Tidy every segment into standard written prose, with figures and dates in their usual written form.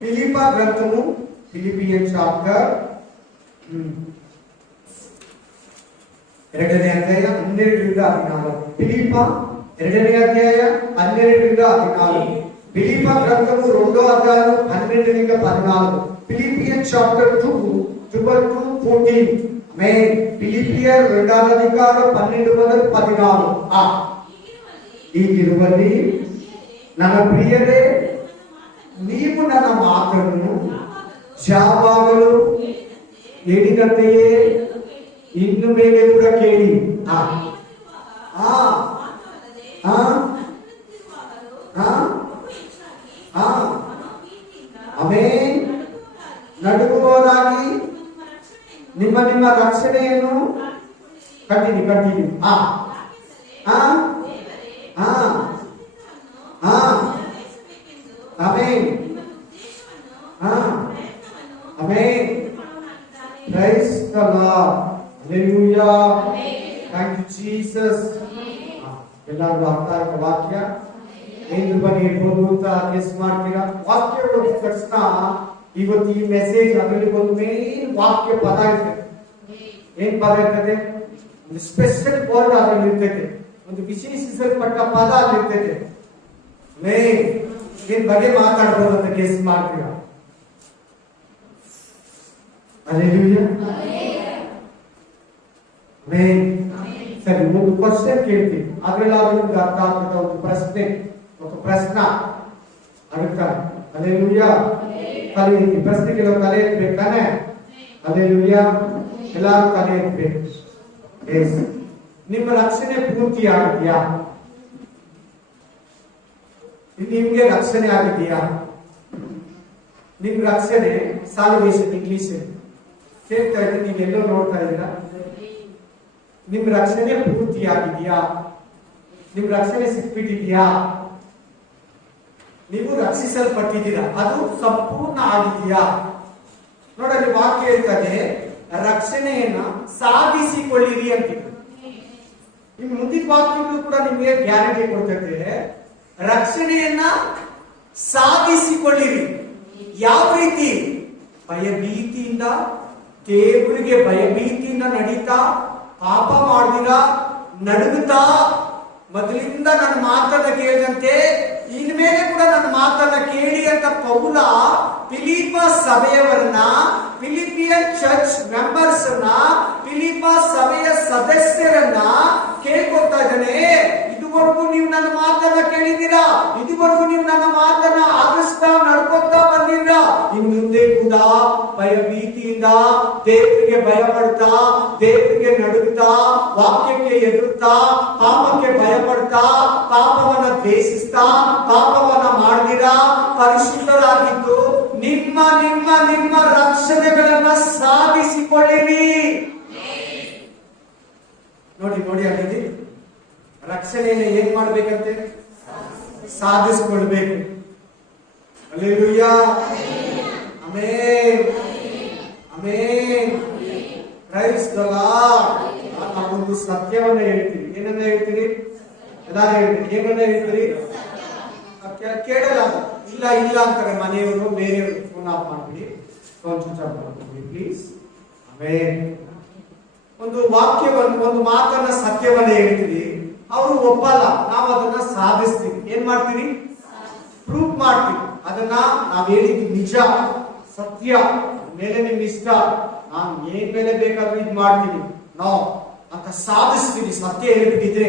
ఫిలిప్ప గ్రంథము ఫిలిపియన్ చాప్టర్ 2ನೇ ಅಧ್ಯಾಯ 12-14. ఫిలిప్ప 2ನೇ అధ్యాయ 12-14. ఫిలిప్ప గ్రంథము 2వ అధ్యాయం 12-14. ఫిలిపియన్ చాప్టర్ 2:12-14. ఆమేన్. ఫిలిపియర్ 2వ అధ్యాయం 12-14. ಹೀಗಿರುವಲ್ಲಿ ನನ್ನ ಪ್ರಿಯರೇ, ನೀವು ನನ್ನ ಮಾತನ್ನು ಯಾವಾಗಲೂ ಹೇಳಿದಂತೆಯೇ ಇನ್ನು ಮೇಲೆ ಕೂಡ ಕೇಳಿ. ಆಮೆನ್. ನಡುಗುವವರಾಗಿ ನಿಮ್ಮ ನಿಮ್ಮ ರಕ್ಷಣೆಯನ್ನು continue Amen. Amen. Praise the Lord. Hallelujah. Thank you, Jesus. ಎಲ್ಲರೂ ಅರ್ಥ ಆಯ್ತು ವಾಕ್ಯ? ಏನು ಬನ್ನಿ ಇರ್ಬೋದು ಅಂತ ಗೆಸ್ ಮಾಡ್ತೀರಾ? ವಾಕ್ಯ ಓದಿದ ತಕ್ಷಣ ಇವತ್ತು ಈ ಮೆಸೇಜ್ ಅದರಲ್ಲಿ ಒಂದು ಮೇನ್ ವಾಕ್ಯ ಪದ ಇರ್ತದೆ. ಏನ್ ಪದ ಇರ್ತದೆ? ಒಂದು ಸ್ಪೆಷಲ್ ವರ್ಡ್ ಅದರಲ್ಲಿ ಇರ್ತದೆ, ಒಂದು ವಿಶೇಷಿಸಲ್ಪಟ್ಟ ಪದ ಅಲ್ಲಿರ್ತದೆ. ಮೇನ್ ಏನ್ ಬಗ್ಗೆ ಮಾತಾಡಬಹುದು ಅಂತ ಗೆಸ್ ಮಾಡ್ತೀರಾ? ಹಲ್ಲೆಲೂಯಾ. ಆಮೆನ್. ಸರಿ, ಒಂದು ಕ್ವಶನ್ ಕೇಳ್ತೀನಿ, ಅದ್ರಲ್ಲಿ ನಿಮ್ಗೆ ಅರ್ಥ ಆಗ್ತದ ಒಂದು ಪ್ರಶ್ನೆ ಅಡುತ್ತಾರೆ. ಹಲ್ಲೆಲೂಯಾ. ತಲೆ ಎತ್ತಿ, ಪ್ರಶ್ನೆಗೆ ತಲೆ ಎತ್ತಬೇಕಾನೆ? ಹಲ್ಲೆಲೂಯಾ. ಎಲ್ಲರೂ ತಲೆ ಎತ್ತಬೇಕು. ನಿಮ್ಮ ರಕ್ಷಣೆ ಪೂರ್ತಿ ಆಗಿದೆಯಾ? ನಿಮ್ಗೆ ರಕ್ಷಣೆ ಆಗಿದೆಯಾ? ನಿಮ್ ರಕ್ಷಣೆ ಸಾಲ್ವೇಷನ್ ಇಂಗ್ಲಿಷ್ ಕೇಳ್ತಾ ಇದ್ದೀನಿ, ನೀವೆಲ್ಲೋ ನೋಡ್ತಾ ಇದ್ದೀರಾ? ನಿಮ್ ರಕ್ಷಣೆ ಪೂರ್ತಿ ಆಗಿದೆಯಾ? ನಿಮ್ ರಕ್ಷಣೆ ಸಿಕ್ಬಿಟ್ಟಿದ್ಯಾ? ನೀವು ರಕ್ಷಿಸಲ್ಪಟ್ಟಿದ್ದೀರಾ? ಅದು ಸಂಪೂರ್ಣ ಆಗಿದೆಯಾ? ನೋಡಲ್ಲಿ ವಾಕ್ಯ ಹೇಳ್ತದೆ, ರಕ್ಷಣೆಯನ್ನ ಸಾಧಿಸಿಕೊಳ್ಳಿರಿ ಅಂತಿದೆ. ನಿಮ್ ಮುಂದಿನ ವಾಕ್ಯಗಳು ಕೂಡ ನಿಮಗೆ ಗ್ಯಾರಂಟಿ ಕೊಡ್ತದೆ, ರಕ್ಷಣೆಯನ್ನ ಸಾಧಿಸಿಕೊಳ್ಳಿರಿ. ಯಾವ ರೀತಿ? ಭಯಭೀತಿಯಿಂದ, ದೇವರಿಗೆ ಭಯಭೀತಿಯಿಂದ ನಡೀತಾ, ಪಾಪ ಮಾಡ್ದಿರಾ, ನಡುಗುತ್ತಾ, ಮೊದಲಿಂದ ನನ್ನ ಮಾತನ್ನ ಕೇಳಿದಂತೆ ಇನ್ಮೇಲೆ ಕೂಡ ನನ್ನ ಮಾತನ್ನ ಕೇಳಿ ಅಂತ ಪೌಲ ಫಿಲಿಪ್ಪ ಸಭೆಯವರನ್ನ, ಫಿಲಿಪಿಯನ್ ಚರ್ಚ್ ಮೆಂಬರ್ಸ್ ಅನ್ನ, ಫಿಲಿಪ್ಪ ಸಭೆಯ ಸದಸ್ಯರನ್ನ ಕೇಳ್ಕೊತಾ ಇದ್ದಾನೆ. ಇದುವರೆಗೂ ನೀವು ನನ್ನ ಮಾತನ್ನ ಕೇಳಿದ್ದೀರಾ, ಇದುವರೆಗೂ ನೀವು ನನ್ನ ಮಾತನ್ನ ಆಲಿಸ್ತಾ ನಡ್ಕೊತಾ ಬಂದಿದ್ದೀರಾ. ಇನ್ನು ಮುಂದೆ ಕೂಡ ಭಯಭೀತಿಯಿಂದ, ದೇವರಿಗೆ ಭಯ ಪಡ್ತಾ, ದೇವರಿಗೆ ನಡುಗುತ್ತಾ, ವಾಕ್ಯಕ್ಕೆ ಎದುರುತ್ತಾ, ಪಾಪಕ್ಕೆ ಭಯ ಪಡ್ತಾ, ಪಾಪವನ್ನ ದ್ವೇಷಿಸ್ತಾ, ಪಾಪವನ್ನ ಮಾಡಿದಿರಾ, ಪರಿಶುದ್ಧರಾಗಿದ್ದು ನಿಮ್ಮ ನಿಮ್ಮ ನಿಮ್ಮ ರಕ್ಷಣೆಗಳನ್ನ ಸಾಧಿಸಿಕೊಳ್ಳಿರಿ. ನೋಡಿ ಅಲ್ಲಿ ರಕ್ಷಣೆಯನ್ನು ಏನ್ ಮಾಡ್ಬೇಕಂತೆ? ಸಾಧಿಸಿಕೊಳ್ಬೇಕು. Hallelujah. Amen. Amen. Praise the Lord. ನಾವೊಂದು ಸತ್ಯವನ್ನ ಹೇಳ್ತೀವಿ. ಏನನ್ನ ಹೇಳ್ತೀರಿ? ಎಲ್ಲಾರು ಹೇಳ್ತೀರಿ. ಏನನ್ನ ಹೇಳ್ತೀರಿ? ಕೇಳಲ್ಲ, ಇಲ್ಲ ಅಂತಾರೆ ಮನೆಯವರು, ಬೇರೆಯವರು. ಫೋನ್ ಆಫ್ ಮಾಡ್ಬಿಡಿ, ಫೋನ್ ಸ್ವಿಚ್ ಆಫ್ ಮಾಡ್ಬಿಡಿ ಪ್ಲೀಸ್. ಆಮೆನ್. ಒಂದು ವಾಕ್ಯವನ್ನು, ಒಂದು ಮಾತನ್ನ, ಸತ್ಯವನ್ನ ಹೇಳ್ತೀವಿ, ಅವರು ಒಪ್ಪಲ್ಲ, ನಾವು ಅದನ್ನ ಸಾಧಿಸ್ತೀವಿ. ಏನ್ ಮಾಡ್ತೀವಿ? ಪ್ರೂಫ್ ಮಾಡ್ತೀವಿ. ಅದನ್ನ ನಾವ್ ಹೇಳಿದ್ವಿ ನಿಜ, ಸತ್ಯ, ಮೇಲೆ ನಿಮ್ ಇಷ್ಟ, ನಾನು ಏನ್ ಮೇಲೆ ಬೇಕಾದ್ರೂ ಇದ್ ಮಾಡ್ತೀನಿ ನಾವು ಅಂತ ಸಾಧಿಸ್ತೀವಿ. ಸತ್ಯ ಹೇಳ್ಬಿಟ್ಟಿದ್ರೆ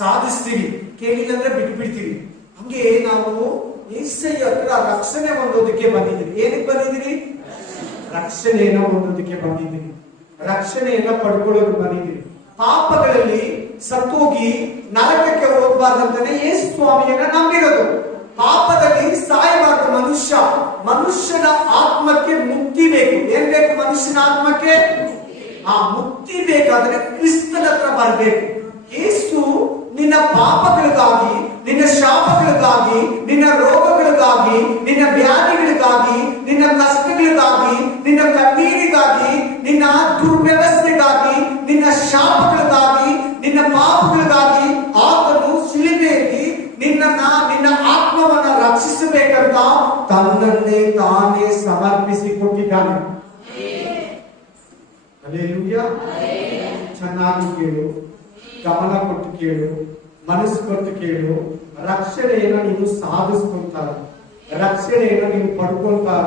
ಸಾಧಿಸ್ತೀವಿ, ಕೇಳಿಲ್ಲ ಅಂದ್ರೆ ಬಿಟ್ಟು ಬಿಡ್ತೀವಿ. ಹಂಗೆ ನಾವು ಯೇಸಯ್ಯ ಹತ್ರ ರಕ್ಷಣೆ ಹೊಂದೋದಕ್ಕೆ ಬಂದಿದ್ದೀವಿ. ಏನಕ್ಕೆ ಬಂದಿದ್ದೀವಿ? ರಕ್ಷಣೆಯನ್ನು ಹೊಂದೋದಕ್ಕೆ ಬಂದಿದ್ದೀವಿ, ರಕ್ಷಣೆಯನ್ನ ಪಡ್ಕೊಳ್ಳೋದು ಬಂದಿದ್ದೀವಿ. ಪಾಪಗಳಲ್ಲಿ ಸತ್ತೋಗಿ ನರಕಕ್ಕೆ ಹೋಗಬಾರ್ದಂತಾನೆ ಯೇಸು ಸ್ವಾಮಿಯನ್ನ ನಂಬಿರೋದು. ಪಾಪದಲ್ಲಿ ಸಾಯಬಾರ್ದು ಮನುಷ್ಯನ ಆತ್ಮಕ್ಕೆ ಮುಕ್ತಿ ಬೇಕು. ಏನ್ ಬೇಕು ಮನುಷ್ಯನ ಆತ್ಮಕ್ಕೆ? ಆ ಮುಕ್ತಿ ಬೇಕಾದ್ರೆ ಕ್ರಿಸ್ತನ ಹತ್ರ ಬರಬೇಕು. ಯೇಸು ನಿನ್ನ ಪಾಪಗಳಿಗಾಗಿ, ನಿನ್ನ ಶಾಪಗಳಿಗಾಗಿ, ನಿನ್ನ ರೋಗಗಳಿಗಾಗಿ, ನಿನ್ನ ವ್ಯಾಧಿಗಳಿಗಾಗಿ, ನಿನ್ನ ಕಷ್ಟಗಳಿಗಾಗಿ, ನಿನ್ನ ಕಣ್ಣೀರಿಗಾಗಿ, ನಿನ್ನ ದುರ್ವ್ಯವಸ್ಥೆಗಾಗಿ, ನಿನ್ನ ಶಾಪಗಳಿಗಾಗಿ, ನಿನ್ನ ಪಾಪಗಳಿಗಾಗಿ ಆತನು ಶಿಲುಬೆಯಲ್ಲಿ ನಿನ್ನ ಆತ್ಮವನ್ನ ರಕ್ಷಿಸಬೇಕಂತ ತನ್ನನ್ನೇ ತಾನು ತಾನೇ ಸಮರ್ಪಿಸಿಕೊಟ್ಟಿದ್ದಾನೆ. ಹಲ್ಲೆಲೂಯಾ. ಚೆನ್ನಾಗಿ ಕೇಳು, ಗಮನ ಕೊಟ್ಟು ಕೇಳು, ಮನಸ್ಸು ಕೊಟ್ಟು ಕೇಳು. ರಕ್ಷಣೆಯನ್ನು ನೀನು ಸಾಧಿಸ್ಕೊಂತಾರ, ರಕ್ಷಣೆಯನ್ನು ನೀನು ಪಡ್ಕೊಂತಾರ,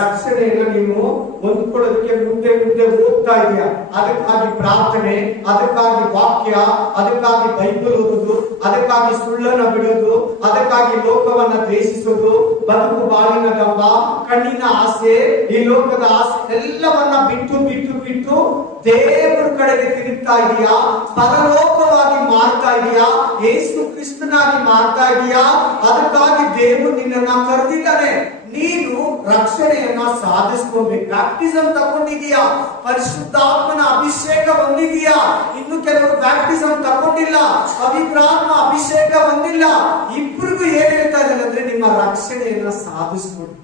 ರಕ್ಷಣೆಯನ್ನು ನೀನು ಹೊಂದ್ಕೊಳ್ಳೋದಕ್ಕೆ ಮುಂದೆ ಮುಂದೆ ಹೋಗ್ತಾ ಇದೆಯಾ. ಅದಕ್ಕಾಗಿ ಪ್ರಾರ್ಥನೆ, ಅದಕ್ಕಾಗಿ ವಾಕ್ಯ, ಅದಕ್ಕಾಗಿ ಬೈಬಲ್ ಓದೋದು, ಅದಕ್ಕಾಗಿ ಸುಳ್ಳನ್ನು ಬಿಡೋದು, ಅದಕ್ಕಾಗಿ ಲೋಕವನ್ನ ದ್ವೇಷಿಸೋದು, ಬದುಕು ಬಾಳಿನ ಗಂಬ, ಕಣ್ಣಿನ ಆಸೆ, ಈ ಲೋಕದ ಆಸೆ ಎಲ್ಲವನ್ನ ಬಿಟ್ಟು ಬಿಟ್ಟು ಬಿಟ್ಟು ದೇವರ ಕಡೆಗೆ ತಿರುಗ್ತಾ ಇದೆಯಾ, ಪರಲೋಕವಾಗಿ ಮಾಡ್ತಾ ಇದೆಯಾ, ಯೇಸು ಕ್ರಿಸ್ತನಾಗಿ ಮಾಡ್ತಾ ಇದೆಯಾ. ಅದಕ್ಕಾಗಿ ದೇವರು ನಿನ್ನನ್ನ ಕರೆದಿದ್ದಾನೆ. ನೀನು ರಕ್ಷಣೆಯನ್ನ ಸಾಧಿಸ್ಕೋಬೇಕು. ಬ್ಯಾಪ್ಟಿಸಮ್ ತಗೊಂಡಿದೀಯಾ, ಪರಿಶುದ್ಧಾತ್ಮನ ಅಭಿಷೇಕ ಹೊಂದಿದೀಯಾ. ಇನ್ನು ಕೆಲವರು ಬ್ಯಾಪ್ಟಿಸಮ್ ತಗೊಂಡಿಲ್ಲ, ಪವಿತ್ರಾತ್ಮ ಅಭಿಷೇಕ ಹೊಂದಿಲ್ಲ. ಇಬ್ಬರಿಗೂ ಏನ್ ಹೇಳ್ತಾ ಇದ್ದಾರೆ ಅಂದ್ರೆ ನಿಮ್ಮ ರಕ್ಷಣೆಯನ್ನ ಸಾಧಿಸ್ಕೊಳ್ಳಿ,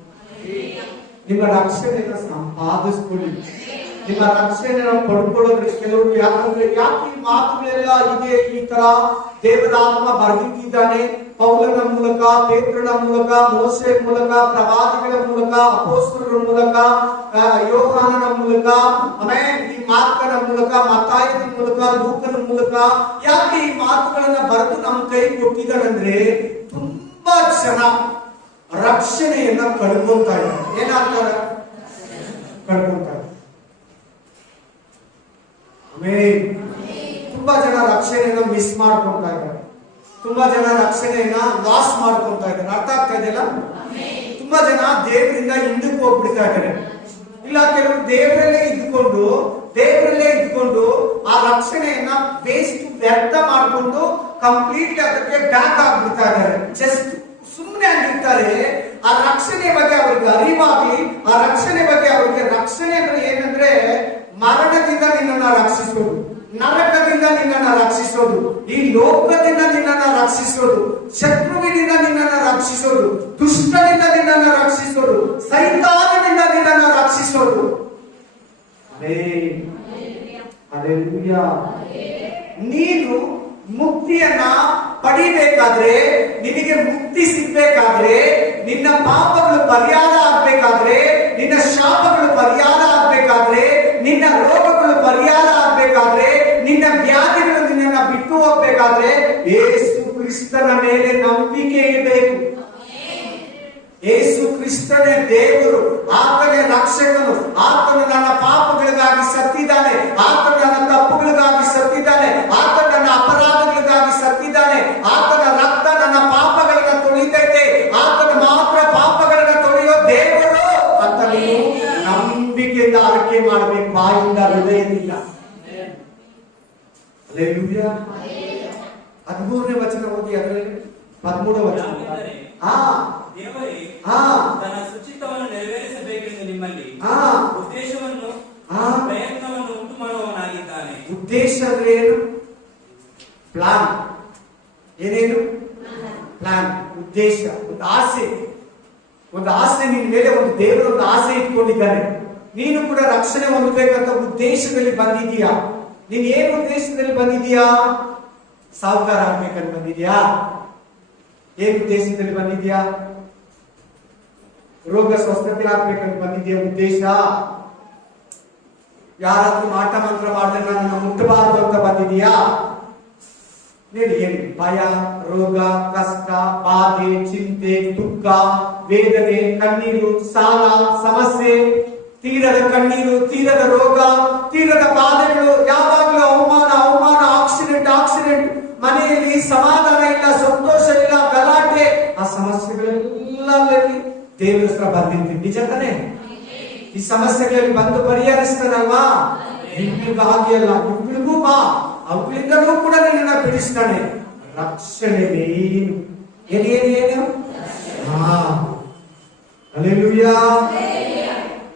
ನಿಮ್ಮ ರಕ್ಷಣೆಯನ್ನ ಸಂಪಾದಿಸ್ಕೊಳ್ಳಿ, ನಿಮ್ಮ ರಕ್ಷಣೆಯನ್ನು ಪಡ್ಕೊಳ್ಳೋದ್ರೆ ಕೆಲವರು ಯಾಕಂದ್ರೆ ಯಾಕೆ ಈ ಮಾತುಗಳೆಲ್ಲ ಇದೆ, ಈ ತರ ದೇವರಾತ್ಮ ಬರೆದಿದ್ದಾನೆ. ಪೌಲನ ಮೂಲಕ, ಪೇತ್ರನ ಮೂಲಕ, ಮೋಸೆ ಮೂಲಕ, ಪ್ರವಾದಿಗಳ ಮೂಲಕ, ಅಪೊಸ್ತಲರ ಮೂಲಕ, ಯೋಹಾನನ ಮೂಲಕ, ಆಮೇಲೆ ಈ ಮಾರ್ಕನ ಮೂಲಕ, ಮತ್ತಾಯನ ಮೂಲಕ, ಲೂಕನ ಮೂಲಕ ಯಾಕೆ ಈ ಮಾತುಗಳನ್ನ ಬರೆದು ನಮ್ಮ ಕೈ ಕೊಟ್ಟಿದ್ದಾನಂದ್ರೆ ತುಂಬಾ ಜನ ರಕ್ಷಣೆಯನ್ನ ಕಳ್ಕೊಂತಾ ಇದ್ದಾರೆ. ಏನಾಗ್ತಾರೆ? ಕಳ್ಕೊಂತಾರೆ. ತುಂಬಾ ಜನ ರಕ್ಷಣೆಯನ್ನ ಮಿಸ್ ಮಾಡ್ಕೊಂತಾ ಇದ್ದಾರೆ, ತುಂಬಾ ಜನ ರಕ್ಷಣೆಯನ್ನ ಲಾಸ್ ಮಾಡ್ಕೊಂತಾ ಇದ್ದಾರೆ. ಅರ್ಥ ಆಗ್ತಾ ಇದೆಯಲ್ಲ? ತುಂಬಾ ಜನ ದೇವರಿಂದ ಹಿಂದಕ್ಕೆ ಹೋಗ್ಬಿಡ್ತಾ ಇದ್ದಾರೆ. ಇಲ್ಲ, ಕೆಲವರು ದೇವರಲ್ಲೇ ಇದ್ಕೊಂಡು ಆ ರಕ್ಷಣೆಯನ್ನ ವೇಸ್ಟ್ ವ್ಯರ್ಥ ಮಾಡ್ಕೊಂಡು ಕಂಪ್ಲೀಟ್ ಅದಕ್ಕೆ ಬ್ಯಾಕ್ ಆಗ್ಬಿಡ್ತಾ ಇದ್ದಾರೆ. ಜಸ್ಟ್ ಸುಮ್ಮನೆ ಆಗಿರ್ತಾರೆ. ಆ ರಕ್ಷಣೆ ಬಗ್ಗೆ ಅವ್ರಿಗೆ ಅರಿವಾಗಲಿ, ಆ ರಕ್ಷಣೆ ಬಗ್ಗೆ ಅವ್ರಿಗೆ ರಕ್ಷಣೆ ಅಂದ್ರೆ ಏನಂದ್ರೆ ಮರಣದಿಂದ ನಿನ್ನನ್ನ ರಕ್ಷಿಸೋದು, ನರಕದಿಂದ ನಿನ್ನನ್ನ ರಕ್ಷಿಸೋದು, ಈ ಲೋಕದಿಂದ ನಿನ್ನನ್ನ ರಕ್ಷಿಸೋದು, ಶತ್ರುವಿನಿಂದ ನಿನ್ನನ್ನ ರಕ್ಷಿಸೋದು, ದುಷ್ಟನಿಂದ ನಿನ್ನನ್ನ ರಕ್ಷಿಸೋದು, ಸೈತಾನನಿಂದ ನಿನ್ನನ್ನ ರಕ್ಷಿಸೋದು. ಹಲ್ಲೆಲೂಯಾ. ನೀನು ಮುಕ್ತಿಯನ್ನ ಪಡಿಬೇಕಾದ್ರೆ, ನಿನಗೆ ಮುಕ್ತಿ ಸಿಗ್ಬೇಕಾದ್ರೆ, ನಿನ್ನ ಪಾಪಗಳು ಪರಿಹಾರ ಆಗ್ಬೇಕಾದ್ರೆ, ನಿನ್ನ ಶಾಪಗಳು ಪರಿಹಾರ ಆಗ್ಬೇಕಾದ್ರೆ, ನಿನ್ನ ರೋಗಗಳು ಪರಿಹಾರ ಆಗ್ಬೇಕಾದ್ರೆ, ನಿನ್ನ ವ್ಯಾಧಿಗಳು ನಿನ್ನನ್ನ ಬಿಟ್ಟು ಹೋಗ್ಬೇಕಾದ್ರೆ ಯೇಸು ಕ್ರಿಸ್ತನ ಮೇಲೆ ನಂಬಿಕೆ ಇರಬೇಕು. ಯೇಸು ಕ್ರಿಸ್ತನೇ ದೇವರು, ಆತನೇ ರಕ್ಷಕನು, ಆತನು ನನ್ನ ಪಾಪಗಳಿಗಾಗಿ ಸತ್ತಿದ್ದಾನೆ, ಆತನು ನನ್ನ ತಪ್ಪುಗಳಿಗಾಗಿ ಸತ್ತಿದ್ದಾನೆ, ಆತನು ನನ್ನ ಅಪರಾಧಗಳಿಗಾಗಿ ಸತ್ತಿದ್ದಾನೆ, ಆತನ ರಕ್ತ ನನ್ನ ಪಾಪಗಳನ್ನ ತೊಳಿತೈತೆ, ಆತನ ಮಾತ್ರ ಪಾಪಗಳನ್ನ ತೊಳೆಯೋ ದೇವರು ಅಂತ ನೀವು ನಂಬಿಕೆಯಿಂದ ಆರೈಕೆ ಮಾಡಬೇಕು, ಬಾಯಿಂದ ಹೃದಯದಿಂದ. ಹಲ್ಲೆಲೂಯಾ. 13ನೇ ವಚನ ಓದಿ, ಅದರಲ್ಲಿ 13ನೇ ವಚನ. ತನ್ನ ಶುಚಿತ್ವವನ್ನು ನೆರವೇರಿಸಬೇಕೆಂದು ನಿಮ್ಮಲ್ಲಿ ಉದ್ದೇಶವನ್ನು ಪ್ರಯತ್ನವನ್ನು ಉಂಟು ಮಾಡುವವನಾಗಿದ್ದಾನೆ. ಉದ್ದೇಶ ಅಂದ್ರೆ ಏನು? ಪ್ಲಾನ್. ಏನೇನು ಪ್ಲಾನ್? ಉದ್ದೇಶ, ಒಂದು ಆಸೆ. ಒಂದು ಆಸೆ ನಿನ್ನ ಮೇಲೆ ಒಂದು ದೇವರು ಒಂದು ಆಸೆ ಇಟ್ಕೊಂಡಿದ್ದಾನೆ. ನೀನು ಕೂಡ ರಕ್ಷಣೆ ಹೊಂದಬೇಕಂತ ಉದ್ದೇಶದಲ್ಲಿ ಬಂದಿದೀಯಾ? ನೀನ್ ಏನ್ ಉದ್ದೇಶದಲ್ಲಿ ಬಂದಿದೀಯಾ? ಸಾಹುಕಾರ ಆಗ್ಬೇಕಂತ ಬಂದಿದ್ಯಾ? ಏನ್ ಉದ್ದೇಶದಲ್ಲಿ ಬಂದಿದ್ಯಾ? ರೋಗ ಸ್ವಸ್ಥತೆ ಆಗ್ಬೇಕಂತ ಬಂದಿದ್ಯಾ ಉದ್ದೇಶ? ಯಾರಾದ್ರೂ ಮಾಟ ಮಂತ್ರ ಮಾಡಿದ್ರೆ ನನ್ನ ಮುಟ್ಟಬಾರದು ಅಂತ ಬಂದಿದ್ಯಾ? ಹೇಳಿ. ಭಯ, ರೋಗ, ಕಷ್ಟ, ಬಾಧೆ, ಚಿಂತೆ, ದುಃಖ, ವೇದನೆ, ಕಣ್ಣೀರು, ಸಾಲ, ಸಮಸ್ಯೆ, ತೀರದ ಕಣ್ಣೀರು, ತೀರದ ರೋಗ, ತೀರದ ಬಾಧೆಗಳು, ಯಾವಾಗಲೂ ಅವಮಾನ, ಆಕ್ಸಿಡೆಂಟ್, ಮನೆಯಲ್ಲಿ ಸಮಾಧಾನ ಇಲ್ಲ, ಸಂತೋಷ ಇಲ್ಲ, ಗಲಾಟೆ, ಆ ಸಮಸ್ಯೆಗಳೆಲ್ಲ ದೇವರ ಹತ್ರ ಬಂದಿರ್ತೀವಿ. ನಿಜ ತಾನೆ? ಈ ಸಮಸ್ಯೆಗಳಲ್ಲಿ ಬಂದು ಪರಿಹರಿಸ್ತಾನಲ್ವಾ? ಇಬ್ಬರಿಗೂ ಹಾಗೆ ಅಲ್ಲ, ಇಬ್ಬರಿಗೂ ಬಾ, ಅವುಗಳಿಂದಲೂ ಕೂಡ ನಿನ್ನ ಬಿಡಿಸ್ತಾನೆ. ರಕ್ಷಣೆ ಏನು? ಹಲ್ಲೆಲೂಯಾ.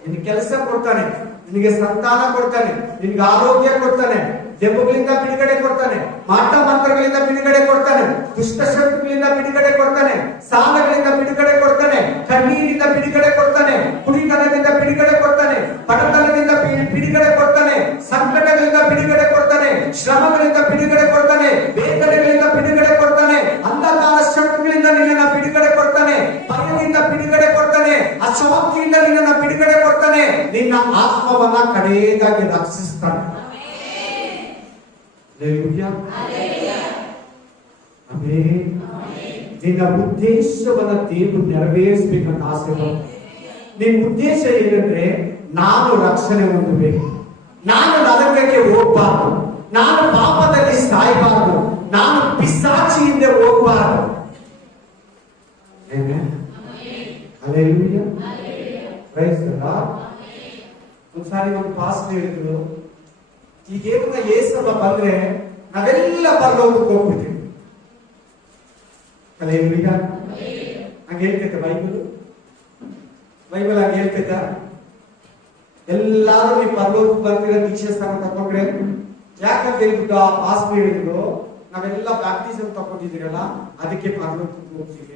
ನಿನಗೆ ಕೆಲಸ ಕೊಡ್ತಾನೆ, ನಿನಗೆ ಸಂತಾನ ಕೊಡ್ತಾನೆ, ನಿನಗೆ ಆರೋಗ್ಯ ಕೊಡ್ತಾನೆ, ದೆವ್ವಗಳಿಂದ ಬಿಡುಗಡೆ ಕೊಡ್ತಾನೆ, ಮಾಟ ಮಂತ್ರಗಳಿಂದ ಬಿಡುಗಡೆ ಕೊಡ್ತಾನೆ, ದುಷ್ಟ ಶಕ್ತಿಗಳಿಂದ ಬಿಡುಗಡೆ ಕೊಡ್ತಾನೆ, ಸಾಲಗಳಿಂದ ಬಿಡುಗಡೆ ಕೊಡ್ತಾನೆ, ಕಣ್ಣೀರಿನಿಂದ ಬಿಡುಗಡೆ ಕೊಡ್ತಾನೆ, ಕುಡಿತನದಿಂದ ಬಿಡುಗಡೆ ಕೊಡ್ತಾನೆ, ಬಡತನದಿಂದ ಬಿಡುಗಡೆ ಕೊಡ್ತಾನೆ, ಸಂಕಟಗಳಿಂದ ಬಿಡುಗಡೆ ಕೊಡ್ತಾನೆ, ಶ್ರಮಗಳಿಂದ ಬಿಡುಗಡೆ ಕೊಡ್ತಾನೆ, ವೇದನೆಗಳಿಂದ ಬಿಡುಗಡೆ ಕೊಡ್ತಾನೆ, ಅಂಧಕಾರ ಶಕ್ತಿಗಳಿಂದ ನಿನ್ನನ್ನು ಬಿಡುಗಡೆ ಕೊಡ್ತಾನೆ, ಭಯದಿಂದ ಬಿಡುಗಡೆ ಕೊಡ್ತಾನೆ, ಅಶಾಂತಿ ನಿನ್ನನ್ನು ಬಿಡುಗಡೆ ಕೊಡ್ತಾನೆ, ನಿನ್ನ ಆತ್ಮವನ್ನ ಕಡೆಯದಾಗಿ ರಕ್ಷಿಸ್ತಾನೆ. ನಿನ್ನ ಉದ್ದೇಶವನ್ನ ದೇವರು ನೆರವೇರಿಸಬೇಕಂತ ಆಸೆ. ನಿನ್ನ ಉದ್ದೇಶ ಏನಂದ್ರೆ, ನಾನು ರಕ್ಷಣೆ ಹೊಂದಬೇಕು, ನಾನು ನರಕಕ್ಕೆ ಹೋಗ್ಬಾರ್ದು, ನಾನು ಪಾಪದಲ್ಲಿ ಸಾಯಬಾರ್ದು, ನಾನು ಪಿಶಾಚಿಯಿಂದ ಹೋಗ್ಬಾರ್ದು. ಒಂದ್ಸಾರಿ ಒಂದು ಪಾಸ್ಟ್ ಹೇಳಿದ್ರು, ಈಗೇನ ಏಸಲ್ಲ ಬಂದ್ರೆ ನಾವೆಲ್ಲ ಪರಲೋಕಕ್ಕೆ ಹೋಗ್ಬಿಡ್ತೀವಿ. ಹಂಗೆ ಹೇಳ್ತೈತೆ ಬೈಬಲ್ ಹಾಗೆ ಹೇಳ್ತೈತ. ಎಲ್ಲಾರು ನೀವು ಪರಲೋಕಕ್ಕೆ ಬರ್ತೀರ ದೀಕ್ಷೆ ಸ್ಥಾನ ತಕೊಂಡ್ರೆ, ಯಾಕಂತ ಹೇಳ್ಬಿಟ್ಟು ಆ ಪಾಸ್ಟ್ ಹೇಳಿದ್ರು, ನಾವೆಲ್ಲ ಬ್ಯಾಪ್ಟಿಸಮ್ ತಕೊಂಡಿದ್ದೀರಲ್ಲ ಅದಕ್ಕೆ ಪರಲೋಕಕ್ಕೆ ಹೋಗ್ತೀವಿ.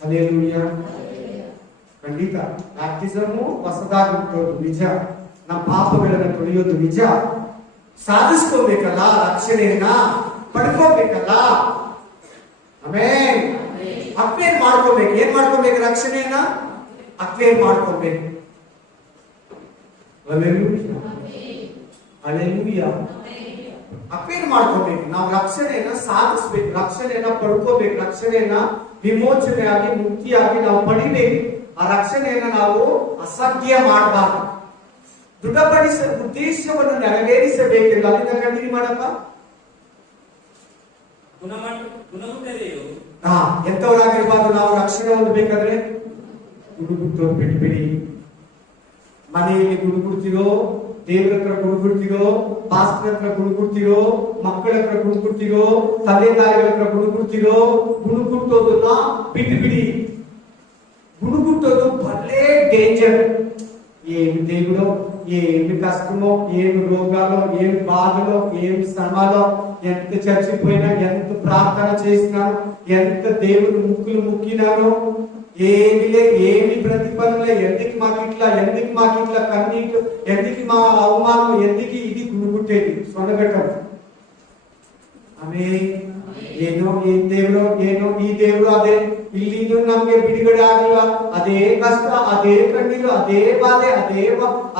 ಹಲ್ಲೆಲೂಯಾ. ಖಂಡಿತ ಬ್ಯಾಪ್ಟಿಸಮ್ ಹೊಸದಾಗಿ ಹುಟ್ಟೋದು ನಿಜ, ನಮ್ಮ ಪಾಪಗಳನ್ನ ತೊಳೆಯೋದು ನಿಜ. ಸಾಧಿಸ್ಕೋಬೇಕಲ್ಲ, ರಕ್ಷಣೆಯನ್ನ ಪಡ್ಕೋಬೇಕಲ್ಲ. ಆಮೇಲೆ ಅಕ್ವೇರ್ ಮಾಡ್ಕೋಬೇಕು. ಏನ್ ಮಾಡ್ಕೋಬೇಕು? ರಕ್ಷಣೆಯನ್ನ ಅಕ್ವೇರ್ ಮಾಡ್ಕೋಬೇಕು. ಹಲ್ಲೆಲೂಯಾ. ಅಕ್ವೇರ್ ಮಾಡ್ಕೋಬೇಕು. ನಾವು ರಕ್ಷಣೆಯನ್ನ ಸಾಧಿಸ್ಬೇಕು, ರಕ್ಷಣೆಯನ್ನ ಪಡ್ಕೋಬೇಕು, ರಕ್ಷಣೆಯನ್ನ ವಿಮೋಚನೆಯಾಗಿ ಮುಕ್ತಿಯಾಗಿ ನಾವು ಪಡಿಬೇಕು. ಆ ರಕ್ಷಣೆಯನ್ನ ನಾವು ಅಸಾಧ್ಯ ಮಾಡಬಾರ್ದು. ದೃಢಪಡಿಸ ಉದ್ದೇಶವನ್ನು ನೆರವೇರಿಸಬೇಕಿಲ್ಲ. ಅಲ್ಲಿಂದ ಕಂಟಿನ್ಯೂ ಮಾಡಪ್ಪ. ಎಂತವರಾಗಿರ್ಬಾರ್ದು ನಾವು ರಕ್ಷಣೆ ಹೊಂದಬೇಕಾದ್ರೆ. ಗುಡುಗುಟ್ಟು ಬಿಟ್ಬಿಡಿ. ಮನೆಯಲ್ಲಿ ಗುಡುಗುಡ್ತಿರೋ, ದೇವ್ರ ಹತ್ರ ಗುಡುಗುಡ್ತಿರೋ, ಪಾಸ್ಟರ್ ಹತ್ರ ಗುಡುಗುಡ್ತಿರೋ, ಮಕ್ಕಳ ಹತ್ರ ಗುಡುಗುಡ್ತಿರೋ, ತಂದೆ ತಾಯಿಗಳ ಹತ್ರ ಗುಡುಗುಡ್ತಿರೋ, ಗುಡುಗುಟ್ಟೋದನ್ನ ಬಿಟ್ಬಿಡಿ. ಗುಡುಗುಟ್ಟೋದು ಭಲೇ ಡೇಂಜರ್. ఏమి దేవుడో, ఏమి కష్టమో, ఏమి రోగాలో, ఏమి బాధలో, ఏమి శ్రమలో, ఎంత చచ్చిపోయినా, ఎంత ప్రార్థన చేసినాను, ఎంత దేవుడు ముక్కులు ముక్కినాను, ఏమి ప్రతిఫలలే, ఎందుకు మాకు ఇట్లా కన్నీటి, ఎందుకు మా అవమానం, ఎందుకు ఇది గుణగుట్టేది సొన్నగట్టం. ಆಮೇಲೆ ಏನೋ ಈ ದೇವರು, ಏನೋ ಈ ದೇವರು, ಅದೇ ಇಲ್ಲಿಂದ ನಮ್ಗೆ ಬಿಡುಗಡೆ ಆಗಿಲ್ಲ, ಅದೇ ಕಷ್ಟ, ಅದೇ ಕಣ್ಣೀರು, ಅದೇ ಬಾಧೆ,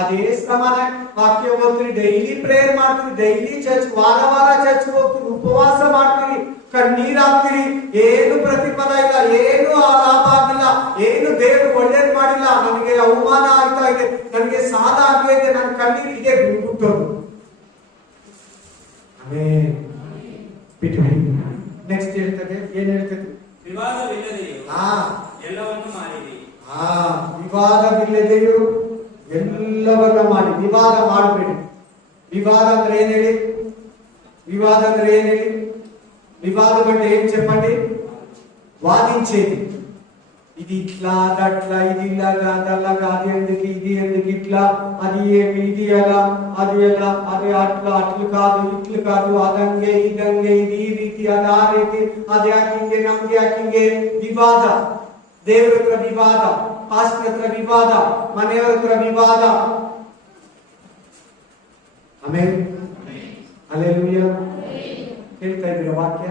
ಅದೇ ಶ್ರಮನ. ವಾಕ್ಯ ಓದ್ತೀರಿ, ಡೈಲಿ ಪ್ರೇಯರ್ ಮಾಡ್ತೀರಿ, ಡೈಲಿ ಚರ್ಚ್, ವಾರ ಚರ್ಚ್ ಹೋಗ್ತೀರಿ, ಉಪವಾಸ ಮಾಡ್ತೀರಿ, ಕಣ್ಣೀರ್ ಹಾಕ್ತೀರಿ, ಏನು ಪ್ರತಿಫಲ ಇಲ್ಲ, ಏನು ಲಾಭ ಆಗಿಲ್ಲ, ಏನು ದೇವರು ಒಳ್ಳೇದ್ ಮಾಡಿಲ್ಲ, ನನಗೆ ಅವಮಾನ ಆಗ್ತಾ ಇದೆ, ನನಗೆ ಸಾಲ ಆಗಿದೆ, ನನ್ನ ಕಣ್ಣೀರು ಇದೆ ಬಿಟ್ಬಿಟ್ಟೋದು. ಆಮೇಲೆ ನೆಕ್ಸ್ಟ್ ಹೇಳ್ತದೆ, ಏನ್ ಹೇಳ್ತದೆ? ವಿವಾದವಿಲ್ಲದೆಯೂ ಎಲ್ಲವನ್ನೂ ಮಾಡಿರಿ. ವಿವಾದವಿಲ್ಲದೆಯೂ ಎಲ್ಲವನ್ನ ಮಾಡಿ. ವಿವಾದ ಮಾಡಬೇಡಿ. ವಿವಾದ ಅಂದ್ರೆ ಏನ್ ಹೇಳಿ? వివాద ಅಂದ್ರೆ ఏం ಹೇಳಿ? వివాదం అంటే ఏం చెప్పండి? వాదించేది. ఇది ఇట్లా, అదట్లా, ఇది ఇలాగా, అదలాగా, అది ఎందుకు, ఇది ఎందుకు ఇట్లా, అది ఏమి, ఇది ఎలా, అది ఎలా, అది అట్లా, అట్లు కాదు, ఇట్లు కాదు, అదంగే, ఇదంగే, ఇది ఈ ರೀತಿ, ಅದು ಆ ರೀತಿ, ಅದು ಯಾಕಿಂಗೆ, ನಮ್ಗೆ ಯಾಕಿಂಗೆ. ವಿವಾದ. ದೇವರ ಹತ್ರ ವಿವಾದ, ಪಾಸ್ಟರ್ ಹತ್ರ ವಿವಾದ, ಮನೆಯವರ ಹತ್ರ ವಿವಾದ. ಆಮೇಲೆ ಹಲ್ಲೆಲೂಯಾ. ಕೇಳ್ತಾ ಇದ್ದೀರಾ ವಾಕ್ಯ?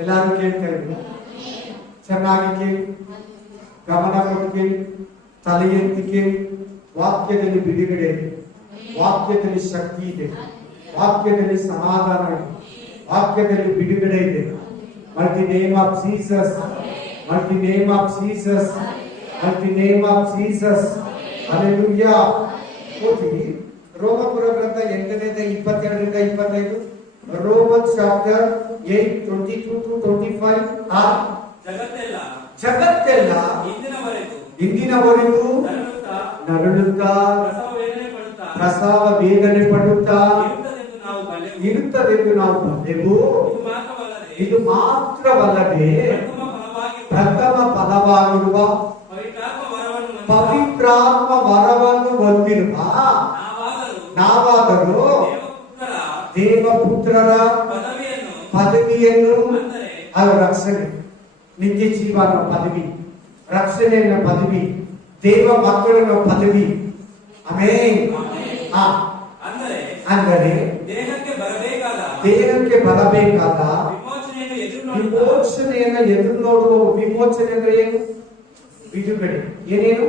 ಎಲ್ಲಾರು ಕೇಳ್ತಾ ಇದ್ದೀರಾ? ಚೆನ್ನಾಗಿ ಕೇಳಿ, ಗಮನ ಕೊಟ್ಟು ಕೇಳಿ, ತಲೆ ಎತ್ತಿ ಕೇಳಿ. ವಾಕ್ಯದಲ್ಲಿ ಬಿಡುಗಡೆ ಇದೆ, ವಾಕ್ಯದಲ್ಲಿ ಶಕ್ತಿ ಇದೆ, ವಾಕ್ಯದಲ್ಲಿ ಸಮಾಧಾನ ಇದೆ, ವಾಕ್ಯದಲ್ಲಿ ಬಿಡುಗಡೆ ಇದೆ. Multi name of Jesus, multi name of Jesus, multi name of Jesus. Hallelujah. ಓದಿ ರೋಮಪುರ ಗ್ರಂಥ 8:22-25. Roman chapter 8:22-25. ಜಗತ್ತೆಲ್ಲ ಇಂದಿನವರೆಗೂ ನರಳುತ್ತಾ ಪ್ರಸವ ವೇದನೆ ಪಡುತ್ತಾ ಇರುತ್ತದೆಂದು ನಾವು ಬಲ್ಲೆವು. ಇದು ಮಾತ್ರವಲ್ಲದೆ ಪ್ರಥಮ ಫಲವಾಗಿರುವ ಪವಿತ್ರಾತ್ಮ ವರವನ್ನು ಹೊಂದಿರುವ ನಾವಾದರೂ ದೇವಪುತ್ರರ ಪದವಿಯನ್ನು, ಅದು ರಕ್ಷಣೆ, ನಿತ್ಯ ಜೀವನ ಪದವಿ, ರಕ್ಷಣೆಯ ಪದವಿ, ದೇವ ಮಕ್ಕಳ ಪದವಿ. ಆಮೇಲೆ ಅಂದರೆ ದೇಹಕ್ಕೆ ಬರಬೇಕಾದ ವಿಮೋಚನೆಯನ್ನ ಎದುರು ನೋಡುವ ವಿಮೋಚನೆ ಅಂದ್ರೆ ಏನು? ಬಿಡುಗಡೆ. ಏನೇನು?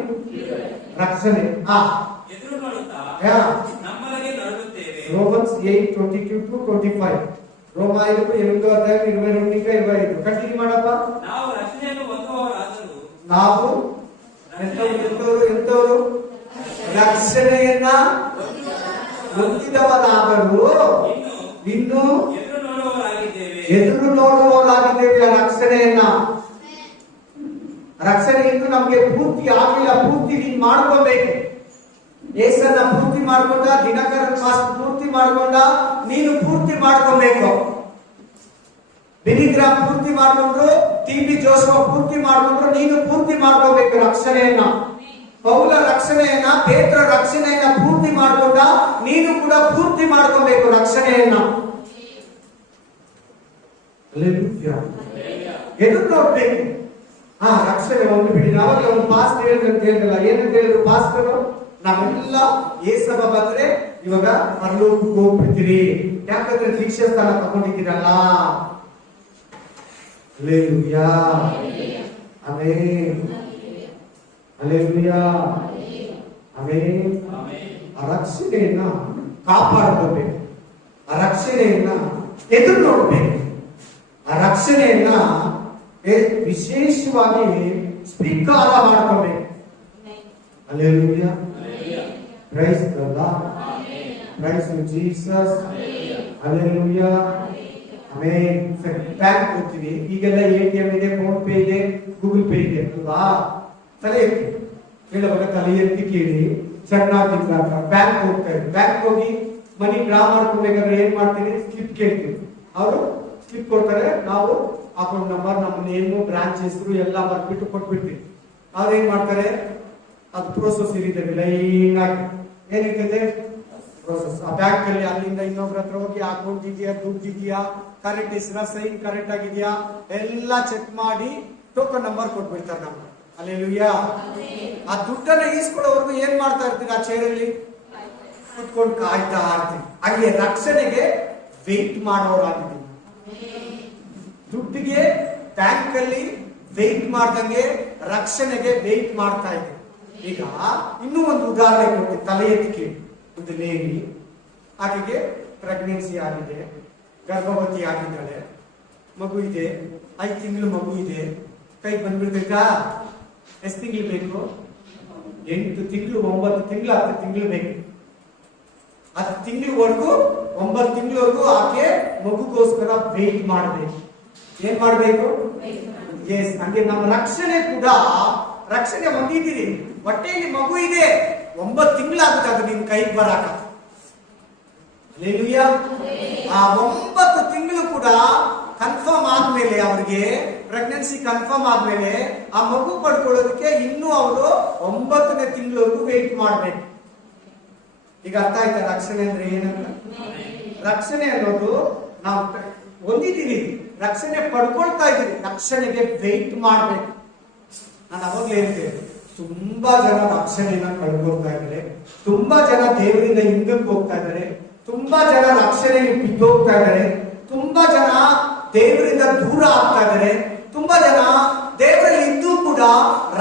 ರಕ್ಷಣೆ. ಎದುರು ನೋಡುತ್ತಾ ನಮ್ಮೊಳಗೆ ನರಳುತ್ತೇವೆ. ರೋಮನ್ಸ್ 8:22-25. ರೋಮ 8:22-25 ಕಂಟಿನ್ಯೂ ಮಾಡಪ್ಪ. ನಾವು ರಕ್ಷಣೆಯನ್ನು ಹೊಂದುವವರಾದರೂ ನಾವು ಎಂತವರು ರಕ್ಷಣೆಯನ್ನ ಹೊಂದಿದವರಾದರೂ ಇನ್ನು ಎದುರು ನೋಡುವವರಾಗಿದ್ದೇವೆ. ರಕ್ಷಣೆ ಇನ್ನು ನಮ್ಗೆ ಪೂರ್ತಿ ಆಗಿಲ್ಲ. ಪೂರ್ತಿ ನೀನ್ ಮಾಡ್ಕೋಬೇಕು. ಏಸನ್ನ ಪೂರ್ತಿ ಮಾಡ್ಕೊಂಡ, ದಿನಕರನ್ ಮಾಸ್ ಪೂರ್ತಿ ಮಾಡ್ಕೊಂಡ, ನೀನು ಪೂರ್ತಿ ಮಾಡ್ಕೋಬೇಕು. ಬಿನಿಗ್ರಾಮ್ ಪೂರ್ತಿ ಮಾಡ್ಕೊಂಡ್ರು, ಟಿ.ಬಿ. ಜೋಸಫ್ ಪೂರ್ತಿ ಮಾಡ್ಕೊಂಡ್ರು, ನೀನು ಪೂರ್ತಿ ಮಾಡ್ಕೋಬೇಕು ರಕ್ಷಣೆಯನ್ನ. ಪೌಲ ರಕ್ಷಣೆಯನ್ನ, ಪೇತ್ರ ರಕ್ಷಣೆಯನ್ನ ಪೂರ್ತಿ ಮಾಡ್ಕೊಂಡ, ನೀನು ಕೂಡ ಪೂರ್ತಿ ಮಾಡ್ಕೋಬೇಕು ರಕ್ಷಣೆಯನ್ನ. ಎದುರು ನೋಡ್ಬೇಕು. ರಕ್ಷಣೆ ಒಂದು ಬಿಡಿ. ನಾವಾಗ ಒಂದು ಪಾಸ್ಟ್ ಹೇಳಿದಂತ ಹೇಳಿಲ್ಲ. ಏನಂತ ಹೇಳಿದ್ರು ಪಾಸ್ಟರ್? ನಾವೆಲ್ಲ ಏಸಭ ಬಂದ್ರೆ ಇವಾಗ ಪರಲೋಕಕ್ಕೆ ಹೋಗ್ಬಿಡ್ತೀರಿ. ಯಾಕಂದ್ರೆ ದೀಕ್ಷಾ ಸ್ಥಾನ ತಗೊಂಡಿದ್ದೀರಲ್ಲ. Hallelujah, amen, hallelujah, amen. ಆ ರಕ್ಷಣೆಯನ್ನ ಕಾಪಾಡ್ಕೋಬೇಕು. ಆ ರಕ್ಷಣೆಯನ್ನ ಎದುರು ನೋಡ್ಬೇಕು. ಆ ರಕ್ಷಣೆಯನ್ನ ವಿಶೇಷವಾಗಿ ಸ್ವೀಕಾರ ಮಾಡ್ಕೋಬೇಕು. Hallelujah, praise the Lord, price Jesus, hallelujah, amen. Bank ಹೋಗ್ತೀವಿ, ಈಗೆಲ್ಲ ATM ಇದೆ, ಫೋನ್ ಪೇ ಇದೆ, ಗೂಗಲ್ ಪೇ ಇದೆ ಅಲ್ವಾ? ತಲೆ ಎತ್ತಿ ಹೇಳುವಾಗ ತಲೆ ಎತ್ತಿ ಕೇಳಿ ಚೆನ್ನಾಗಿದ್ದಾಗ ಬ್ಯಾಂಕ್ ಹೋಗ್ತಾ ಇದ್ವಿ. ಬ್ಯಾಂಕ್ ಹೋಗಿ ಮನಿ ಡ್ರಾ ಮಾಡ್ಕೊಬೇಕಾದ್ರೆ ಏನ್ ಮಾಡ್ತೀವಿ? ಸ್ಲಿಪ್ ಕೇಳ್ತೀವಿ. ಅವರು ಸ್ಲಿಪ್ ಕೊಡ್ತಾರೆ. ನಾವು ಅಕೌಂಟ್ ನಂಬರ್, ನಮ್ಮ ನೇಮು, ಬ್ರಾಂಚ್ ಹೆಸರು ಎಲ್ಲ ಬರ್ಬಿಟ್ಟು ಕೊಟ್ಬಿಡ್ತೀವಿ. ಅವ್ರು ಏನ್ ಮಾಡ್ತಾರೆ? ಅದು ಪ್ರೋಸೆಸ್ ಇರುತ್ತೆ. ಲೈನ್ ಆಗಿ ಏನಿರ್ತದೆ ಪ್ರೋಸೆಸ್. ಆ ಬ್ಯಾಂಕ್ ಅಲ್ಲಿ ಅಲ್ಲಿಂದ ಇನ್ನೊಬ್ರ ಹತ್ರ ಹೋಗಿ ಅಕೌಂಟ್ ಇದೆಯಾ, ದುಡ್ಡು ಇದೆಯಾ, ಕರೆಕ್ಟ್ ಹೆಸರ, ಸೈನ್ ಕರೆಕ್ಟ್ ಆಗಿದೆಯಾ ಎಲ್ಲ ಚೆಕ್ ಮಾಡಿ ಟೋಕನ್ ನಂಬರ್ ಕೊಟ್ಬಿಡ್ತಾರೆ ನಮ್ಗೆ. ಹಲ್ಲೆಲೂಯಾ. ಆ ದುಡ್ಡನ್ನ ಈಸ್ಕೊಳ್ಳೋವರೆಗೂ ಏನ್ ಮಾಡ್ತಾ ಇರ್ತೀವಿ? ಆ ಚೇರಲ್ಲಿ ಕುತ್ಕೊಂಡು ಕಾಯ್ತಾ ಇರ್ತೀವಿ. ಹಾಗೆ ರಕ್ಷಣೆಗೆ ವೆಯ್ಟ್ ಮಾಡೋರಾಗಿದ್ದೀವಿ. ದುಡ್ಡಿಗೆ ಬ್ಯಾಂಕ್ ಅಲ್ಲಿ ವೆಯ್ಟ್ ಮಾಡ್ದಂಗೆ ರಕ್ಷಣೆಗೆ ವೆಯ್ಟ್ ಮಾಡ್ತಾ ಇದ್ದೀವಿ. ಈಗ ಇನ್ನೂ ಒಂದು ಉದಾಹರಣೆ ಕೊಡ್ತೀನಿ. ತಲೆ ಎತ್ತಿ ಒಂದು ಲೇಡಿ, ಆಕೆಗೆ ಪ್ರೆಗ್ನೆನ್ಸಿ ಆಗಿದೆ, ಗರ್ಭವತಿ ಆಗಿದ್ದಾಳೆ, ಮಗು ಇದೆ, 5 ತಿಂಗಳು ಮಗು ಇದೆ, ಕೈ ಬಂದ್ಬಿಡ್ಬೇಕಾ? ಎಷ್ಟು ತಿಂಗಳು ಬೇಕು? 8 ತಿಂಗಳು, 9 ತಿಂಗಳು, 10 ತಿಂಗಳು ಬೇಕು. 10 ತಿಂಗಳವರೆಗೂ, 9 ತಿಂಗಳವರೆಗೂ ಆಕೆ ಮಗುಗೋಸ್ಕರ ವೇಟ್ ಮಾಡಬೇಕು. ಏನ್ ಮಾಡ್ಬೇಕು? ಎಸ್. ಹಂಗೆ ನಮ್ಮ ರಕ್ಷಣೆ ಕೂಡ, ರಕ್ಷಣೆ ಹೊಂದಿದ್ದೀರಿ, ಹೊಟ್ಟೆಯಲ್ಲಿ ಮಗು ಇದೆ, 9 ತಿಂಗಳಾಗುತ್ತೆ ಅದು ನಿನ್ ಕೈಗೆ ಬರಾಕ. ಹಲ್ಲೆಲೂಯಾ. ಆ 9 ತಿಂಗಳು ಕೂಡ ಕನ್ಫರ್ಮ್ ಆದ್ಮೇಲೆ, ಅವ್ರಿಗೆ ಪ್ರೆಗ್ನೆನ್ಸಿ ಕನ್ಫರ್ಮ್ ಆದ್ಮೇಲೆ ಆ ಮಗು ಪಡ್ಕೊಳ್ಳೋದಕ್ಕೆ ಇನ್ನೂ ಅವರು 9ನೇ ತಿಂಗಳವರೆಗೂ ವೇಟ್ ಮಾಡ್ಬೇಕು. ಈಗ ಅರ್ಥ ಆಯ್ತಾ ರಕ್ಷಣೆ ಅಂದ್ರೆ ಏನಂತ? ರಕ್ಷಣೆ ಅನ್ನೋದು ನಾವು ಹೊಂದಿದ್ದೀವಿ, ರಕ್ಷಣೆ ಪಡ್ಕೊಳ್ತಾ ಇದ್ದೀವಿ, ರಕ್ಷಣೆಗೆ ವೇಟ್ ಮಾಡ್ಬೇಕು. ನಾನು ಅವಾಗಲೇ ಹೇಳ್ತೇನೆ, ತುಂಬಾ ಜನ ರಕ್ಷಣೆಯನ್ನ ಕಳ್ಕೊಳ್ತಾ ಇದ್ದಾರೆ, ತುಂಬಾ ಜನ ದೇವರಿಂದ ಹಿಂದಕ್ಕೆ ಹೋಗ್ತಾ ಇದ್ದಾರೆ, ತುಂಬಾ ಜನ ರಕ್ಷಣೆಗೆ ಬಿದ್ದೋಗ್ತಾ ಇದ್ದಾರೆ, ತುಂಬಾ ಜನ ದೇವರಿಂದ ದೂರ ಆಗ್ತಾ ಇದ್ದಾರೆ, ತುಂಬಾ ಜನ ದೇವರಲ್ಲಿ ಇದ್ದು ಕೂಡ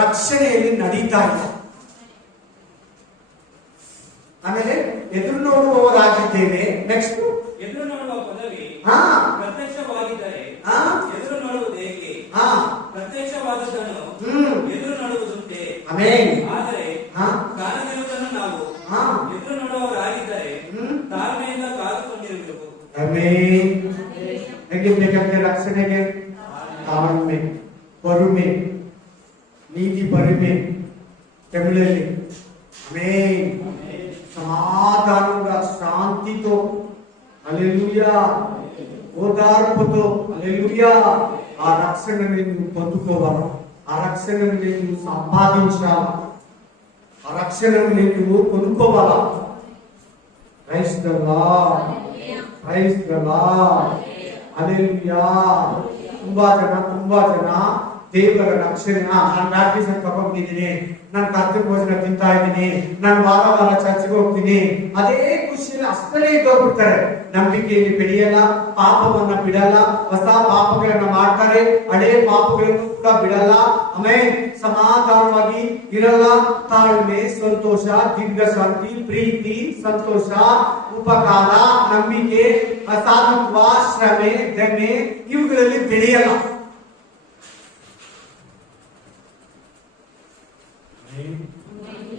ರಕ್ಷಣೆಯಲ್ಲಿ ನಡೀತಾ ಇದ್ದಾರೆ. ಆಮೇಲೆ ಎದುರು ನೋಡುವವರಾಗಿದ್ದೇವೆ. ನೆಕ್ಸ್ಟ್, ಎದುರು ನೋಡುವ ಪದವಿ ಪ್ರತ್ಯಕ್ಷವಾಗಿದ್ದರೆ ಎದುರು ನೋಡುವುದು ಹೇಗೆ? ಪ್ರತ್ಯಕ್ಷವಾದದ್ದನ್ನು ಎದುರು ನೋಡುವುದುಂಟೆ. ಆದರೆ ಕಾಣದಿರುವುದನ್ನು ನಾವು ಎದುರು ನೋಡುವವರಾಗಿದ್ದರೆ ತಾಳ್ಮೆಯಿಂದ ಕಾದುಕೊಂಡಿರಬೇಕು. ಹೇಗಿರ್ಬೇಕಂದ್ರೆ ರಕ್ಷಣೆಗೆ ತಾಳ್ಮೆ, ಪೊರುಮೆ, ನೀತಿ ಪರಿಮೆ, ತಮಿಳಲ್ಲಿ సమాధానంగా శాంతితో హల్లెలూయా ఓదార్పుతో హల్లెలూయా ఆ రక్షణని నువ్వు పొందుకోవాలి. ఆ రక్షణని నువ్వు సంపాదించాలి. ఆ రక్షణని నువ్వు కొనుక్కోవాలా. Praise the Lord, praise the Lord, hallelujah. ತುಂಬಾ ಜನ ದೇವರ ರಕ್ಷಣೆ, ನಾನು ಬ್ಯಾಪ್ಟಿಸಮ್ ತಗೊಂಡಿದ್ದೀನಿ, ನಾನು ಕರ್ತವ್ಯ ಭೋಜನ ತಿಂತಾ ಇದ್ದೀನಿ, ನಾನು ವಾರ ಚರ್ಚ್ಗೆ ಹೋಗ್ತೀನಿ, ಅದೇ ಖುಷಿಯಲ್ಲಿ ಅಷ್ಟೇ ಇದ್ದೋಗ್ಬಿಡ್ತಾರೆ. ನಂಬಿಕೆಯಲ್ಲಿ ಬೆಳೆಯಲ್ಲ, ಪಾಪವನ್ನ ಬಿಡಲ್ಲ, ಹೊಸ ಪಾಪಗಳನ್ನ ಮಾಡ್ತಾರೆ, ಹಳೆ ಪಾಪಗಳನ್ನು ಕೂಡ ಬಿಡಲ್ಲ. ಆಮೇಲೆ ಸಮಾಧಾನವಾಗಿ ಇರಲ್ಲ. ತಾಳ್ಮೆ, ಸಂತೋಷ, ದೀರ್ಘ ಶಾಂತಿ, ಪ್ರೀತಿ, ಸಂತೋಷ, ಉಪಕಾರ, ನಂಬಿಕೆ, ಸಾಧುತ್ವ, ಶ್ರಮೆ, ದಮೆ ಇವುಗಳಲ್ಲಿ ಬೆಳೆಯಲ್ಲ.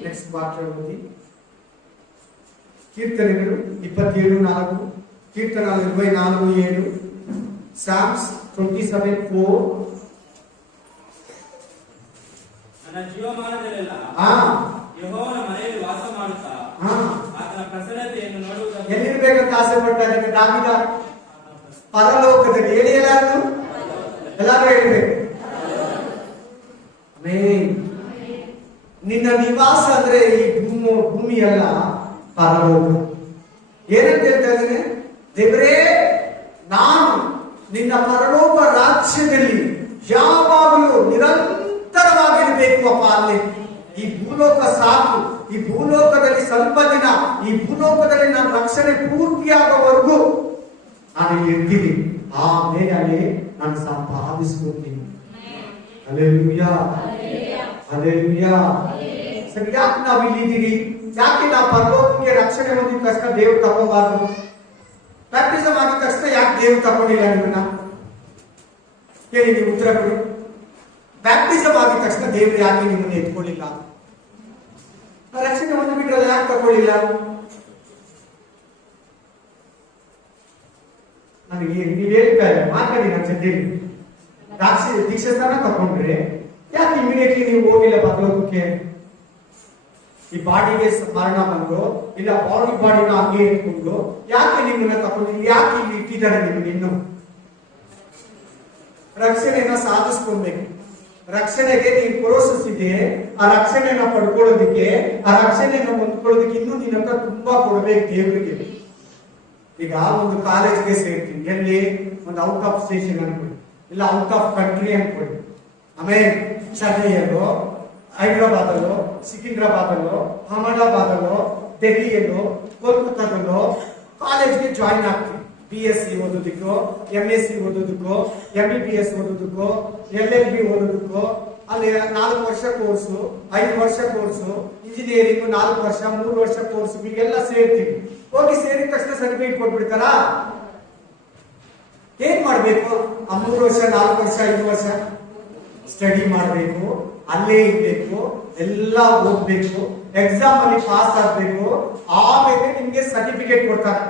ನೆಕ್ಸ್ಟ್ ವಾಕ್ಯ ಓದಿ. ಕೀರ್ತನೆಗಳು 27:4, ಕೀರ್ತನ 24:7, Psalms 27:4. ನನ್ನ ಜೀವಮಾನದಲ್ಲೆಲ್ಲ ಯೆಹೋವನ ಮನೆಯಲ್ಲಿ ವಾಸ ಮಾಡುತ್ತಾ ಆತನ ಪ್ರಸನ್ನತೆಯನ್ನು ನೋಡುವುದಕ್ಕೆ ಎಲ್ಲಿರ್ಬೇಕಂತ ಆಸೆ ಪಟ್ಟ ದಾವಿದ? ಪರಲೋಕದಲ್ಲಿ. ಹೇಳಿ ಎಲ್ಲಾರು, ಎಲ್ಲಾರು ಹೇಳ್ಬೇಕು. ನಿನ್ನ ನಿವಾಸ ಅಂದ್ರೆ ಈ ಭೂಮಿ ಅಲ್ಲ, ಪರಲೋಕ. ಏನಂತ ಹೇಳ್ತಾ ಇದ್ದೇನೆ? ದೇವರೇ, ನಾನು ನಿನ್ನ ಪರಲೋಕ ರಾಜ್ಯದಲ್ಲಿ ಯಾವಾಗಲೂ ನಿರಂತರವಾಗಿರಬೇಕು ಅಪ್ಪ. ಅಲ್ಲಿ ಈ ಭೂಲೋಕ ಸಾಕು. ಈ ಭೂಲೋಕದಲ್ಲಿ ಸ್ವಲ್ಪ ದಿನ, ಈ ಭೂಲೋಕದಲ್ಲಿ ನನ್ನ ರಕ್ಷಣೆ ಪೂರ್ತಿಯಾಗುವವರೆಗೂ ನಾನು ಇರ್ತೀನಿ. ಆಮೇಲೆ ನಾನು ಸಂಪಾದಿಸ್ಕೊತೀನಿ. Hallelujah, hallelujah. ಸರಿ, ಯಾಕೆ ನಾವು ಇಲ್ಲಿದ್ದೀರಿ? ಯಾಕೆ ನಾವು ಪರಲೋಕಕ್ಕೆ ರಕ್ಷಣೆ ಹೊಂದಿದ ತಕ್ಷಣ ದೇವ್ರು ತಗೋಬಾರ್ದು? ಬ್ಯಾಪ್ಟಿಸಮ್ ಆಗಿದ ತಕ್ಷಣ ಯಾಕೆ ದೇವ್ರು ತಗೊಂಡಿಲ್ಲ ನಿಮ್ಮನ್ನ? ಹೇಳಿ, ನೀವು ಉತ್ತರ ಕೊಡಿ. ಬ್ಯಾಪ್ಟಿಸಮ್ ಆಗಿದ ತಕ್ಷಣ ದೇವ್ರು ಯಾಕೆ ನಿಮ್ಮನ್ನ ಎತ್ಕೊಳ್ಳಿಲ್ಲ? ರಕ್ಷಣೆ ಹೊಂದಿಬಿಟ್ರಲ್ಲ, ಯಾಕೆ ತಗೊಳ್ಳಿಲ್ಲ? ನನಗೆ ನೀವು ಹೇಳ್ತಾ ಇಲ್ಲ, ಮಾತಾಡಿ ನನ್ನ ಜೊತೆಲಿ. ದೀಕ್ಷಾಸ್ಥಾನ ತಗೊಂಡ್ರೆ ಯಾಕೆ ಇಮಿಡಿಯೇಟ್ಲಿ ನೀವು ಹೋಗಿಲ್ಲ ಪರಲೋಕಕ್ಕೆ? ಈ ಬಾಡಿಗೆ ಮರಣ ಬಂದು, ಇಲ್ಲ ಬಾಡಿನ ಹಂಗೆ ಇಟ್ಕೊಂಡು ಯಾಕೆ ನಿಮ್ಮನ್ನ ತಗೊಂಡು, ಯಾಕೆ ಇಲ್ಲಿ ಇಟ್ಟಿದ್ದಾರೆ ನಿಮ್ಗೆ? ಇನ್ನು ರಕ್ಷಣೆಯನ್ನ ಸಾಧಿಸ್ಕೊಳ್ಬೇಕು. ರಕ್ಷಣೆಗೆ ನೀವು ಪ್ರೋಸೆಸ್ ಇದೆ. ಆ ರಕ್ಷಣೆಯನ್ನ ಪಡ್ಕೊಳ್ಳೋದಿಕ್ಕೆ, ಆ ರಕ್ಷಣೆಯನ್ನ ಹೊಂದ್ಕೊಳ್ಳೋದಿಕ್ಕೆ ಇನ್ನೂ ನಿನ್ನ ಹತ್ರ ತುಂಬಾ ಕೊಡ್ಬೇಕು ದೇವರಿಗೆ. ಈಗ ಒಂದು ಕಾಲೇಜ್ಗೆ ಸೇರ್ತೀನಿ, ಎಲ್ಲಿ? ಒಂದು ಔಟ್ ಆಫ್ ಸ್ಟೇಷನ್ ಅನ್ಕೊಳ್ಳಿ, ಇಲ್ಲ ಔಟ್ ಆಫ್ ಕಂಟ್ರಿ ಅನ್ಕೊಳ್ಳಿ. ಆಮೇಲೆ ಚೆನ್ನೈಯಲ್ಲೋ, ಹೈದರಾಬಾದಲ್ಲೋ, ಸಿಕಿಂದ್ರಾಬಾದಲ್ಲೋ, ಅಹಮದಾಬಾದಲ್ಲೋ, ಡೆಲ್ಲಿಯಲ್ಲೋ, ಕೋಲ್ಕತ್ತಾದಲ್ಲೋ ಕಾಲೇಜ್ಗೆ ಜಾಯಿನ್ ಆಗ್ತೀವಿ. BSc ಓದೋದಕ್ಕೋ, MSc ಓದೋದಕ್ಕೋ, MBBS ಓದೋದಕ್ಕೋ, LLB ಓದೋದಕ್ಕೋ. ಅಲ್ಲಿ 4 ವರ್ಷ ಕೋರ್ಸು, 5 ವರ್ಷ ಕೋರ್ಸು, ಇಂಜಿನಿಯರಿಂಗ್ 4 ವರ್ಷ, 3 ವರ್ಷ ಕೋರ್ಸು, ಹೀಗೆಲ್ಲ ಸೇರ್ತೀವಿ. ಹೋಗಿ ಸೇರಿದ ತಕ್ಷಣ ಸರ್ಟಿಫಿಕೇಟ್ ಕೊಟ್ಬಿಡ್ತಾರಾ? ಏನ್ ಮಾಡ್ಬೇಕು? ಆ 3 ವರ್ಷ, 4 ವರ್ಷ, 5 ವರ್ಷ ಸ್ಟಡಿ ಮಾಡ್ಬೇಕು, ಅಲ್ಲೇ ಇರ್ಬೇಕು, ಎಲ್ಲ ಓದ್ಬೇಕು, ಎಕ್ಸಾಮ್ ಅಲ್ಲಿ ಪಾಸ್ ಆಗ್ಬೇಕು, ಆಮೇಲೆ ನಿಮ್ಗೆ ಸರ್ಟಿಫಿಕೇಟ್ ಕೊಡ್ತಾರೆ.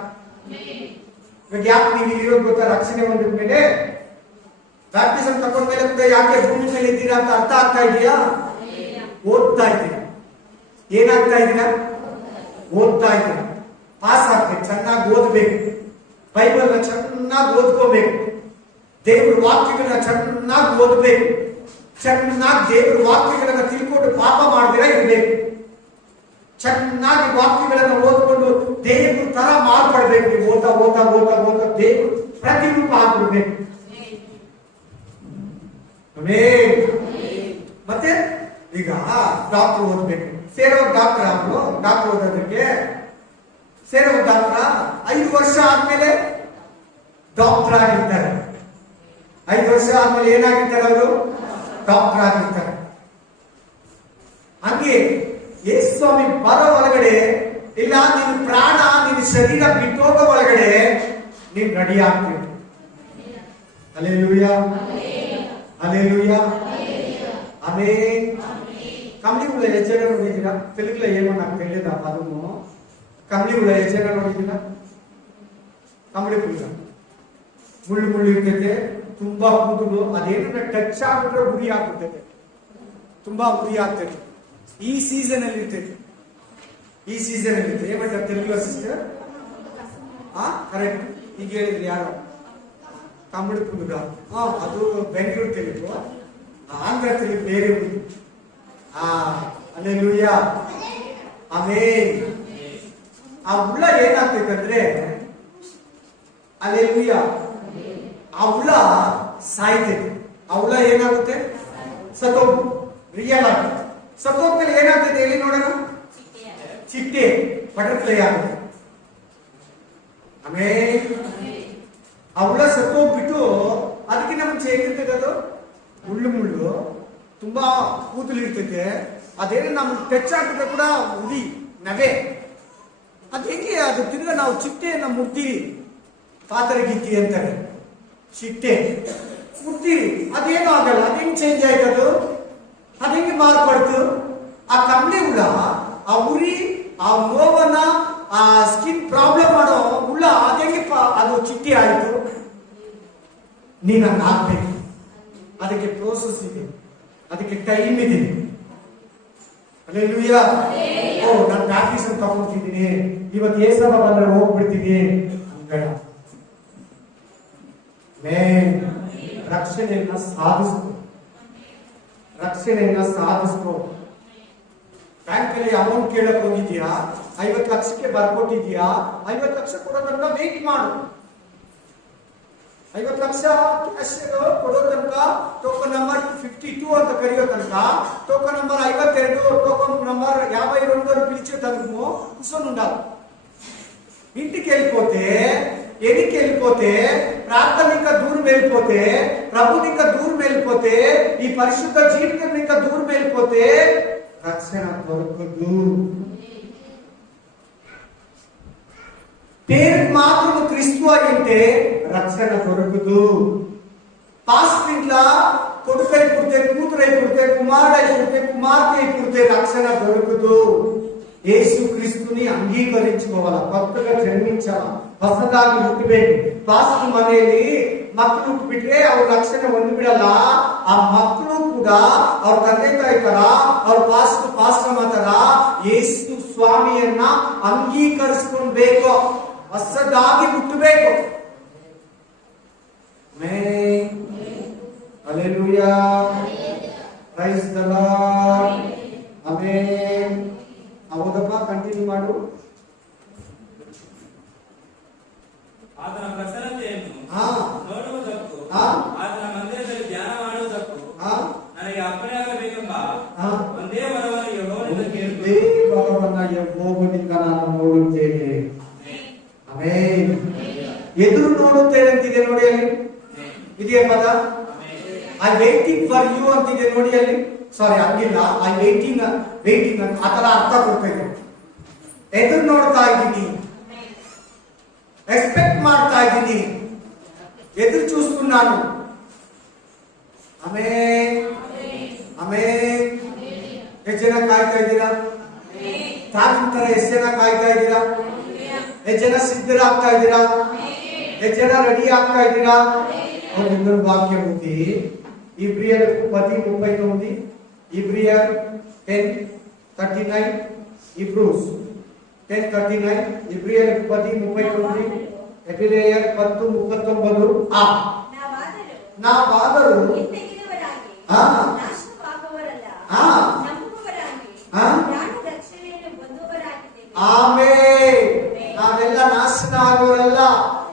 ಇವಾಗ ಯಾಕೆ ನೀವು ಇರೋದು ಗೊತ್ತಾ? ರಕ್ಷಣೆ ಹೊಂದಿದ ಮೇಲೆ, ಬ್ಯಾಪ್ಟಿಸಮ್ ತಗೊಂಡ್ಮೇಲೆ ಯಾಕೆ ಭೂಮಿ ಮೇಲೆ ಇದ್ದೀರಾ ಅಂತ ಅರ್ಥ ಆಗ್ತಾ ಇದೆಯಾ? ಓದ್ತಾ ಇದ್ದೀರಾ. ಏನಾಗ್ತಾ ಇದ್ದೀರಾ? ಓದ್ತಾ ಇದ್ದೀರಾ. ಪಾಸ್ ಆಗ್ಬೇಕು, ಚೆನ್ನಾಗಿ ಓದ್ಬೇಕು, ಬೈಬಲ್ನ ಚೆನ್ನಾಗಿ ಓದ್ಕೋಬೇಕು, ದೇವ್ರ ವಾಕ್ಯಗಳನ್ನ ಚೆನ್ನಾಗಿ ಓದ್ಬೇಕು, ಚೆನ್ನಾಗಿ ದೇವ್ರ ವಾಕ್ಯಗಳನ್ನ ತಿಳ್ಕೊಂಡು ಪಾಪ ಮಾಡ್ದಿರ ಇರ್ಬೇಕು. ಚೆನ್ನಾಗಿ ವಾಕ್ಯಗಳನ್ನ ಓದ್ಕೊಂಡು ದೇವ್ರ ತರ ಮಾರ್ಪಡ್ಬೇಕು. ನೀವು ಓದ್ತಾ ಓದ್ತಾ ಓದ್ತಾ ಓದ್ತಾ ದೇವ್ರ ಪ್ರತಿರೂಪ ಆಗ್ಬಿಡ್ಬೇಕು. ಮತ್ತೆ ಈಗ ಡಾಕ್ಟರ್ ಓದ್ಬೇಕು. ಸೇರೋ ಡಾಕ್ಟರ್ ಅವನು, ಡಾಕ್ಟರ್ ಓದೋದಕ್ಕೆ ಸೇರೋ ಡಾಕ್ಟರ್ 5 ವರ್ಷ ಆದ್ಮೇಲೆ ಡಾಕ್ಟರ್ ಆಗಿರ್ತಾರೆ. 5 ವರ್ಷ ಆದ್ಮೇಲೆ ಏನಾಗಿರ್ತಾರೆ ಅವರು? ಡಾಕ್ಟರ್ ಆಗಿರ್ತಾರೆ. ಹಂಗೆ ಯೇಸು ಸ್ವಾಮಿ ಬರೋ ಒಳಗಡೆ, ಇಲ್ಲ ನಿನ್ನ ಪ್ರಾಣ, ನಿನ್ನ ಶರೀರ ಬಿಟ್ಟೋಗೋ ಒಳಗಡೆ ನೀನ್ ರೆಡಿ ಆಗ್ತೀವಿ. ಹಲ್ಲೆಲೂಯಾ, హల్లెలూయా ఆమేన్. కమ్లి ఉల్ల ఎచ్చన ನೋಡಿದಿರಾ? తెలుగులో ఏమో నాకు తెలియదు ఆ పదము. కమ్లి ఉల్ల ఎచ్చన ನೋಡಿದಿರಾ? ಕಮಲಿ ಪುಲ್ಲ ಮುಳ್ಳು ಮುಳ್ಳು ಇರ್ತೈತೆ, ತುಂಬಾ ಕೂದಲು, ಅದೇನ ಟಚ್ ಆಗ್ಬಿಟ್ರೆ ಉರಿ ಆಗ್ಬಿಡ್ತೈತೆ, ತುಂಬಾ ಉರಿ ಆಗ್ತೈತೆ. ಈ ಸೀಸನ್ ಅಲ್ಲಿ ಇರ್ತೈತೆ, ಈ ಸೀಸನ್ ಅಲ್ಲಿ ಇರ್ತೈತೆ. ಏನ್ಮಾಡ್ತಾರೆ తెలుగులో ಸಿಸ್ಟರ್? ಕರೆಕ್ಟ್. ಈಗ ಹೇಳಿದ್ರಿ ಯಾರು? ಕಮಲಿ ಪುಲ್ಲ. ಅದು ಬೆಂಗಳೂರು తెలుగు, ಆಂಧ್ರ తెలుగు ಬೇರೆ ఉంది. Hallelujah, amen. ಆ ಹುಳ ಏನಾಗ್ತೈತಂದ್ರೆ, ಹಲ್ಲೆಲೂಯಾ, ಆ ಹುಳ ಸಾಯ್ತೈತೆ. ಆ ಹುಳ ಏನಾಗುತ್ತೆ? ಸತ್ತೋಗ್ ರಿಯಲ್ ಆಗುತ್ತೆ. ಸತ್ತೋಗ್ಮೇಲೆ ಏನಾಗ್ತೈತೆ ಹೇಳಿ ನೋಡೋಣ? ಚಿಟ್ಟೆ, ಬಟರ್ಫ್ಲೈ ಆಗುತ್ತೆ. ಆಮೇನ್. ಆ ಹುಳ ಸತ್ತೋಗ್ಬಿಟ್ಟು ಅದಕ್ಕಿಂತ ಮುಂಚೆ ಹೇಗಿರ್ತದೆ ಅದು ಮುಳ್ಳು ತುಂಬಾ ಕೂದಲು ಇರ್ತೈತೆ. ಅದೇನು ನಮ್ಗೆ ಟಚ್ ಆಗ್ತದೆ ಕೂಡ ಉರಿ ನವೆ. ಅದು ಹೆಂಗೆ ಅದು ತಿರ್ಗ ನಾವು ಚಿಟ್ಟೆಯನ್ನ ಮುಟ್ತೀವಿ, ಪಾತರಗಿತ್ತಿ ಅಂತಾರೆ, ಚಿಟ್ಟೆ ಮುಟ್ತೀವಿ, ಅದೇನು ಆಗಲ್ಲ. ಅದೇನು ಚೇಂಜ್ ಆಯ್ತದು, ಅದೇಂಗೆ ಮಾರ್ಪಡ್ತು. ಆ ಕಂಬಳಿ ಹುಳ, ಆ ಉರಿ, ಆ ನೋವನ್ನ, ಆ ಸ್ಕಿನ್ ಪ್ರಾಬ್ಲಮ್ ಮಾಡೋ ಹುಳ ಅದೇಂಗೆ ಅದು ಚಿಟ್ಟೆ ಆಯ್ತು. ನೀನು ಹಂಗಾಗ್ಬೇಕು. ಅದಕ್ಕೆ ಪ್ರೋಸೆಸ್ ಇದೆ, ಅದಕ್ಕೆ ಟೈಮ್ ಇದೆ. ಅಲ್ಲೆಲ್ಲೂಯ್ಯ. ಓ, ನಾನು ಪ್ರಾಕ್ಟೀಸ್ ತಗೊಂತಿದ್ದೀನಿ, ಇವತ್ತು ಏಸವ ಬಂದ್ರೆ ಹೋಗ್ಬಿಡ್ತೀನಿ ಅಂಬೇಡ. ರಕ್ಷಣೆಯನ್ನ ಸಾಧಿಸ್ಕೋ. ಬ್ಯಾಂಕಲ್ಲಿ ಅಮೌಂಟ್ ಕೇಳಕ್ ಹೋಗಿದ್ಯಾ, 50 ಲಕ್ಷಕ್ಕೆ ಬರ್ಕೊಟ್ಟಿದ್ಯಾ, 50 ಲಕ್ಷ ಕೊಡೋ ತನಕ ವೇಟ್ ಮಾಡು. 50 ಲಕ್ಷ ಕ್ಯಾಶ್ ಕೊಡೋ ತನಕ, ಟೋಕನ್ ನಂಬರ್ 52 ಅಂತ ಕರೆಯೋ ತನಕ, ಟೋಕನ್ ನಂಬರ್ 52, టోకన్ నంబర్ 52 పిలిచే తనకు కూర్చొని ఉండాలి. ఇంటికి వెళ్ళిపోతే, ఎనికి వెళ్ళిపోతే, ప్రార్థన దూరం వెళ్ళిపోతే, ప్రభుని దూరం వెళ్ళిపోతే, ఈ పరిశుద్ధ జీవితం దూరం వెళ్ళిపోతే రక్షణ దొరకదు. పేరుకు మాత్రం క్రీస్తు అంటే రక్షణ దొరకదు. పాస్ట్ ఇంట్లో కొడుకై పుడితే, కూతురై పుడితే, కుమారుడై పుడితే, కుమార్తె అయి పుడితే రక్షణ దొరకదు. యేసు క్రీస్తుని అంగీకరించుకోవాలా, కొత్తగా జన్మించాలా, ಹೊಸದಾಗಿ ಹುಟ್ಟಬೇಕು. ಪಾಸ್ಟ್ ಮನೆಯಲ್ಲಿ ಮಕ್ಕಳು ಹುಟ್ಟುಬಿಟ್ರೆ ಅವ್ರ ರಕ್ಷಣೆ ಹೊಂದ್ಬಿಡಲ್ಲ. ಆ ಮಕ್ಕಳು ಕೂಡ ಅವ್ರ ತಂದೆ ತಾಯಿ ತರ, ಅವ್ರ ಪಾಸ್ಟರ್ ತರ ಯೇಸು ಸ್ವಾಮಿಯನ್ನ ಅಂಗೀಕರಿಸ್ಕೊಳ್ಬೇಕು, ಹೊಸದಾಗಿ ಹುಟ್ಟಬೇಕು. Hallelujah, praise the Lord, amen. ಹೌದಪ್ಪ, ಕಂಟಿನ್ಯೂ ಮಾಡು. ಆತನ ಪ್ರಸನ್ನತೆಯನ್ನು ನೋಡುವುದಕ್ಕೂ, ಆತನ ಮಂದಿರದಲ್ಲಿ ಧ್ಯಾನ ಮಾಡುವುದಕ್ಕೂ ನನಗೆ ಅಪ್ಪಣೆಯಾಗಬೇಕೆಂಬ ಒಂದೇ ವರವನ್ನು ಯೆಹೋವನಿಂದ ನಾನು ನೋಡುತ್ತೇನೆ. ಆಮೆನ್. ಎದುರು ನೋಡುತ್ತೇನೆ ಅಂತಿದೆ ನೋಡಿ ಅಲ್ಲಿ, ಇದೆಯಾ ಪದ? ಐ ವೇಟಿಂಗ್ ಫಾರ್ ಯು ಅಂತಿದೆ ನೋಡಿ ಅಲ್ಲಿ. ಸಾರಿ, ಹಂಗಿಲ್ಲ, ಐ ವೇಟಿಂಗ್ ಆ ತರ ಅರ್ಥ ಕೊಡ್ತಾ ಇದೆ. ಎದುರು ನೋಡ್ತಾ ಇದ್ದೀನಿ, ಎಕ್ಸ್ಪೆಕ್ಟ್ ಮಾಡ್ತಾ ಇದ್ದೀನಿ, ఎదురు చూస్తున్నాను. Amen, amen. ಎಷ್ಟು ಜನ ಕಾಯ್ತಾ ಇದ್ದೀರಾ? ತಾಗಿನ ತರ ಎಷ್ಟು ಜನ ಕಾಯ್ತಾ ಇದ್ದೀರಾ? ಎಷ್ಟು ಜನ ಸಿದ್ಧರಾಗ್ತಾ ಇದ್ದೀರಾ? ಎಷ್ಟು ಜನ ರೆಡಿ ಆಗ್ತಾ ಇದ್ದೀರಾ? ಒಂದು ವಾಕ್ಯ ఉంది, ఇబ్రియర్ 10:30 ఉంది, ఇబ్రియర్ 10:39, ఇబ్రూస్ 10:39, ఇబ్రియర్ 10:39, ఎబ్రియర్ 10:39. నా బాధలు ನಾವೆಲ್ಲ ನಾಶನ ಆಗೋರಲ್ಲ,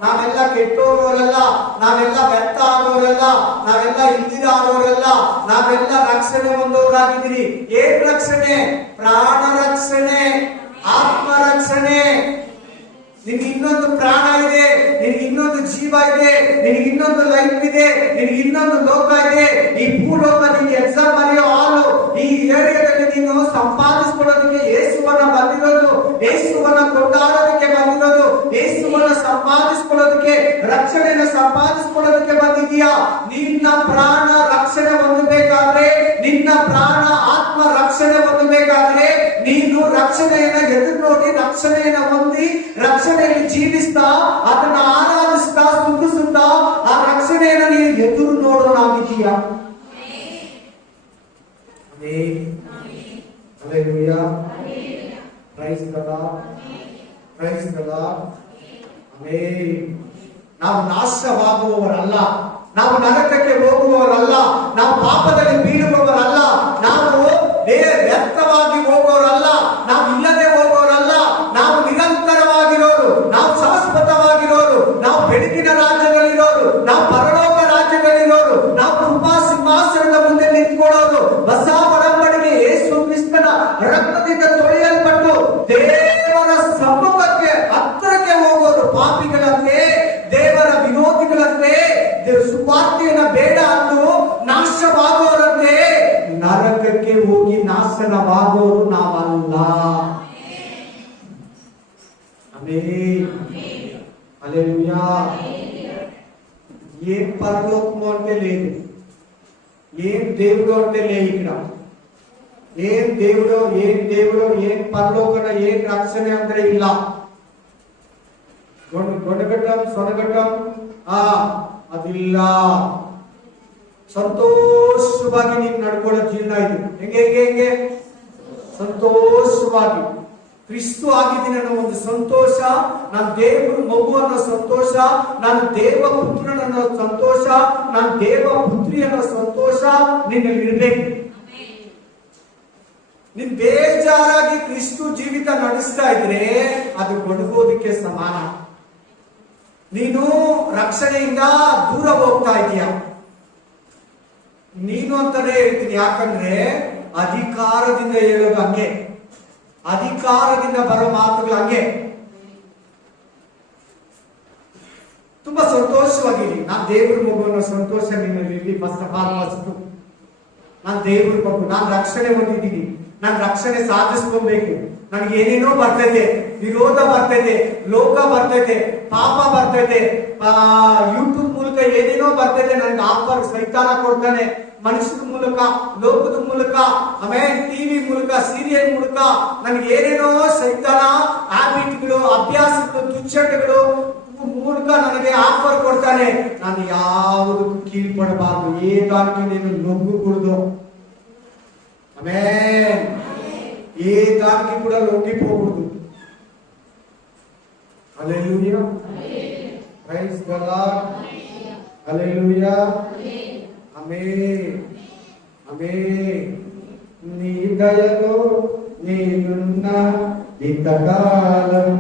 ನಾವೆಲ್ಲ ಕೆಟ್ಟೋಗೋರಲ್ಲ, ನಾವೆಲ್ಲ ವ್ಯರ್ಥ ಆಗೋರಲ್ಲ, ನಾವೆಲ್ಲ ಇಲ್ದಿರಾಗೋರಲ್ಲ, ನಾವೆಲ್ಲ ರಕ್ಷಣೆ ಹೊಂದೋರಾಗಿದ್ದೀರಿ. ಏನ್ ರಕ್ಷಣೆ? ಪ್ರಾಣ ರಕ್ಷಣೆ, ಆತ್ಮ ರಕ್ಷಣೆ. ನಿನಗೆ ಇನ್ನೊಂದು ಪ್ರಾಣ ಇದೆ, ನಿನಗೆ ಇನ್ನೊಂದು ಜೀವ ಇದೆ, ನಿನಗೆ ಇನ್ನೊಂದು ಲೈಫ್ ಇದೆ, ನಿನಗೆ ಇನ್ನೊಂದು ಲೋಕ ಇದೆ. ಈ ಭೂಲೋಕ ನಿನಗೆ ಎಕ್ಸಾಮ್ ಬರೆಯೋ ಹಾಲು, ಈ ಏರಿಯಾದಲ್ಲಿ ನೀನು ಸಂಪಾದಿಸ್ಕೊಳ್ಳೋದಕ್ಕೆ ಯೇಸುವನ್ನ ಬಂದಿರೋದು, ಯೇಸುವನ್ನ ಕೊಂಡಾಡೋದಕ್ಕೆ ಬಂದಿರೋದು, ಯೇಸುವನ್ನ ಸಂಪಾದಿಸ್ಕೊಳ್ಳೋದಕ್ಕೆ, ರಕ್ಷಣೆಯನ್ನು ಸಂಪಾದಿಸ್ಕೊಳ್ಳೋದಕ್ಕೆ ಬಂದಿದೀಯಾ. ನಿನ್ನ ಪ್ರಾಣ ರಕ್ಷಣೆ ಹೊಂದಬೇಕಾದ್ರೆ, ನಿನ್ನ ಪ್ರಾಣ ಆತ್ಮ ರಕ್ಷಣೆ ಹೊಂದಬೇಕಾದ್ರೆ, ನೀನು ರಕ್ಷಣೆಯನ್ನ ಎದುರು ನೋಡಿ, ರಕ್ಷಣೆಯನ್ನ ಹೊಂದಿ, ರಕ್ಷಣೆಯಲ್ಲಿ ಜೀವಿಸ್ತಾ, ಅದನ್ನ ಆರಾಧಿಸ್ತಾ, ಸ್ತುತಿಸುತ್ತಾ, ಆ ರಕ್ಷಣೆಯನ್ನು ನೀನು ಎದುರು ನೋಡೋನಾಗಿದ್ದೀಯಾ. Hallelujah, praise the Lord, praise the Lord. Amen. ನಾವು ನಾಶವಾಗುವವರಲ್ಲ, ನಾವು ನರಕಕ್ಕೆ ಹೋಗುವವರಲ್ಲ, ನಾವು ಪಾಪದಲ್ಲಿ ಬೀಳುವವರಲ್ಲ, ನಾವು ವ್ಯರ್ಥವಾಗಿ ಹೋಗೋರಲ್ಲ, ನಾವು ಇಲ್ಲದೆ ಹೋಗೋರಲ್ಲ, ನಾವು ನಿರಂತರವಾಗಿರೋರು, ನಾವು ಶಾಶ್ವತವಾಗಿರೋರು, ನಾವು ಬೆಳಕಿನ ರಾಜ್ಯದಲ್ಲಿರೋರು, ನಾವು ಪರಲೋಕ ರಾಜ್ಯದಲ್ಲಿರೋರು, ನಾವು ಕೃಪಾ ಸಿಂಹಾಸನದ ಮುಂದೆ ನಿಂತ್ಕೊಳ್ಳೋರು, ಹೊಸ ಒಡಂಬಡಿಕೆ ಯೇಸು ಕ್ರಿಸ್ತನ ರಕ್ತದಿಂದ ತೊಳೆಯಲ್ಪಟ್ಟು ದೇವರ ಸಮ್ಮುಖಕ್ಕೆ ಹತ್ತಿರಕ್ಕೆ ಹೋಗೋರು, ಪಾಪಿಗಳ ಹೋಗಿ ನಾಶನವಾಗೋರು ನಾವಲ್ಲ. ఆమేన్. హల్లెలూయా. ఏం పరలోకము అంటే లేదు, ఏం దేవుడు అంటే లేదు. ఇక్కడ ఏం దేవుడో ఏం పరలోకన ఏం రక్షణ ಅಂದ್ರೆ ಇಲ್ಲ. ಗೊಣಗಟ್ಟಂ ಸೊನಗಟ್ಟಂ ಅದಿಲ್ಲ. ಸಂತೋಷವಾಗಿ ನೀನು ನಡ್ಕೊಳ್ಳೋ ಜೀವನ ಇದು. ಹೆಂಗೆ ಸಂತೋಷವಾಗಿ ಕ್ರಿಸ್ತು ಆಗಿದ್ದೀನಿ ಅನ್ನೋ ಒಂದು ಸಂತೋಷ, ನಾನು ದೇವರ ಮಗು ಅನ್ನೋ ಸಂತೋಷ, ನಾನು ದೇವ ಪುತ್ರನನ್ನೋ ಸಂತೋಷ, ನಾನು ದೇವ ಪುತ್ರಿ ಅನ್ನೋ ಸಂತೋಷ ನಿನ್ನಲ್ಲಿ ಇರಬೇಕು. ನೀನ್ ಬೇಜಾರಾಗಿ ಕ್ರಿಸ್ತು ಜೀವಿತ ನಡೆಸ್ತಾ ಇದ್ರೆ ಅದು ಗೊಣಗೋದಕ್ಕೆ ಸಮಾನ. ನೀನು ರಕ್ಷಣೆಯಿಂದ ದೂರ ಹೋಗ್ತಾ ಇದೀಯ ನೀನು ಅಂತಾನೆ ಹೇಳ್ತೀನಿ. ಯಾಕಂದ್ರೆ ಅಧಿಕಾರದಿಂದ ಹೇಳೋದು ಹಂಗೆ, ಅಧಿಕಾರದಿಂದ ಬರೋ ಮಾತುಗಳು ಹಂಗೆ. ತುಂಬಾ ಸಂತೋಷವಾಗಿರಿ. ನಾನು ದೇವ್ರ ಮಗು ಅನ್ನೋ ಸಂತೋಷ ನಿನ್ನಲ್ಲಿ ಫಸ್ಟ್ ಆಫ್ ಆಲ್ ಫಸ್ಟ್. ನಾನು ದೇವ್ರ ಮಗು, ನಾನು ರಕ್ಷಣೆ ಹೊಂದಿದ್ದೀನಿ, ನಾನು ರಕ್ಷಣೆ ಸಾಧಿಸ್ಕೊಬೇಕು. ನನಗೆ ಏನೇನೋ ಬರ್ತೈತೆ, ವಿರೋಧ ಬರ್ತೈತೆ, ಲೋಕ ಬರ್ತೈತೆ, ಪಾಪ ಬರ್ತೈತೆ, ಯೂಟ್ಯೂಬ್ ಮೂಲಕ ಏನೇನೋ ಬರ್ತೈತೆ. ನನಗೆ ಆಫರ್ ಸೈತಾನ ಕೊಡ್ತಾನೆ, ಮನುಷ್ಯರ ಮೂಲಕ, ಲೋಕದ ಮೂಲಕ, ಆಮೇಲೆ ಟಿವಿ ಮೂಲಕ, ಸೀರಿಯಲ್ ಮೂಲಕ ನನಗೆ ಏನೇನೋ ಸೈತಾನ ಹ್ಯಾಬಿಟ್ಗಳು, ಅಭ್ಯಾಸಗಳು, ದುಶ್ಚಟಗಳು ಮೂಲಕ ನನಗೆ ಆಫರ್ ಕೊಡ್ತಾನೆ. ನಾನು ಯಾವುದಕ್ಕೂ ಕೀಳ್ಪಡಬಾರ್ದು, ಏದಾనికి నేను లొంగకూడదు. ಆಮೆನ್. ఏ దానికి కూడా లొంగిపోకూడదు. Hallelujah. Praise the Lord. Hallelujah. Amen. Amen. నీ దయలో నేనున్న ఇంతకాలం,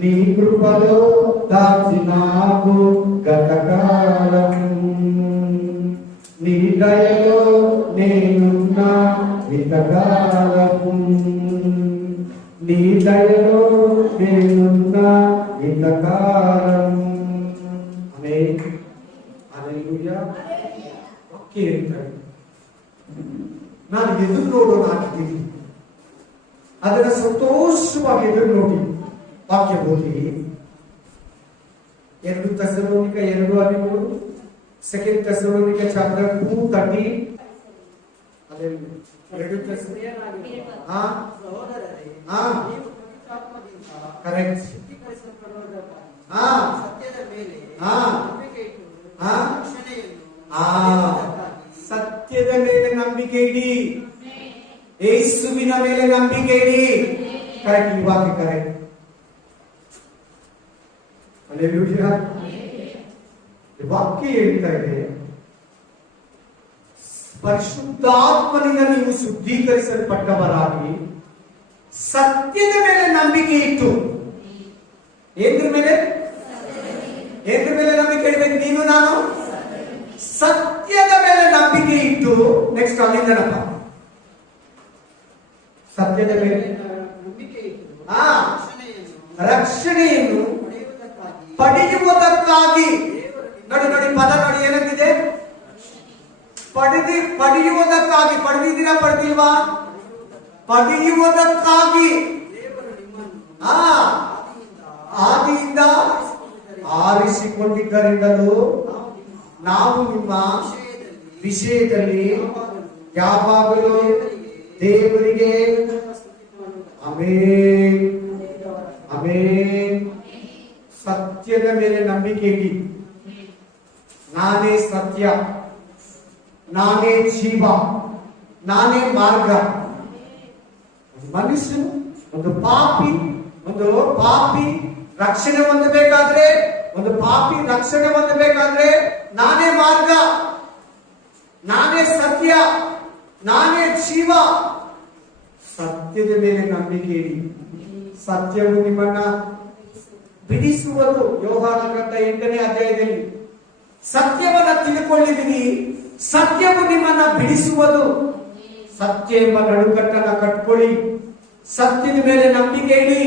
నీ కృపలో దాచినావు గతకాలం. నీ దయలో నేనున్న ఇంతకాలం, నీ దయలో నేనున్న ఇంతకాలం. ಆಮೆನ್. ಹಲ್ಲೆಲೂಯಾ. ವಾಕ್ಯ ಹೇಳ್ತಾರೆ, ನಾನು ಎದುರು ನೋಡೋನಾಗಿದ್ದೀನಿ, ಅದನ್ನ ಸಂತೋಷವಾಗಿ ಎದುರು ನೋಡಿ. ವಾಕ್ಯ ಓದಿ 2 ಥೆಸಲೋನಿಕ 2:13, 2 ಥೆಸಲೋನಿಕ ಚಾಪ್ಟರ್ 2:13. ಕರೆಕ್ಟ್. ಸತ್ಯದ ಮೇಲೆ ನಂಬಿಕೆ ಇಡಿ, ಯೇಸುವಿನ ಮೇಲೆ ನಂಬಿಕೆ ಇಡಿ. ಕರೆಕ್ಟ್. ಈ ವಾಕ್ಯ ಕರೆಕ್ಟ್. ಹಲ್ಲೆಲೂಯಾ. ಈ ವಾಕ್ಯ ಹೇಳ್ತಾ ಇದೆ, ಪರಿಶುದ್ಧಾತ್ಮನಿಂದ ನೀವು ಶುದ್ಧೀಕರಿಸಲ್ಪಟ್ಟವರಾಗಿ ಸತ್ಯದ ಮೇಲೆ ನಂಬಿಕೆ ಇಟ್ಟು. ಏದ್ರ ಮೇಲೆ ನಂಬಿಕೆ ಇಡಬೇಕು? ನೀನು ನಾನು ಸತ್ಯದ ಮೇಲೆ ನಂಬಿಕೆ ಇಟ್ಟು. ನೆಕ್ಸ್ಟ್ ಅಲ್ಲಿಂದನಪ್ಪ, ಸತ್ಯದ ಮೇಲೆ ರಕ್ಷಣೆಯನ್ನು ಪಡೆಯುವುದಕ್ಕಾಗಿ. ನೋಡಿ ಪದ ನೋಡಿ ಏನಂತಿದೆ? ಪಡೆಯುವುದಕ್ಕಾಗಿ. ಪಡೆದಿದ್ದೀರಾ? ಪಡೆದಿಲ್ವಾ? ಪಡೆಯುವುದಕ್ಕಾಗಿ ಆದಿಯಿಂದ ಆರಿಸಿಕೊಂಡಿದ್ದರಿಂದಲೂ ನಾವು ನಿಮ್ಮ ವಿಷಯದಲ್ಲಿ ಯಾವಾಗಲೂ ದೇವರಿಗೆ ಆಮೆನ್ ಆಮೆನ್ ಸತ್ಯದ ಮೇಲೆ ನಂಬಿಕೆ ಇಡಿ. ನಾನೇ ಸತ್ಯ, ನಾನೇ ಜೀವ, ನಾನೇ ಮಾರ್ಗ. ಮನುಷ್ಯನು ಒಂದು ಪಾಪಿ ರಕ್ಷಣೆ ಹೊಂದಬೇಕಾದ್ರೆ, ನಾನೇ ಮಾರ್ಗ, ನಾನೇ ಸತ್ಯ, ನಾನೇ ಜೀವ. ಸತ್ಯದ ಮೇಲೆ ನಂಬಿಕೆ ಇಡಿ. ಸತ್ಯವು ನಿಮ್ಮನ್ನ ಬಿಡಿಸುವುದು. ಯೋಹಾನ ಗ್ರಂಥ 8ನೇ ಅಧ್ಯಾಯದಲ್ಲಿ ಸತ್ಯವನ್ನ ತಿಳ್ಕೊಳ್ಳಿದಿರಿ, ಸತ್ಯವು ನಿಮ್ಮನ್ನ ಬಿಡಿಸುವುದು. ಸತ್ಯ ಎಂಬ ನಡುಕಟ್ಟನ್ನ ಕಟ್ಕೊಳ್ಳಿ, ಸತ್ಯದ ಮೇಲೆ ನಂಬಿಕೆ ಇಡಿ,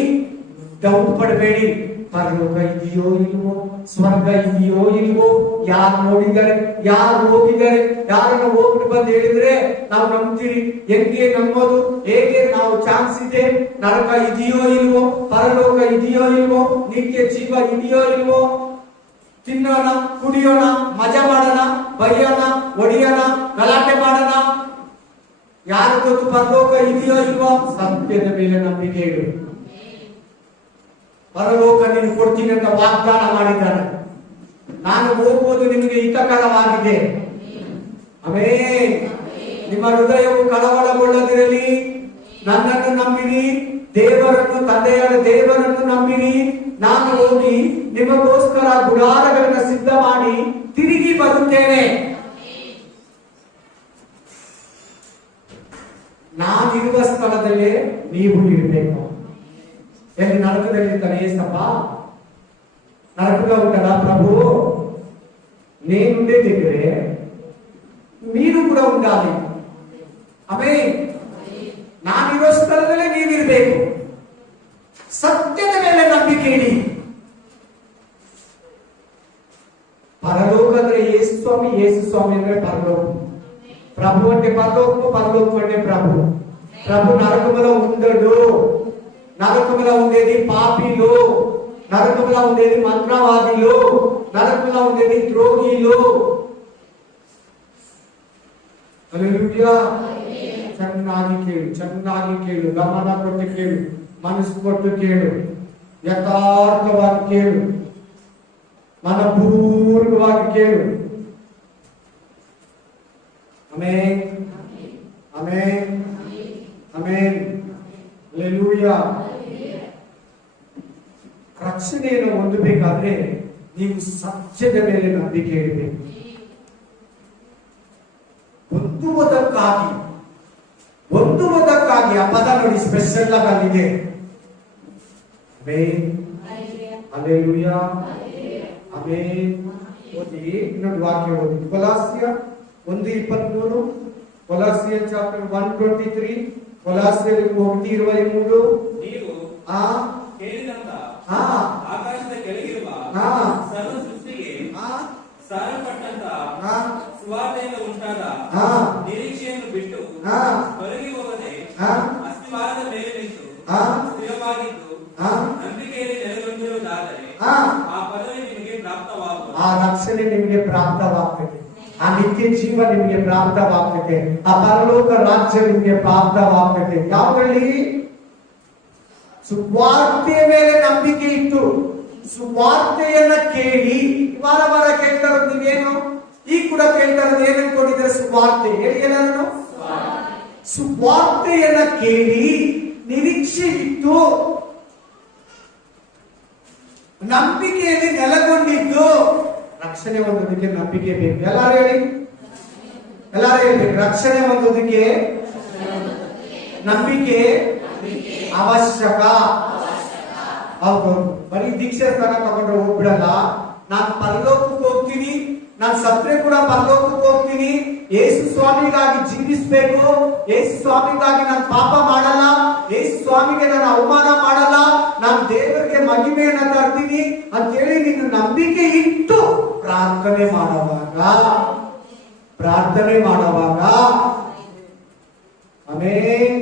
ಡೌಟ್ ಪಡಬೇಡಿ. ಪರಲೋಕ ಇದೆಯೋ ಇಲ್ವೋ, ಸ್ವರ್ಗ ಇದೆಯೋ ಇಲ್ವೋ, ಯಾರು ನೋಡಿದ್ದಾರೆ, ಯಾರು ಹೋಗಿದ್ದಾರೆ, ಯಾರನ್ನು ಹೋಗ್ಬಿಟ್ಟು ಬಂದು ಹೇಳಿದ್ರೆ ನಾವು ನಂಬ್ತೀರಿ. ಹೆಂಗೆ ನಂಬೋದು, ಹೇಗೆ ನಾವು ಚಾನ್ಸ್ ಇದೆ? ನರಕ ಇದೆಯೋ ಇಲ್ವೋ, ಪರಲೋಕ ಇದೆಯೋ ಇಲ್ವೋ, ನಿತ್ಯ ಜೀವ ಇದೆಯೋ ಇಲ್ವೋ, ತಿನ್ನೋಣ, ಕುಡಿಯೋಣ, ಮಜಾ ಮಾಡೋಣ, ಬೈಯೋಣ, ಹೊಡಿಯೋಣ, ಗಲಾಟೆ ಮಾಡೋಣ, ಯಾರು ಗೊತ್ತು ಪರಲೋಕ ಇದೆಯೋ ಇಲ್ವೋ? ಸತ್ಯದ ಮೇಲೆ ನಂಬಿಕೆ ಇಡು. ಪರಲೋಕ ನೀನು ಕೊಡ್ತೀನಿ ಅಂತ ವಾಗ್ದಾನ ಮಾಡಿದ್ದಾನೆ. ನಾನು ಹೋಗುವುದು ನಿಮಗೆ ಹಿತಕರವಾಗಿದೆ. ಆಮೆನ್. ನಿಮ್ಮ ಹೃದಯವು ಕಳವಳಗೊಳ್ಳದಿರಲಿ. ನನ್ನನ್ನು ನಂಬಿರಿ, ದೇವರನ್ನು, ತಂದೆಯಾದ ದೇವರನ್ನು ನಂಬಿರಿ. ನಾನು ಹೋಗಿ ನಿಮಗೋಸ್ಕರ ಗುಡಾರಗಳನ್ನು ಸಿದ್ಧ ಮಾಡಿ ತಿರುಗಿ ಬರುತ್ತೇನೆ. ನಾನಿರುವ ಸ್ಥಳದಲ್ಲೇ ನೀವು ಇರಬೇಕು. ಎಲ್ಲಿ ನರಕದಲ್ಲಿ ಇರ್ತಾನೆ ಏಸಪ್ಪ? ನರಕದ ಉಂಟಲ್ಲ ಪ್ರಭು, నేనుండే దగ్గరే మీరు ಕೂಡ ఉండాలి. ಆಮೆನ್. ನಾನಿರೋ ಸ್ಥಳದಲ್ಲೇ ನೀವಿರಬೇಕು. ಸತ್ಯದ ಮೇಲೆ ನಂಬಿಕೆ ಇಡಿ. ಪರಲೋಕ ಅಂದ್ರೆ ಯೇಸು ಸ್ವಾಮಿ, ಯೇಸು ಸ್ವಾಮಿ ಅಂದ್ರೆ పరలోకం. ప్రభు అంటే పరలోకము, పరలోకం అంటే ప్రభు. ప్రభు నరకములో ఉండడు. నరకములో ఉండేది పాపిలు, నరకములో ఉండేది మంత్రవాదులు, నరకములో ఉండేది ద్రోహులు. హల్లెలూయా. ಚೆನ್ನಾಗಿ ಕೇಳು, ಚೆನ್ನಾಗಿ ಕೇಳು, ಗಮನ ಕೊಟ್ಟು ಕೇಳು, ಮನಸ್ಸು ಕೊಟ್ಟು ಕೇಳು, ಯಥಾರ್ಥವಾಗಿ ಕೇಳು, ಮನಪೂರ್ವಕವಾಗಿ ಕೇಳು. Amen, amen, amen. ಹಲ್ಲೆಲೂಯಾ. ರಕ್ಷಣೆಯನ್ನು ಹೊಂದಬೇಕಾದ್ರೆ ನೀವು ಸತ್ಯದ ಮೇಲೆ ನಂಬಿಕೆ ಇಡಬೇಕು. ಹೊಂದುವುದಕ್ಕಾಗಿ ಆ ಪದ ನೋಡಿ ಸ್ಪೆಷಲ್ ಆಗಿ ಅಲ್ಲಿದೆ. Amen, hallelujah, amen. ಓದಿ, ಇನ್ನೊಂದು ವಾಕ್ಯ ಓದಿ. ಕೊಲಾಸ್ಯ 1:23, ಕೊಲಾಸಿಯನ್ ಚಾಪ್ಟರ್ 1:23, ಕೊಲಾಸ್ಯರಿಗೆ 1:23. ನೀವು ಕೇಳಿದಂತ ಆಕಾಶದ ಕೆಳಗಿರುವ ಸರ್ವ ಸೃಷ್ಟಿಗೆ ಸಾರಲ್ಪಟ್ಟಂತ ಸುವಾರ್ತೆಯಿಂದ ಉಂಟಾದ ನಿರೀಕ್ಷೆಯನ್ನು ಬಿಟ್ಟು ಹೊರಗೆ ಹೋಗದೆ ಅಸ್ತಿವಾರದ ಮೇಲೆ ನಿಂತು ಸ್ಥಿರವಾಗಿದ್ದು ನಂಬಿಕೆಯಲ್ಲಿ ನೆಲೆಗೊಂಡಿರುವುದಾದರೆ ಆ ಪದವಿ ನಿಮಗೆ ಪ್ರಾಪ್ತವಾಗುವುದು. ಆ ರಕ್ಷಣೆ ನಿಮಗೆ ಪ್ರಾಪ್ತವಾಗ್ತದೆ. ಆ ನಿತ್ಯ ಜೀವ ನಿಮಗೆ ಪ್ರಾಪ್ತವಾಗ್ತದೆ. ಆ ಪರಲೋಕ ರಾಜ್ಯ ನಿಮಗೆ ಪ್ರಾಪ್ತವಾಗ್ತದೆ. ಯಾವಲ್ಲಿ? ಸುವಾರ್ತೆಯ ಮೇಲೆ ನಂಬಿಕೆ ಇಟ್ಟು ಸುವಾರ್ತೆಯನ್ನ ಕೇಳಿ ವಾರ ವಾರ ಕೇಳ್ತಾ ಇರೋದು ನೀವೇನು? ಈಗ ಕೂಡ ಕೇಳ್ತಾ ಇರೋದು ಏನ್ ಅನ್ಕೊಂಡಿದ್ರೆ ಸುವಾರ್ತೆ ಹೇಳಿ. ಎಲ್ಲರೂ ಸುವಾರ್ತೆಯನ್ನ ಕೇಳಿ ನಿರೀಕ್ಷೆ ಇಟ್ಟು ನಂಬಿಕೆಯಲ್ಲಿ ನೆಲೆಗೊಂಡಿದ್ದು ರಕ್ಷಣೆ ಹೊಂದೋದಕ್ಕೆ ನಂಬಿಕೆ ಬೇಕು. ಎಲ್ಲಾರು ಹೇಳಿ, ಎಲ್ಲಾರು ಹೇಳ್ಬೇಕು. ರಕ್ಷಣೆ ಹೊಂದೋದಕ್ಕೆ ನಂಬಿಕೆ ಅವಶ್ಯಕ. ಹೌದು. ಬರೀ ದೀಕ್ಷೆ ಸ್ಥಾನ ತಗೊಂಡ್ರೆ ಹೋಗ್ಬಿಡಲ್ಲ. ನಾನು ಪರಲೋಕಕ್ಕೆ ಹೋಗ್ತೀನಿ, ನಾನು ಸತ್ರೆ ಕೂಡ ಪರಲೋಕಕ್ಕೆ ಹೋಗ್ತೀನಿ, ಯೇಸು ಸ್ವಾಮಿಗಾಗಿ ಜೀವಿಸ್ಬೇಕು, ಯೇಸು ಸ್ವಾಮಿಗಾಗಿ ನಾನು ಪಾಪ ಮಾಡಲ್ಲ, ಯೇಸು ಸ್ವಾಮಿಗೆ ನಾನು ಅವಮಾನ ಮಾಡಲ್ಲ, ನಾನು ದೇವರಿಗೆ ಮಹಿಮೆಯನ್ನ ತರ್ತೀನಿ ಅಂತೇಳಿ ನೀನು ನಂಬಿಕೆ ಇಟ್ಟು ಪ್ರಾರ್ಥನೆ ಮಾಡುವಾಗ ಆಮೆನ್,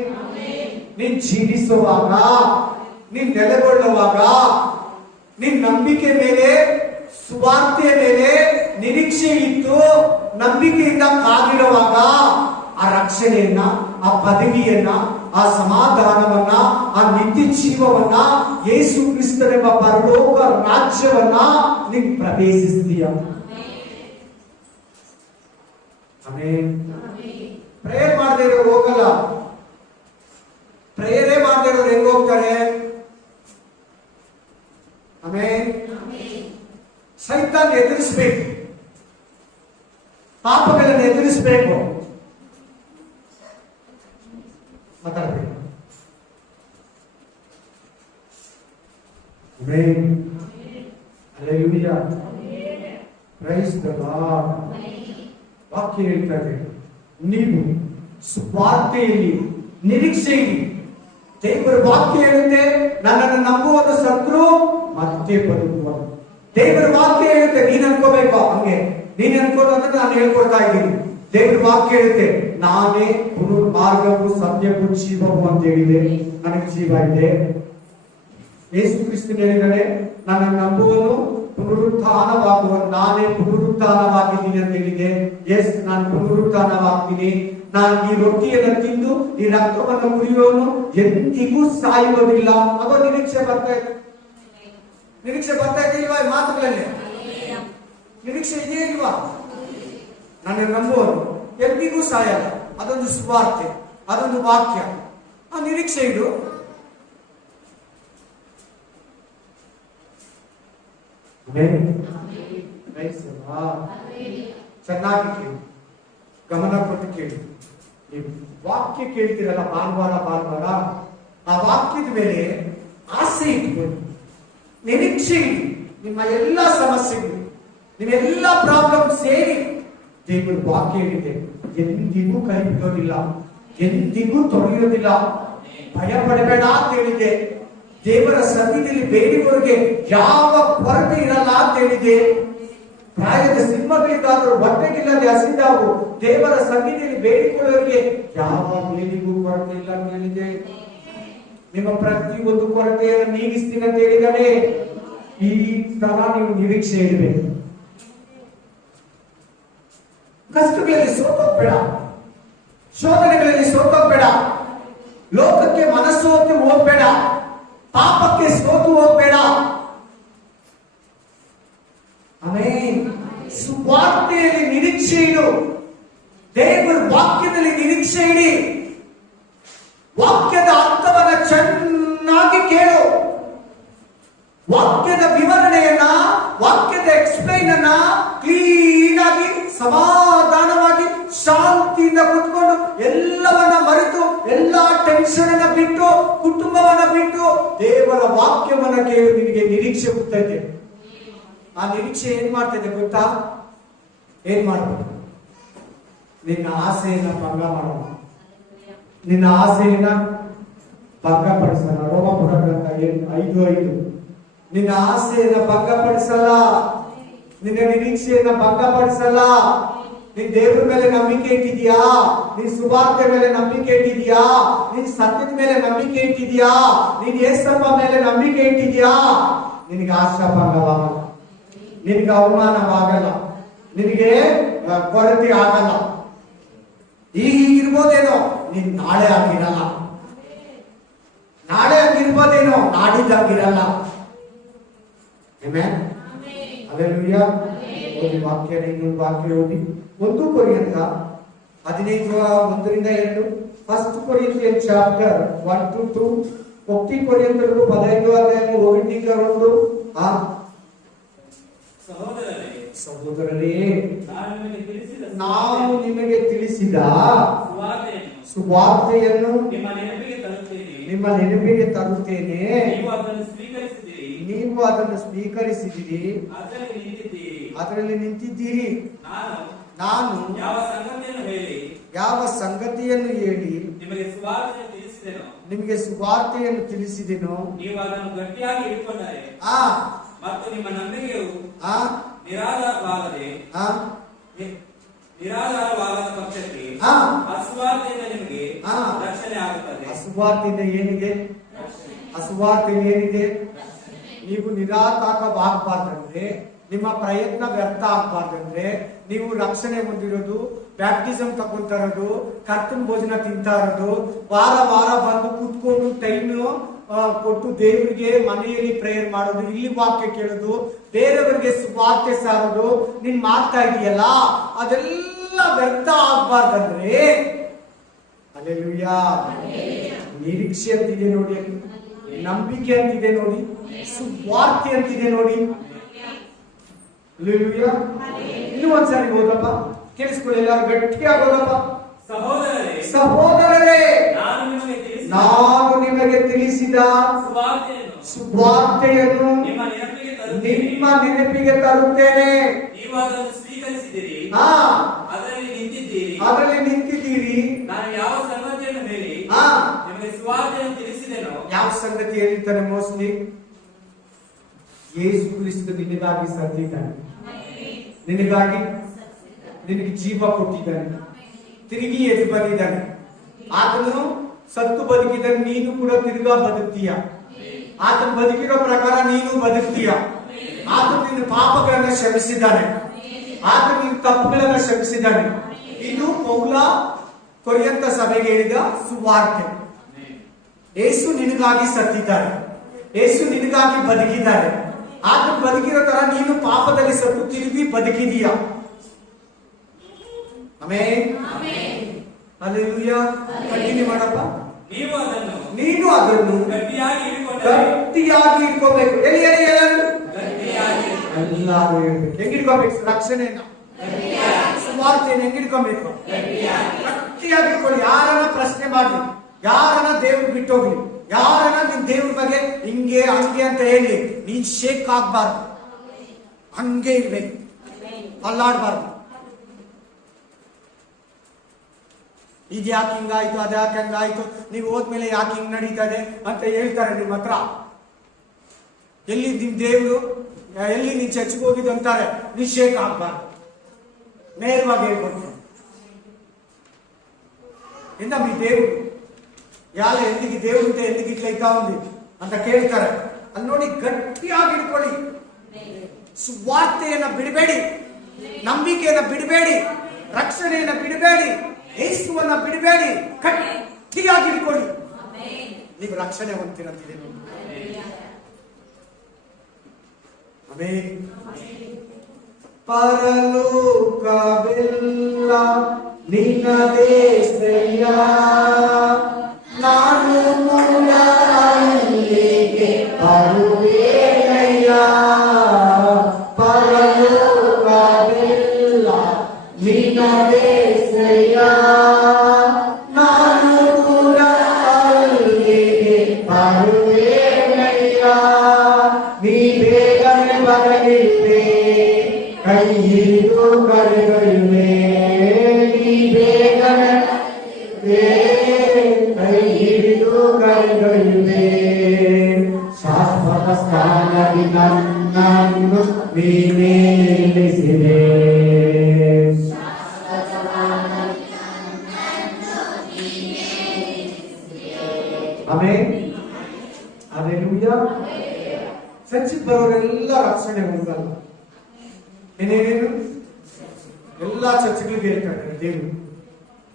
ನೀನ್ ಜೀವಿಸುವಾಗ, ನೀನ್ ನೆಲೆಗೊಳ್ಳುವಾಗ, ನಿನ್ ನಂಬಿಕೆ ಮೇಲೆ, ಸುವಾರ್ತೆಯ ಮೇಲೆ ನಿರೀಕ್ಷೆ ಇಟ್ಟು ನಂಬಿಕೆಯಿಂದ ಕಾದಿಡುವಾಗ ಆ ರಕ್ಷಣೆಯನ್ನ, ಆ ಪದವಿಯನ್ನ, ಆ ಸಮಾಧಾನವನ್ನ, ಆ ನಿತ್ಯ ಜೀವವನ್ನ, ಯೇಸು ಕ್ರಿಸ್ತನೆಂಬ ಪರಲೋಕ ರಾಜ್ಯವನ್ನ ನೀನ್ ಪ್ರವೇಶಿಸ್ತೀಯ. ಆಮೆನ್. ಪ್ರೇಯರ್ ಮಾಡದೇ ಇರೋರು ಹೋಗಲ್ಲ. ಪ್ರೇಯರೇ ಮಾಡದೇ ಇರೋರು ಹೆಂಗ್ ಹೋಗ್ತಾರೆ? ಆಮೆನ್. ಸೈತಾನ್ ಎದುರಿಸಬೇಕು, ಪಾಪಗಳನ್ನು ಎದುರಿಸಬೇಕು. ಮಾತಾಡಬೇಕು. Amen, hallelujah, praise the lord. ವಾಕ್ಯ ಹೇಳ್ತಾರೆ, ನೀವು ಸುವಾರ್ತೆಯಲ್ಲಿ ನಿರೀಕ್ಷೆಯಲ್ಲಿ, ದೇವರ ವಾಕ್ಯ ಹೇಳುತ್ತೆ, ನನ್ನನ್ನು ನಂಬುವುದು ಸತ್ರು ಮತ್ತೆ ಬದುಕುವ. ದೇವರ ವಾಕ್ಯ ಹೇಳುತ್ತೆ, ನೀನ್ ಅನ್ಕೋಬೇಕು ಹಂಗೆ, ನೀನ್ ಅನ್ಕೋದಂದ್ರೆ ನಾನು ಹೇಳ್ಕೊಡ್ತಾ ಇದ್ದೀನಿ. ದೇವರ ವಾಕ್ಯ ಹೇಳುತ್ತೆ, ನಾನೇ ಮಾರ್ಗವು ಸತ್ಯವು ಜೀವವು ಅಂತ ಹೇಳಿದೆ. ನನಗೆ ಜೀವ ಇದೆ. ಯೇಸು ಕ್ರಿಸ್ತನು ಹೇಳಿದರೆ, ನನ್ನ ನಂಬುವನು ಪುನರುತ್ಥಾನವಾಗುವನು. ನಾನೇ ಪುನರುತ್ಥಾನವಾಗಿದ್ದೀನಿ ಅಂತ ಹೇಳಿದೆ. ಎಸ್, ನಾನು ಪುನರುತ್ಥಾನವಾಗ್ತೀನಿ. ನಾನು ಈ ರೊಟ್ಟಿಯನ್ನು ತಿಂದು ಈ ರಕ್ತವನ್ನು ಕುಡಿಯೋನು ಎಂದಿಗೂ ಸಾಯುವುದಿಲ್ಲ. ಅದೋ ನಿರೀಕ್ಷೆ ಬರ್ತಾ ಇದೆ. ನಿರೀಕ್ಷೆ ಬರ್ತಾ ಇದೆಯಲ್ವಾ ಈ ಮಾತುಗಳಲ್ಲಿ? ನಿರೀಕ್ಷೆ ಇದೆಯೇ ಇಲ್ವಾ? ನನ್ನ ನಂಬುವನು ಎಂದಿಗೂ ಸಾಯಲ್ಲ. ಅದೊಂದು ಸುವಾರ್ತೆ, ಅದೊಂದು ವಾಕ್ಯ. ಆ ನಿರೀಕ್ಷೆ ಇಡು. ಚೆನ್ನಾಗಿ ಕೇಳಿ, ಗಮನ ಕೊಟ್ಟು ಕೇಳಿ. ನೀವು ವಾಕ್ಯ ಕೇಳ್ತೀರಲ್ಲ ಭಾನುವಾರ, ಆ ವಾಕ್ಯದ ಮೇಲೆ ಆಸೆ ಇಟ್ಕೊಂಡು ನಿರೀಕ್ಷೆ ಇಡಿ. ನಿಮ್ಮ ಎಲ್ಲ ಸಮಸ್ಯೆಗಳು, ನಿಮ್ಮೆಲ್ಲ ಪ್ರಾಬ್ಲಮ್ ಸೇರಿ ದೇವರ ವಾಕ್ಯ ಹೇಳಿದೆ, ಎಂದಿಗೂ ಕೈ ಬಿಡೋದಿಲ್ಲ, ಎಂದಿಗೂ ತೊಳೆಯೋದಿಲ್ಲ. ಭಯ ಪಡಬೇಡ ಅಂತ ಹೇಳಿದೆ. ದೇವರ ಸನ್ನಿಧಿಯಲ್ಲಿ ಬೇಡಿದವರಿಗೆ ಯಾವ ಕೊರತೆ ಇರಲ್ಲ ಅಂತ ಹೇಳಿದೆ. ಪ್ರಾಯದ ಸಿಂಹಗಳಿಗಾದರೂ ಹೊಟ್ಟೆಗಿಲ್ಲದೆ ಹಸಿದಾವು, ದೇವರ ಸನ್ನಿಧಿಯಲ್ಲಿ ಬೇಡಿಕೊಳ್ಳೋರಿಗೆ ಯಾವ ಬೇಡಿಗೂ ಕೊರತೆ ಇಲ್ಲ ಅಂತ ಹೇಳಿದೆ. ನಿಮ್ಮ ಪ್ರತಿಯೊಂದು ಕೊರತೆಯನ್ನು ನೀಗಿಸ್ತೀನಿ ಅಂತ ಹೇಳಿದರೆ, ಈ ತರ ನೀವು ನಿರೀಕ್ಷೆ ಇಡಬೇಕು. ಕಷ್ಟಗಳಲ್ಲಿ ಸೋತೋಗ್ಬೇಡ, ಶೋಧನೆಗಳಲ್ಲಿ ಸೋತೋಗ್ಬೇಡ, ಲೋಕಕ್ಕೆ ಮನಸ್ಸೋತು ಹೋಗ್ಬೇಡ, ಪಾಪಕ್ಕೆ ಸೋತು ಹೋಗ್ಬೇಡ. ಆಮೆನ್. ಸುವಾರ್ತೆಯಲ್ಲಿ ನಿರೀಕ್ಷೆ ಇಡು. ದೇವರ ವಾಕ್ಯದಲ್ಲಿ ನಿರೀಕ್ಷೆ ಇಡಿ. ವಾಕ್ಯದ ಅರ್ಥವನ್ನ ಚೆನ್ನಾಗಿ ಕೇಳು. ವಾಕ್ಯದ ವಿವರಣೆಯನ್ನ, ವಾಕ್ಯದ ಎಕ್ಸ್ಪ್ಲೈನ್ ಅನ್ನ ಕ್ಲೀನ್ ಆಗಿ, ಸಮಾಧಾನವಾಗಿ, ಶಾಂತಿಯಿಂದ ಕುತ್ಕೊಂಡು ಎಲ್ಲವನ್ನ ಮರೆತು, ಎಲ್ಲಾ ಟೆನ್ಷನ್ ಅನ್ನ ಬಿಟ್ಟು, ಕುಟುಂಬವನ್ನ ಬಿಟ್ಟು ದೇವರ ವಾಕ್ಯವನ್ನ ಕೇಳಿ ನಿನಗೆ ನಿರೀಕ್ಷೆ ಗೊತ್ತೈತೆ. ಆ ನಿರೀಕ್ಷೆ ಏನ್ ಮಾಡ್ತೈತೆ ಗೊತ್ತಾ? ಏನ್ ಮಾಡ್ಬೇಕು? ನಿನ್ನ ಆಸೆಯನ್ನ ಭಂಗ ಮಾಡೋಣ, ನಿನ್ನ ಆಸೆಯನ್ನ ಭಂಗಪಡಿಸಲ್ಲ. ರೋಮಪುರ ಗ್ರಂಥ 5:5. ನಿನ್ನ ಆಸೆಯನ್ನ ಭಂಗಪಡಿಸಲ್ಲ, ನಿನ್ನ ನಿರೀಕ್ಷೆಯನ್ನ ಭಂಗಪಡಿಸಲ್ಲ. ನೀನ್ ದೇವರ ಮೇಲೆ ನಂಬಿಕೆ ಇಟ್ಟಿದ್ಯಾ? ನೀನ್ ಸುವಾರ್ತೆ ಮೇಲೆ ನಂಬಿಕೆ ಇಟ್ಟಿದ್ಯಾ? ನೀನ್ ಸತ್ಯದ ಮೇಲೆ ನಂಬಿಕೆ ಇಟ್ಟಿದ್ಯಾ? ನೀನ್ ಯೇಸಪ್ಪ ಮೇಲೆ ನಂಬಿಕೆ ಇಟ್ಟಿದ್ಯಾ? ನಿನಗೆ ಆಶಾಭಂಗವಾಗಲ್ಲ, ನಿನಗೆ ಅವಮಾನವಾಗಲ್ಲ, ನಿನಗೆ ಕೊರತೆ ಆಗಲ್ಲ. ಈಗಿರ್ಬೋದೇನೋ, ನೀನ್ ನಾಳೆ ಆಗಿರಲ್ಲ. ನಾಳೆ ಆಗಿರ್ಬೋದೇನೋ, ನಾಡಿದ್ದಾಗಿರಲ್ಲ. ಆಮೆನ್. ಹಲ್ಲೆಲೂಯಾ. ಓದಿ ವಾಕ್ಯನ ಇನ್ನೊಂದು ವಾಕ್ಯ ಓದಿ. 1 ಕೊರಿಂಥ 15:1-2. 1 Corinthians chapter 1-2. 1 ಕೊರಿಂಥರು 15:1-2. ಸಹೋದರರೇ, ನಾನು ನಿಮಗೆ ತಿಳಿಸಿದ ಸುವಾರ್ತೆಯನ್ನು ನಿಮ್ಮ ನೆನಪಿಗೆ ತರುತ್ತೇನೆ. ನೀವು ಅದನ್ನು ಸ್ವೀಕರಿಸಿದಿರಿ, ಅದರಲ್ಲಿ ನಿಂತಿದ್ದೀರಿ. ನಾನು ಯಾವ ಸಂಗತಿಯನ್ನು ಹೇಳಿ ನಿಮಗೆ ಸುವಾರ್ತೆಯನ್ನು ತಿಳಿಸಿದೆನೋ ನೀವು ಅದನ್ನು ಗಟ್ಟಿಯಾಗಿ ಇಟ್ಕೊಂಡರೆ ಮತ್ತು ನಿಮ್ಮ ನಂಬಿಕೆಯು ನಿರಾಧಾರವಾಗದ ಪಕ್ಷಕ್ಕೆ ಅಸುವಾರ್ತೆಯಿಂದ ನಿಮಗೆ ರಕ್ಷಣೆ ಆಗುತ್ತದೆ. ಅಸುವಾರ್ತೆಯಿಂದ ಏನಿದೆ? ಅಸುವಾರ್ತೆ ಏನಿದೆ? ನೀವು ನಿರಾತಕವಾಗಬಾರ್ದಂದ್ರೆ, ನಿಮ್ಮ ಪ್ರಯತ್ನ ವ್ಯರ್ಥ ಆಗ್ಬಾರ್ದಂದ್ರೆ, ನೀವು ರಕ್ಷಣೆ ಹೊಂದಿರೋದು, ಬ್ಯಾಪ್ಟಿಸಮ್ ತಗೊಂತಾ ಇರೋದು, ಕರ್ತನ ಭೋಜನ ತಿಂತಾ ಇರೋದು, ವಾರ ವಾರ ಬಂದು ಕೂತ್ಕೊಂಡು ಟೈಮ್ ಕೊಟ್ಟು ದೇವರಿಗೆ ಮನೆಯಲ್ಲಿ ಪ್ರೇಯರ್ ಮಾಡೋದು, ಇಲ್ಲಿ ವಾಕ್ಯ ಕೇಳೋದು, ಬೇರೆಯವರಿಗೆ ವಾರ್ತೆ ಸಾರೋದು, ನೀನ್ ಮಾಡ್ತಾ ಇದೆಯಲ್ಲ, ಅದೆಲ್ಲ ವ್ಯರ್ಥ ಆಗ್ಬಾರ್ದಂದ್ರೆ, ಹಲ್ಲೆಲೂಯಾ, ನಿರೀಕ್ಷೆ ಅಂತಿದೆ ನೋಡಿ, ನಂಬಿಕೆ ಅಂತಿದೆ ನೋಡಿ, ಸುವಾರ್ತೆ ಅಂತಿದೆ ನೋಡಿ. ಹಲ್ಲೆಲೂಯಾ. ಇನ್ನೂ ಒಂದ್ಸಾರಿ ಓದಪ್ಪ, ಕೇಳಿಸ್ಕೊಳ್ಳಿ, ಎಲ್ಲರೂ ಗಟ್ಟಿಯಾಗಿ ಓದಪ್ಪ. ಸಹೋದರರೇ, ನಾನು ನಿಮಗೆ ತಿಳಿಸಿದ ಸುವಾರ್ತೆಯನ್ನು ನಿಮ್ಮ ನೆನಪಿಗೆ ತರುತ್ತೇನೆ. ಅದರಲ್ಲಿ ನಿಂತಿದ್ದೀರಿ. ನಾನು ಯಾವ ಸಂಗತಿಯನ್ನು ಹೇಳಿ ನಿಮಗೆ ಸುವಾರ್ತೆಯನ್ನು ತಿಳಿಸಿದೆನೋ. ಯಾವ ಸಂಗತಿ ಹೇಳ್ತಾನೆ? ಮೋಸ್ಟ್ಲಿ ಯೇಸು ಕ್ರಿಸ್ತ ನಿನಗಾಗಿ ಸತ್ತಿದ್ದಾನೆ, ನಿನಗಾಗಿ ನಿನಗೆ ಜೀವ ಕೊಟ್ಟಿದ್ದಾನೆ, ತಿರುಗಿ ಎದ್ದು ಬಂದಿದ್ದಾನೆ. ಆತನು ಸತ್ತು ಬದುಕಿದರೆ ನೀನು ಕೂಡ ತಿರುಗಾ ಬದುಕ್ತೀಯ. ಆತನು ಬದುಕಿರೋ ಪ್ರಕಾರ ನೀನು ಬದುಕ್ತೀಯ. ಆತನು ನಿನ್ನ ಪಾಪಗಳನ್ನ ಕ್ಷಮಿಸಿದ್ದಾನೆ, ಆತನು ನಿನ್ನ ತಪ್ಪುಗಳನ್ನ ಕ್ಷಮಿಸಿದ್ದಾನೆ. ಇದು ಪೌಲ ಕೊರಿಂಥ ಸಭೆಗೆ ಹೇಳಿದ ಸುವಾರ್ತೆ. ಯೇಸು ನಿನಗಾಗಿ ಸತ್ತಿದ್ದಾರೆ, ಯೇಸು ನಿನಗಾಗಿ ಬದುಕಿದ್ದಾರೆ. ಆತನು ಬದುಕಿರೋ ತರ ನೀನು ಪಾಪದಲ್ಲಿ ಸತ್ತು ತಿರುಗಿ ಬದುಕಿದೀಯ. ಆಮೆನ್. ಹಲ್ಲೆಲೂಯಾ. ಕಂಟಿನ್ಯೂ ಮಾಡಪ್ಪ. ನೀನು ಅದನ್ನು ಗಟ್ಟಿಯಾಗಿ ಇಟ್ಕೋಬೇಕು. ಎಲ್ಲರೂ ಹೇಳ್ಬೇಕು. ಹೆಂಗಿಟ್ಕೋಬೇಕು ರಕ್ಷಣೆಯನ್ನ, ಸುವಾರ್ತೆಯನ್ನು ಹೆಂಗಿಟ್ಕೋಬೇಕು? ಗಟ್ಟಿಯಾಗಿ ಇಟ್ಕೊಳ್ಳಿ. ಯಾರನ್ನ ಪ್ರಶ್ನೆ ಮಾಡ್ಲಿ, ಯಾರನ್ನ ದೇವ್ರು ಬಿಟ್ಟೋಗ್ಲಿ, ಯಾರನ್ನ ನಿನ್ ದೇವ್ರ ಬಗ್ಗೆ ಹಿಂಗೆ ಹಂಗೆ ಅಂತ ಹೇಳಿ ನೀನ್ ಶೇಕ್ ಆಗ್ಬಾರ್ದು, ಹಂಗೆ ಇರ್ಬೇಕು, ಅಲ್ಲಾಡ್ಬಾರ್ದು. ಇದು ಯಾಕೆ ಹಿಂಗಾಯ್ತು, ಅದ್ಯಾಕೆ ಹಂಗಾಯ್ತು, ನೀವು ಹೋದ್ಮೇಲೆ ಯಾಕೆ ಹಿಂಗ್ ನಡೀತದೆ ಅಂತ ಹೇಳ್ತಾರೆ ನಿಮ್ಮ ಹತ್ರ. ಎಲ್ಲಿ ನಿಮ್ ದೇವ್ರು, ಎಲ್ಲಿ ನೀನ್ ಚರ್ಚ್ಗೆ ಹೋಗಿದ್ದು ಅಂತಾರೆ. ನೀನ್ ಶೇಕ್ ಆಗ್ಬಾರ್ದು, ನೇರವಾಗಿ ಹೇಳ್ಕೊಡ್ತೀನಿ. ಎಂದ మీ దేవుడు ಯಾರು ಎಂದಿಗೆ దేవుడు ఉంటే ఎందుకు ఇట్లా ఇట్లా ఉంది ಅಂತ ಕೇಳ್ತಾರೆ. ಅಲ್ಲಿ ನೋಡಿ, ಗಟ್ಟಿಯಾಗಿ ಹಿಡ್ಕೊಳ್ಳಿ. ಸುವಾರ್ತೆಯನ್ನ ಬಿಡಬೇಡಿ, ನಂಬಿಕೆಯನ್ನ ಬಿಡಬೇಡಿ, ರಕ್ಷಣೆಯನ್ನ ಬಿಡಬೇಡಿ, ಯೇಸುವನ್ನ ಬಿಡಬೇಡಿ. ಗಟ್ಟಿಯಾಗಿ ಹಿಡ್ಕೊಳ್ಳಿ. ನೀವು ರಕ್ಷಣೆ ಹೊಂದಿರಂತಿದೆ. ಆಮೆನ್. ಪರಲೋಕವೆಲ್ಲ ನಿನ್ನದೇಸಯ್ಯ, ನಾನು ಮೂಲ ಅಲ್ಲಿಗೆ ಬರುವೇನಯ್ಯ. ಪರಲೋಕವೆಲ್ಲ ನಿನ್ನದೇಸಯ್ಯ, ನಾನು ಮೂಲ ಅಲ್ಲಿಗೆ ಬರುವೇನಯ್ಯ. ನೀ ಬೇಗನೆ ಬರಲಿದ್ದೆ, ಕೈ ಹಿಡಿದು ಕರೆದೊಯ್ಯುವೆ. ನೀ ಬೇಗನೆ ಕೈ ಹಿಡಿದು ಕರೆದೊಯ್ಯುವೆ. ಶಾಶ್ವತ ಸ್ಥಾನದಿ ನನ್ನನ್ನು ನೀನೇ ನಿಲ್ಲಿಸಿದೆ. ಆಮೆನ್. ಹಲ್ಲೆಲೂಯಾ. ಚರ್ಚಿಗೆ ಬರೋರೆಲ್ಲ ರಕ್ಷಣೆ ಹೊಂದಲ್ಲ. ಏನೇನು ಎಲ್ಲಾ ಚರ್ಚ್ಗಳಿಗೆ ಹೇಳ್ತಾರೆ ದೇವರು.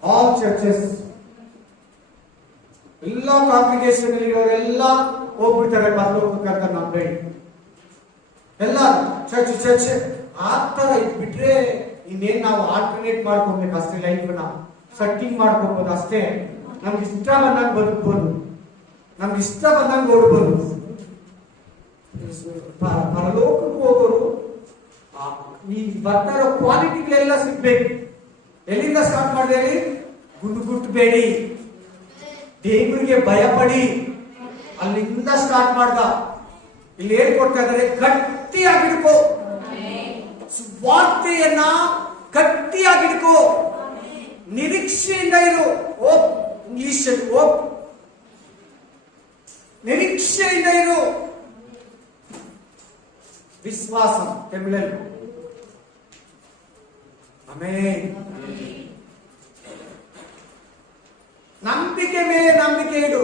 ಆಲ್ ಚರ್ಚಸ್, ಎಲ್ಲ ಕಾಂಗ್ರಿಗೇಷನ್ ಇರೋರೆಲ್ಲ ಹೋಗ್ಬಿಡ್ತಾರೆ ಪರಲೋಕಕ್ಕಂತ ನಂಬೇಡಿ. ಎಲ್ಲ ಚರ್ಚ್ ಚರ್ಚ್ ಆ ತರ ಇದ್ಬಿಟ್ರೆ ಇನ್ನೇನ್ ನಾವು ಆಲ್ಟರ್ನೇಟ್ ಮಾಡ್ಕೊಬೇಕು ಅಷ್ಟೇ. ಲೈಫ್ ನ ಸೆಟ್ಟಿಂಗ್ ಮಾಡ್ಕೋಬಹುದು ಅಷ್ಟೇ. ನಮ್ಗೆ ಇಷ್ಟ ಬಂದಂಗೆ ಬದುಕ್ಬೋದು, ನಮ್ಗೆ ಇಷ್ಟ ಬಂದಂಗೆ ಓಡ್ಬೋದು. ಪರಲೋಕಕ್ಕೆ ಹೋಗೋರು ಈ ಬರ್ತಾ ಇರೋ ಕ್ವಾಲಿಟಿಗಳೆಲ್ಲ ಸಿಗ್ಬೇಕು. ಎಲ್ಲಿಂದ ಸ್ಟಾರ್ಟ್ ಮಾಡಿದೆ? ಗುಟ್ಬೇಡಿ, ದೇವರಿಗೆ ಭಯಪಡಿ, ಅಲ್ಲಿಂದ ಸ್ಟಾರ್ಟ್ ಮಾಡ್ದ. ಇಲ್ಲಿ ಹೇಳ್ಕೊಡ್ತಾ ಇದ್ದಾರೆ, ಗಟ್ಟಿಯಾಗಿಡ್ಕೋ, ಸ್ವಾರ್ಥೆಯನ್ನ ಗಟ್ಟಿಯಾಗಿಡ್ಕೋ, ನಿರೀಕ್ಷೆಯಿಂದ ಇರು. ಓಪ್ ಇಂಗ್ಲಿಷ್ ಓಪ್, ನಿರೀಕ್ಷೆಯಿಂದ ಇರು. ವಿಶ್ವಾಸ ತಮಿಳಲ್ಲಿ. ಆಮೆನ್. ನಂಬಿಕೆ ಮೇಲೆ ನಂಬಿಕೆ ಇಡು,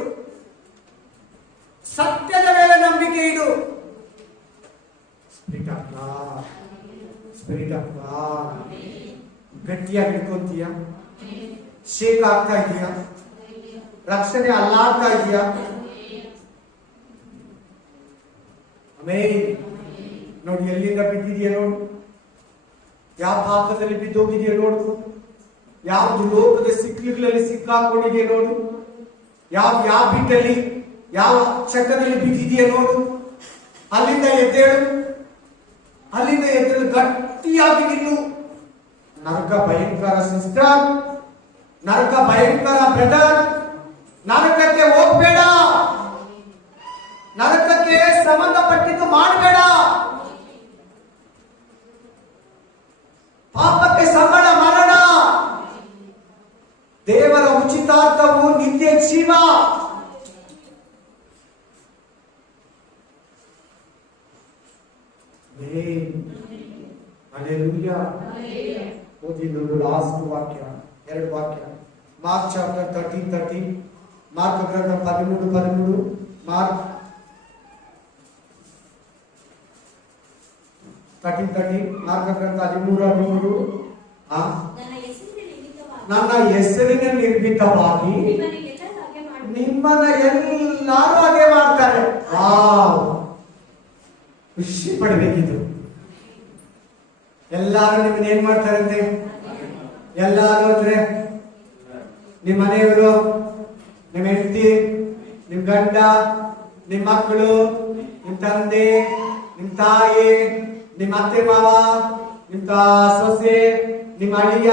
ಸತ್ಯದ ಮೇಲೆ ನಂಬಿಕೆ ಇಡು. Spirit of god, spirit of god. ಗಟ್ಟಿಯಾಗಿ ಹಿಡ್ಕೊಂತೀಯ? ಶೇಕ್ ಆಗ್ತಾ ಇದೆಯಾ? ರಕ್ಷಣೆ ಅಲ್ಲಾಡ್ತಾ ಇದೆಯಾ? ಆಮೆನ್. ನೋಡಿ, ಎಲ್ಲಿಂದ ಬಿದ್ದಿದೆಯಾ ನೋಡು, ಯಾವ ಪಾಪದಲ್ಲಿ ಬಿದ್ದೋಗಿದೆಯಾ ನೋಡು, ಯಾವ್ದು ಲೋಕದ ಸಿಕ್ಲಿಗಳಲ್ಲಿ ಸಿಕ್ಕಾಕೊಂಡಿದೆಯಾ ನೋಡು, ಯಾವ ಬಿಟ್ಟಲ್ಲಿ ಯಾವ ಚಟ್ಟದಲ್ಲಿ ಬಿದ್ದಿದೆಯಾ ನೋಡು. ಅಲ್ಲಿಂದ ಎದ್ದೇಳು, ಅಲ್ಲಿಂದ ಎದ್ದೇಳು, ಗಟ್ಟಿಯಾಗಿ ನಿಲ್ಲು. ನರಕ ಭಯಂಕರ ಸಿಸ್ಟರ್, ನರಕ ಭಯಂಕರ ಬ್ರದರ್. ನರಕಕ್ಕೆ ಹೋಗ್ಬೇಡ, ನರಕಕ್ಕೆ ಸಂಬಂಧಪಟ್ಟಿದ್ದು ಮಾಡಬೇಡ. ಪಾಪಕ್ಕೆ ಸಂಬಳ ಮರಣ, ದೇವರ ಉಚಿತಾರ್ಥವು ನಿತ್ಯ ಜೀವ. ಹಲ್ಲೆಲೂಯಾ. ಓದಿ ಲಾಸ್ಟ್ ವಾಕ್ಯ, 2 ವಾಕ್ಯ. Mark chapter 13:13. ಮಾರ್ಕ್ ಗ್ರಂಥ 13:13. ಮಾರ್ಕ್ 13:13. ಮಾರ್ಕ್ ಗ್ರಂಥ 13:13. ನನ್ನ ಹೆಸರಿನ ನಿಮಿತ್ತವಾಗಿ ನಿಮ್ಮನ್ನ ಎಲ್ಲರೂ ಹಾಗೆ ಮಾಡ್ತಾರೆ. ಖುಷಿ ಪಡಬೇಕಿದು. ಎಲ್ಲಾರು ನಿಮ್ಮನ್ನ ಏನ್ ಮಾಡ್ತಾರಂತೆ? ಎಲ್ಲಾರು ಅಂದ್ರೆ ನಿಮ್ಮ ಮನೆಯವರು, ನಿಮ್ಮ ಹೆಂಡತಿ, ನಿಮ್ ಗಂಡ, ನಿಮ್ ಮಕ್ಕಳು, ನಿಮ್ ತಂದೆ, ನಿಮ್ ತಾಯಿ, ನಿಮ್ ಅತ್ತೆ ಮಾವ, ನಿಮ್ ಸೊಸೆ, ನಿಮ್ ಅಳಿಯ,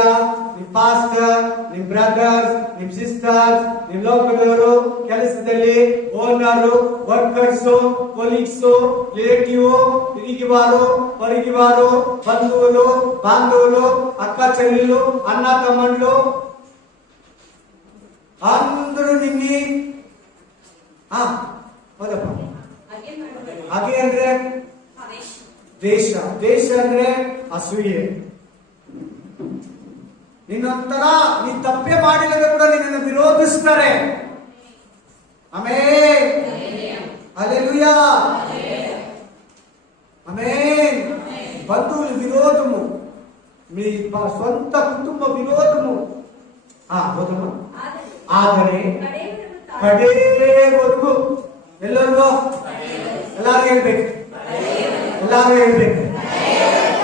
ನಿಮ್ ಪಾಸ್ಟರ್, ನಿಮ್ ಬ್ರದರ್ಸ್, ನಿಮ್ ಸಿಸ್ಟರ್ಸ್, ನಿಮ್ ಲೋಕದವರು, ಕೆಲಸದಲ್ಲಿ ಓನರು, ವರ್ಕರ್ಸು, ಕೊಲೀಗ್ಸು, ರಿಲೇಟಿವ್, ಇರಿಗಿವಾರು, ಹೊರಗಿವಾರು, ಬಂಧುవులు, ಬಾಂಧవులు, ಅಕ್ಕ ಚೆಲ್ಲಿಲು, ಅಣ್ಣ ತಮ್ಮಂಡ್ಲು, అందరూ నిన్ని ಹೌದಪ್ಪ. ಹಾಗೆ ಅಂದ್ರೆ ದೇಶ, ದೇಶ ಅಂದ್ರೆ ಅಸೂಯೆ. ನಿನ್ನೊಂಥರ ನೀ ತಪ್ಪೆ ಮಾಡಿದರೆ ಕೂಡ ನಿನ್ನನ್ನು ವಿರೋಧಿಸ್ತಾರೆ. ಆಮೆನ್, హల్లెలూయా, ఆమేన్. బంధువులు విరోధము, మీ సొంత కుటుంబ విరోధము. ಹೌದಮ್ಮ. ಆದರೆ ಕಡೆವರೆಗೂ ಎಲ್ಲರಿಗೂ ಎಲ್ಲಾರು ಹೇಳ್ಬೇಕು, ಎಲ್ಲಾರು ಹೇಳ್ಬೇಕು,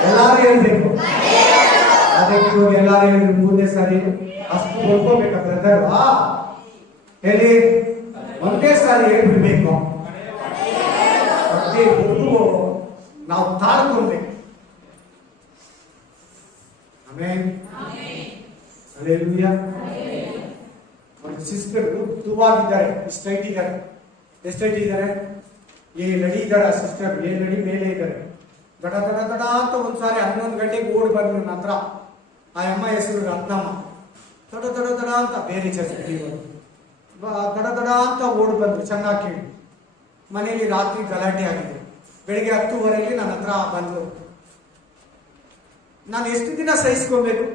ಎಲ್ಲಾರು ಹೇಳ್ಬೇಕು. ಅದಕ್ಕೆ ಹೋಗಿ ಎಲ್ಲಾರು ಹೇಳಿದ್ರು ಮುಂದೆ ಸಾರಿ ಅಷ್ಟು ಒಪ್ಕೋಬೇಕ ಬ್ರದರ್ ಹೇಳಿ, ಒಂದೇ ಸಾರಿ ಹೇಳ್ಬಿಡ್ಬೇಕು. ಅದೇವರೆಗೂ ನಾವು ತಾಳ್ಕೊಳ್ಬೇಕು. Amen, hallelujah. ಒಂದು ಸಿಸ್ಟರ್ ತುವಾಗಿದ್ದಾರೆ, ಇಷ್ಟು ಹೈಟ್ ಇದ್ದಾರೆ. ಎಷ್ಟು ಹೈಟ್ ಇದ್ದಾರೆ? ಏ ನಡಿ ಇದ್ದಾರೆ ಸಿಸ್ಟರ್, ಏ ನಡಿ ಮೇಲೆ ಇದ್ದಾರೆ. ದಡ ದಡ ದಡ ಅಂತ ಒಂದ್ಸಾರಿ 11 ಗಂಟೆಗೆ ಓಡಿ ಬಂದ್ರು ನನ್ನ ಹತ್ರ. ಆ ಅಮ್ಮ ಹೆಸರು ರತ್ನಮ್ಮ. ದಡ ದಡ ದಡ ಅಂತ ಬೇರೆ ಚರ್ಚೆ ದಡ ದಡ ಅಂತ ಓಡಿ ಬಂದ್ರು. ಚೆನ್ನಾಗಿ ಕೇಳಿ. ಮನೆಯಲ್ಲಿ ರಾತ್ರಿ ಗಲಾಟೆ ಆಗಿದೆ. ಬೆಳಿಗ್ಗೆ 10:30 ನನ್ನ ಹತ್ರ ಬಂದ್ರು. ನಾನು ಎಷ್ಟು ದಿನ ಸಹಿಸ್ಕೋಬೇಕು?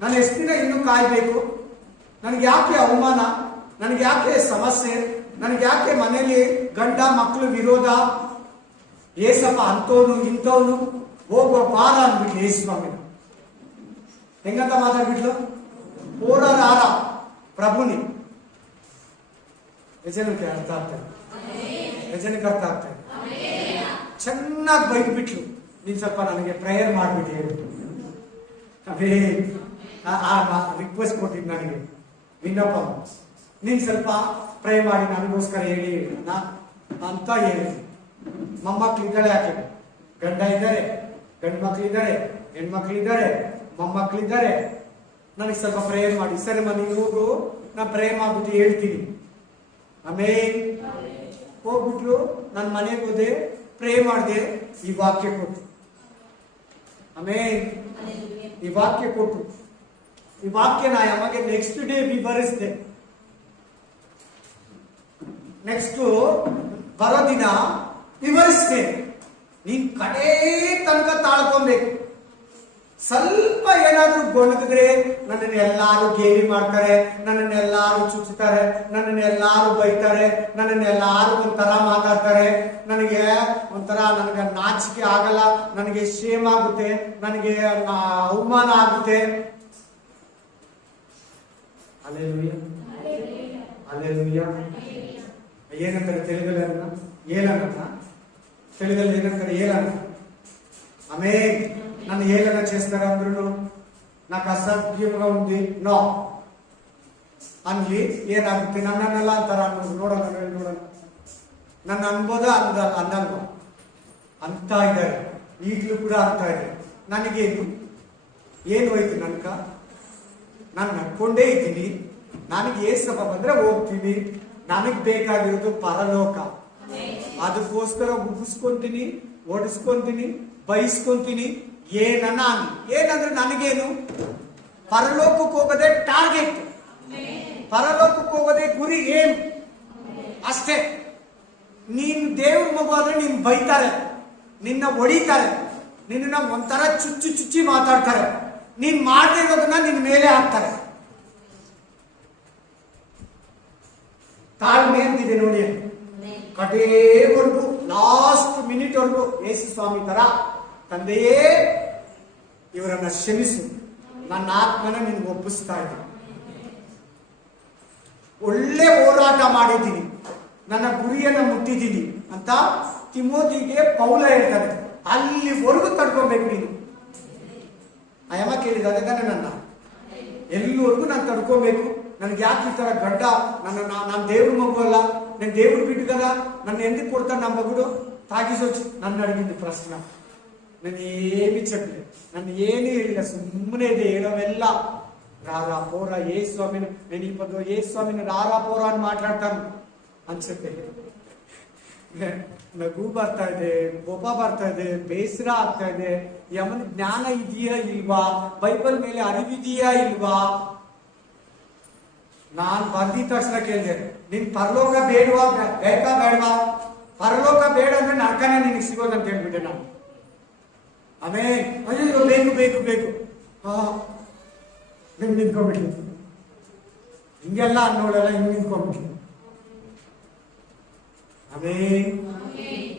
ನಾನು ಎಷ್ಟು ದಿನ ಇನ್ನೂ ಕಾಯ್ಬೇಕು? ನನಗೆ ಯಾಕೆ ಅವಮಾನ? ನನಗೆ ಯಾಕೆ ಸಮಸ್ಯೆ? ನನಗೆ ಯಾಕೆ ಮನೆಯಲ್ಲಿ ಗಂಡ ಮಕ್ಕಳು ವಿರೋಧ? ಏಸಪ್ಪ ಅಂತವನು ಇಂಥವನು ಹೋಗುವ ಬಾರ ಅಂದ್ಬಿಟ್ಲು ಯೇಸುಸ್ವಾಮಿ. ಹೆಂಗಂತ ಮಾತಾಡ್ಬಿಟ್ಲು? ಹೋರಾರ ಪ್ರಭುನಿ. ಯಜನಕ್ಕೆ ಅರ್ಥ ಆಗ್ತದೆ, ಯಜನಕ್ಕೆ ಅರ್ಥ ಆಗ್ತದೆ. ಚೆನ್ನಾಗಿ ಬೈದ್ಬಿಟ್ಲು. ನೀನ್ ಸ್ವಲ್ಪ ನನಗೆ ಪ್ರೇಯರ್ ಮಾಡ್ಬಿಟ್ಟು ಹೇಳ್ಬಿಟ್ಟು ಅದೇ ರಿಕ್ವೆಸ್ಟ್ ಕೊಟ್ಟಿದ್ದು ನನಗೆ, ವಿನ್ನಪ್ಪ ನೀನ್ ಸ್ವಲ್ಪ ಪ್ರೇ ಮಾಡಿ ನನಗೋಸ್ಕರ ಹೇಳಿ ಅಂತ ಹೇಳಿ. ಮೊಮ್ಮಕ್ಕಳಿದ್ದಾಳೆ, ಯಾಕೆ ಗಂಡ ಇದ್ದಾರೆ, ಗಂಡು ಮಕ್ಕಳಿದ್ದಾರೆ, ಹೆಣ್ಮಕ್ಳಿದ್ದಾರೆ, ಮೊಮ್ಮಕ್ಕಳಿದ್ದಾರೆ. ನನಗೆ ಸ್ವಲ್ಪ ಪ್ರೇಯರ್ ಮಾಡಿ. ಸರಿ ಮನೆಗೆ ಹೋಗು, ನಾ ಪ್ರೇ ಮಾಡ್ಬಿಟ್ಟು ಹೇಳ್ತೀನಿ. ಆಮೇಲೆ ಹೋಗ್ಬಿಟ್ಲು. ನನ್ನ ಮನೆಗೆ ಹೋದೆ, ಪ್ರೇ ಮಾಡಿದೆ, ಈ ವಾಕ್ಯ ಕೊಟ್ಟು. ಆಮೇಲೆ ಈ ವಾಕ್ಯ ಕೊಟ್ಟು, ಈ ವಾಕ್ಯನ ಅಮ್ಮಗೆ ನೆಕ್ಸ್ಟ್ ಡೇ ವಿವರಿಸಿದೆ. ನೆಕ್ಸ್ಟ್ ಬರೋ ದಿನ ವಿವರಿಸಿದೆ. ನೀನ್ ಕಡೆ ತನಕ ತಾಳ್ಕೊಬೇಕು. ಸ್ವಲ್ಪ ಏನಾದ್ರೂ ಗೊಣಗಿದ್ರೆ ನನ್ನನ್ನು ಎಲ್ಲಾರು ಗೇಲಿ ಮಾಡ್ತಾರೆ, ನನ್ನನ್ನು ಎಲ್ಲಾರು ಚುಚ್ಚುತ್ತಾರೆ, ನನ್ನನ್ನು ಎಲ್ಲಾರು ಬೈತಾರೆ, ನನ್ನನ್ನು ಎಲ್ಲಾರು ಒಂಥರ ಮಾತಾಡ್ತಾರೆ. ನನಗೆ ಒಂಥರ ನನಗೆ ನಾಚಿಕೆ ಆಗಲ್ಲ, ನನಗೆ ಶೇಮ್ ಆಗುತ್ತೆ, ನನಗೆ ಅವಮಾನ ಆಗುತ್ತೆ. Hallelujah, hallelujah. ಏನಂತಾರೆ ತೆಲುಗಲ್ಲಿ? ఏలన తెలుగులో ఏంటంటారు? ఏలన. ఆమె నన్ను ఏలన చేస్తారు అందరూ, నాకు అసభ్యంగా ఉంది నో ಅನ್ಲಿ ಏನಾಗುತ್ತೆ? ನನ್ನನ್ನೆಲ್ಲ ಅಂತಾರ ನೋಡೋಣ ನೋಡೋಣ, ನನ್ನ ಅನ್ಬೋದ ಅನ್ನಲ್ವ ಅಂತ ಇದ್ದಾರೆ. ಈಗಲೂ ಕೂಡ ಅಂತ ಇದೆ. ನನಗೇನು ಏನು ಹೋಯ್ತು? ನನ್ಕ ನಾನು ನಡ್ಕೊಂಡೇ ಇದ್ದೀನಿ. ನನಗೆ ಏಸಪ್ಪ ಬಂದ್ರೆ ಹೋಗ್ತೀನಿ. ನನಗ್ ಬೇಕಾಗಿರೋದು ಪರಲೋಕ. ಅದಕ್ಕೋಸ್ಕರ ಉಗಿಸ್ಕೊಂತೀನಿ, ಓಡಿಸ್ಕೊಂತೀನಿ, ಬಯಸ್ಕೊಂತೀನಿ. ಏನನ್ನ ಏನಂದ್ರೆ ನನಗೇನು? ಪರಲೋಕಕ್ಕೆ ಹೋಗೋದೇ ಟಾರ್ಗೆಟ್, ಪರಲೋಕಕ್ಕೆ ಹೋಗೋದೇ ಗುರಿ, ಏನ್ ಅಷ್ಟೇ. ನೀನ್ ದೇವ್ರ ಮಗು ಆದ್ರೆ ನಿನ್ ಬೈತಾರೆ, ನಿನ್ನ ಹೊಡಿತಾರೆ, ನಿನ್ನ ಒಂಥರ ಚುಚ್ಚಿ ಮಾತಾಡ್ತಾರೆ. ನೀನ್ ಮಾಡದೇ ಇರೋದನ್ನ ನಿನ್ ಮೇಲೆ ಹಾಕ್ತಾರೆ. ತಾಳ್ಮೆ ಅಂತಿದೆ ನೋಡಿ, ಕಡೆವರೆಗೂ ಲಾಸ್ಟ್ ಮಿನಿಟ್ ವರೆಗೂ ಯೇಸು ಸ್ವಾಮಿ ತರ, ತಂದೆಯೇ ಇವರನ್ನ ಕ್ಷಮಿಸು, ನನ್ನ ಆತ್ಮನ ನಿನ್ಗೆ ಒಪ್ಪಿಸ್ತಾ ಇದ್ದೀನಿ, ಒಳ್ಳೆ ಹೋರಾಟ ಮಾಡಿದ್ದೀನಿ, ನನ್ನ ಗುರಿಯನ್ನ ಮುಟ್ಟಿದ್ದೀನಿ ಅಂತ ತಿಮೋತಿಗೆ ಪೌಲ ಹೇಳ್ತಾರೆ. ಅಲ್ಲಿವರೆಗೂ ತಡ್ಕೊಬೇಕು ನೀನು. ಅಯ್ಯಮ್ಮ ಕೇಳಿದ ಅದಕ್ಕೆ ನನ್ನ ಎಲ್ಲಿವರೆಗೂ ನಾನು ತಡ್ಕೋಬೇಕು, ನನ್ಗೆ ಯಾಕೆ ಈ ತರ ಗಡ್ಡ, ನಾನು ದೇವ್ರ ಮಗು ಅಲ್ಲ, ನಾನು ದೇವ್ರು ಬಿಟ್ಟುಕದ, ನನ್ನ ಎಂದಕ್ಕೆ ಕೊಡ್ತಾನೆ ನಮ್ಮ ಮಗುಡು ತಾಗಿಸೋಚಿ ನನ್ನ ಅಡಗಿದ್ದು ಪ್ರಶ್ನೆ. ನಾನು ಏನು ಚಕ್ಲಿ, ನಾನು ಏನು ಹೇಳಿಲ್ಲ, ಸುಮ್ಮನೆ ಇದೆ ಹೇಳೋವೆಲ್ಲ ರಾರಾ ಪೋರ ఏ స్వామిని నేను ఇప్పుడు ఏ స్వామిని రారా పోరా అని మాట్లాడతాను ಅನ್ಸುತ್ತೆ. ನಗು ಬರ್ತಾ ಇದೆ, ಕೋಪ ಬರ್ತಾ ಇದೆ, ಬೇಸರ ಆಗ್ತಾ ಇದೆ. ಯಮನ ಜ್ಞಾನ ಇದೆಯಾ ಇಲ್ವಾ, ಬೈಬಲ್ ಮೇಲೆ ಅರಿವಿದೆಯಾ ಇಲ್ವಾ? ನಾನ್ ಬಂದಿದ ತಕ್ಷಣ ಕೇಳಿದೆ, ನಿನ್ ಪರಲೋಕ ಬೇಡವಾ, ಬೇಕಾ ಬೇಡವಾ? ಪರಲೋಕ ಬೇಡ ಅಂದ್ರೆ ನರಕನೇ ನಿನಗೆ ಸಿಗೋದಂತ ಹೇಳ್ಬಿಟ್ಟೆ ನಾನು. ಆಮೇಲೆ ಅಯ್ಯೋ ಬೇಕು ಬೇಕು ಬೇಕು ಹಿಂಗ್ ನಿಂತ್ಕೊಂಡ್ಬಿಟ್ಲಿ, ಹಿಂಗೆಲ್ಲ ಅನ್ನೋಳಲ್ಲ, ಹಿಂಗ್ ನಿಂತ್ಕೊಂಡ್ಬಿಟ್ಲಿ. ಆಮೇಲೆ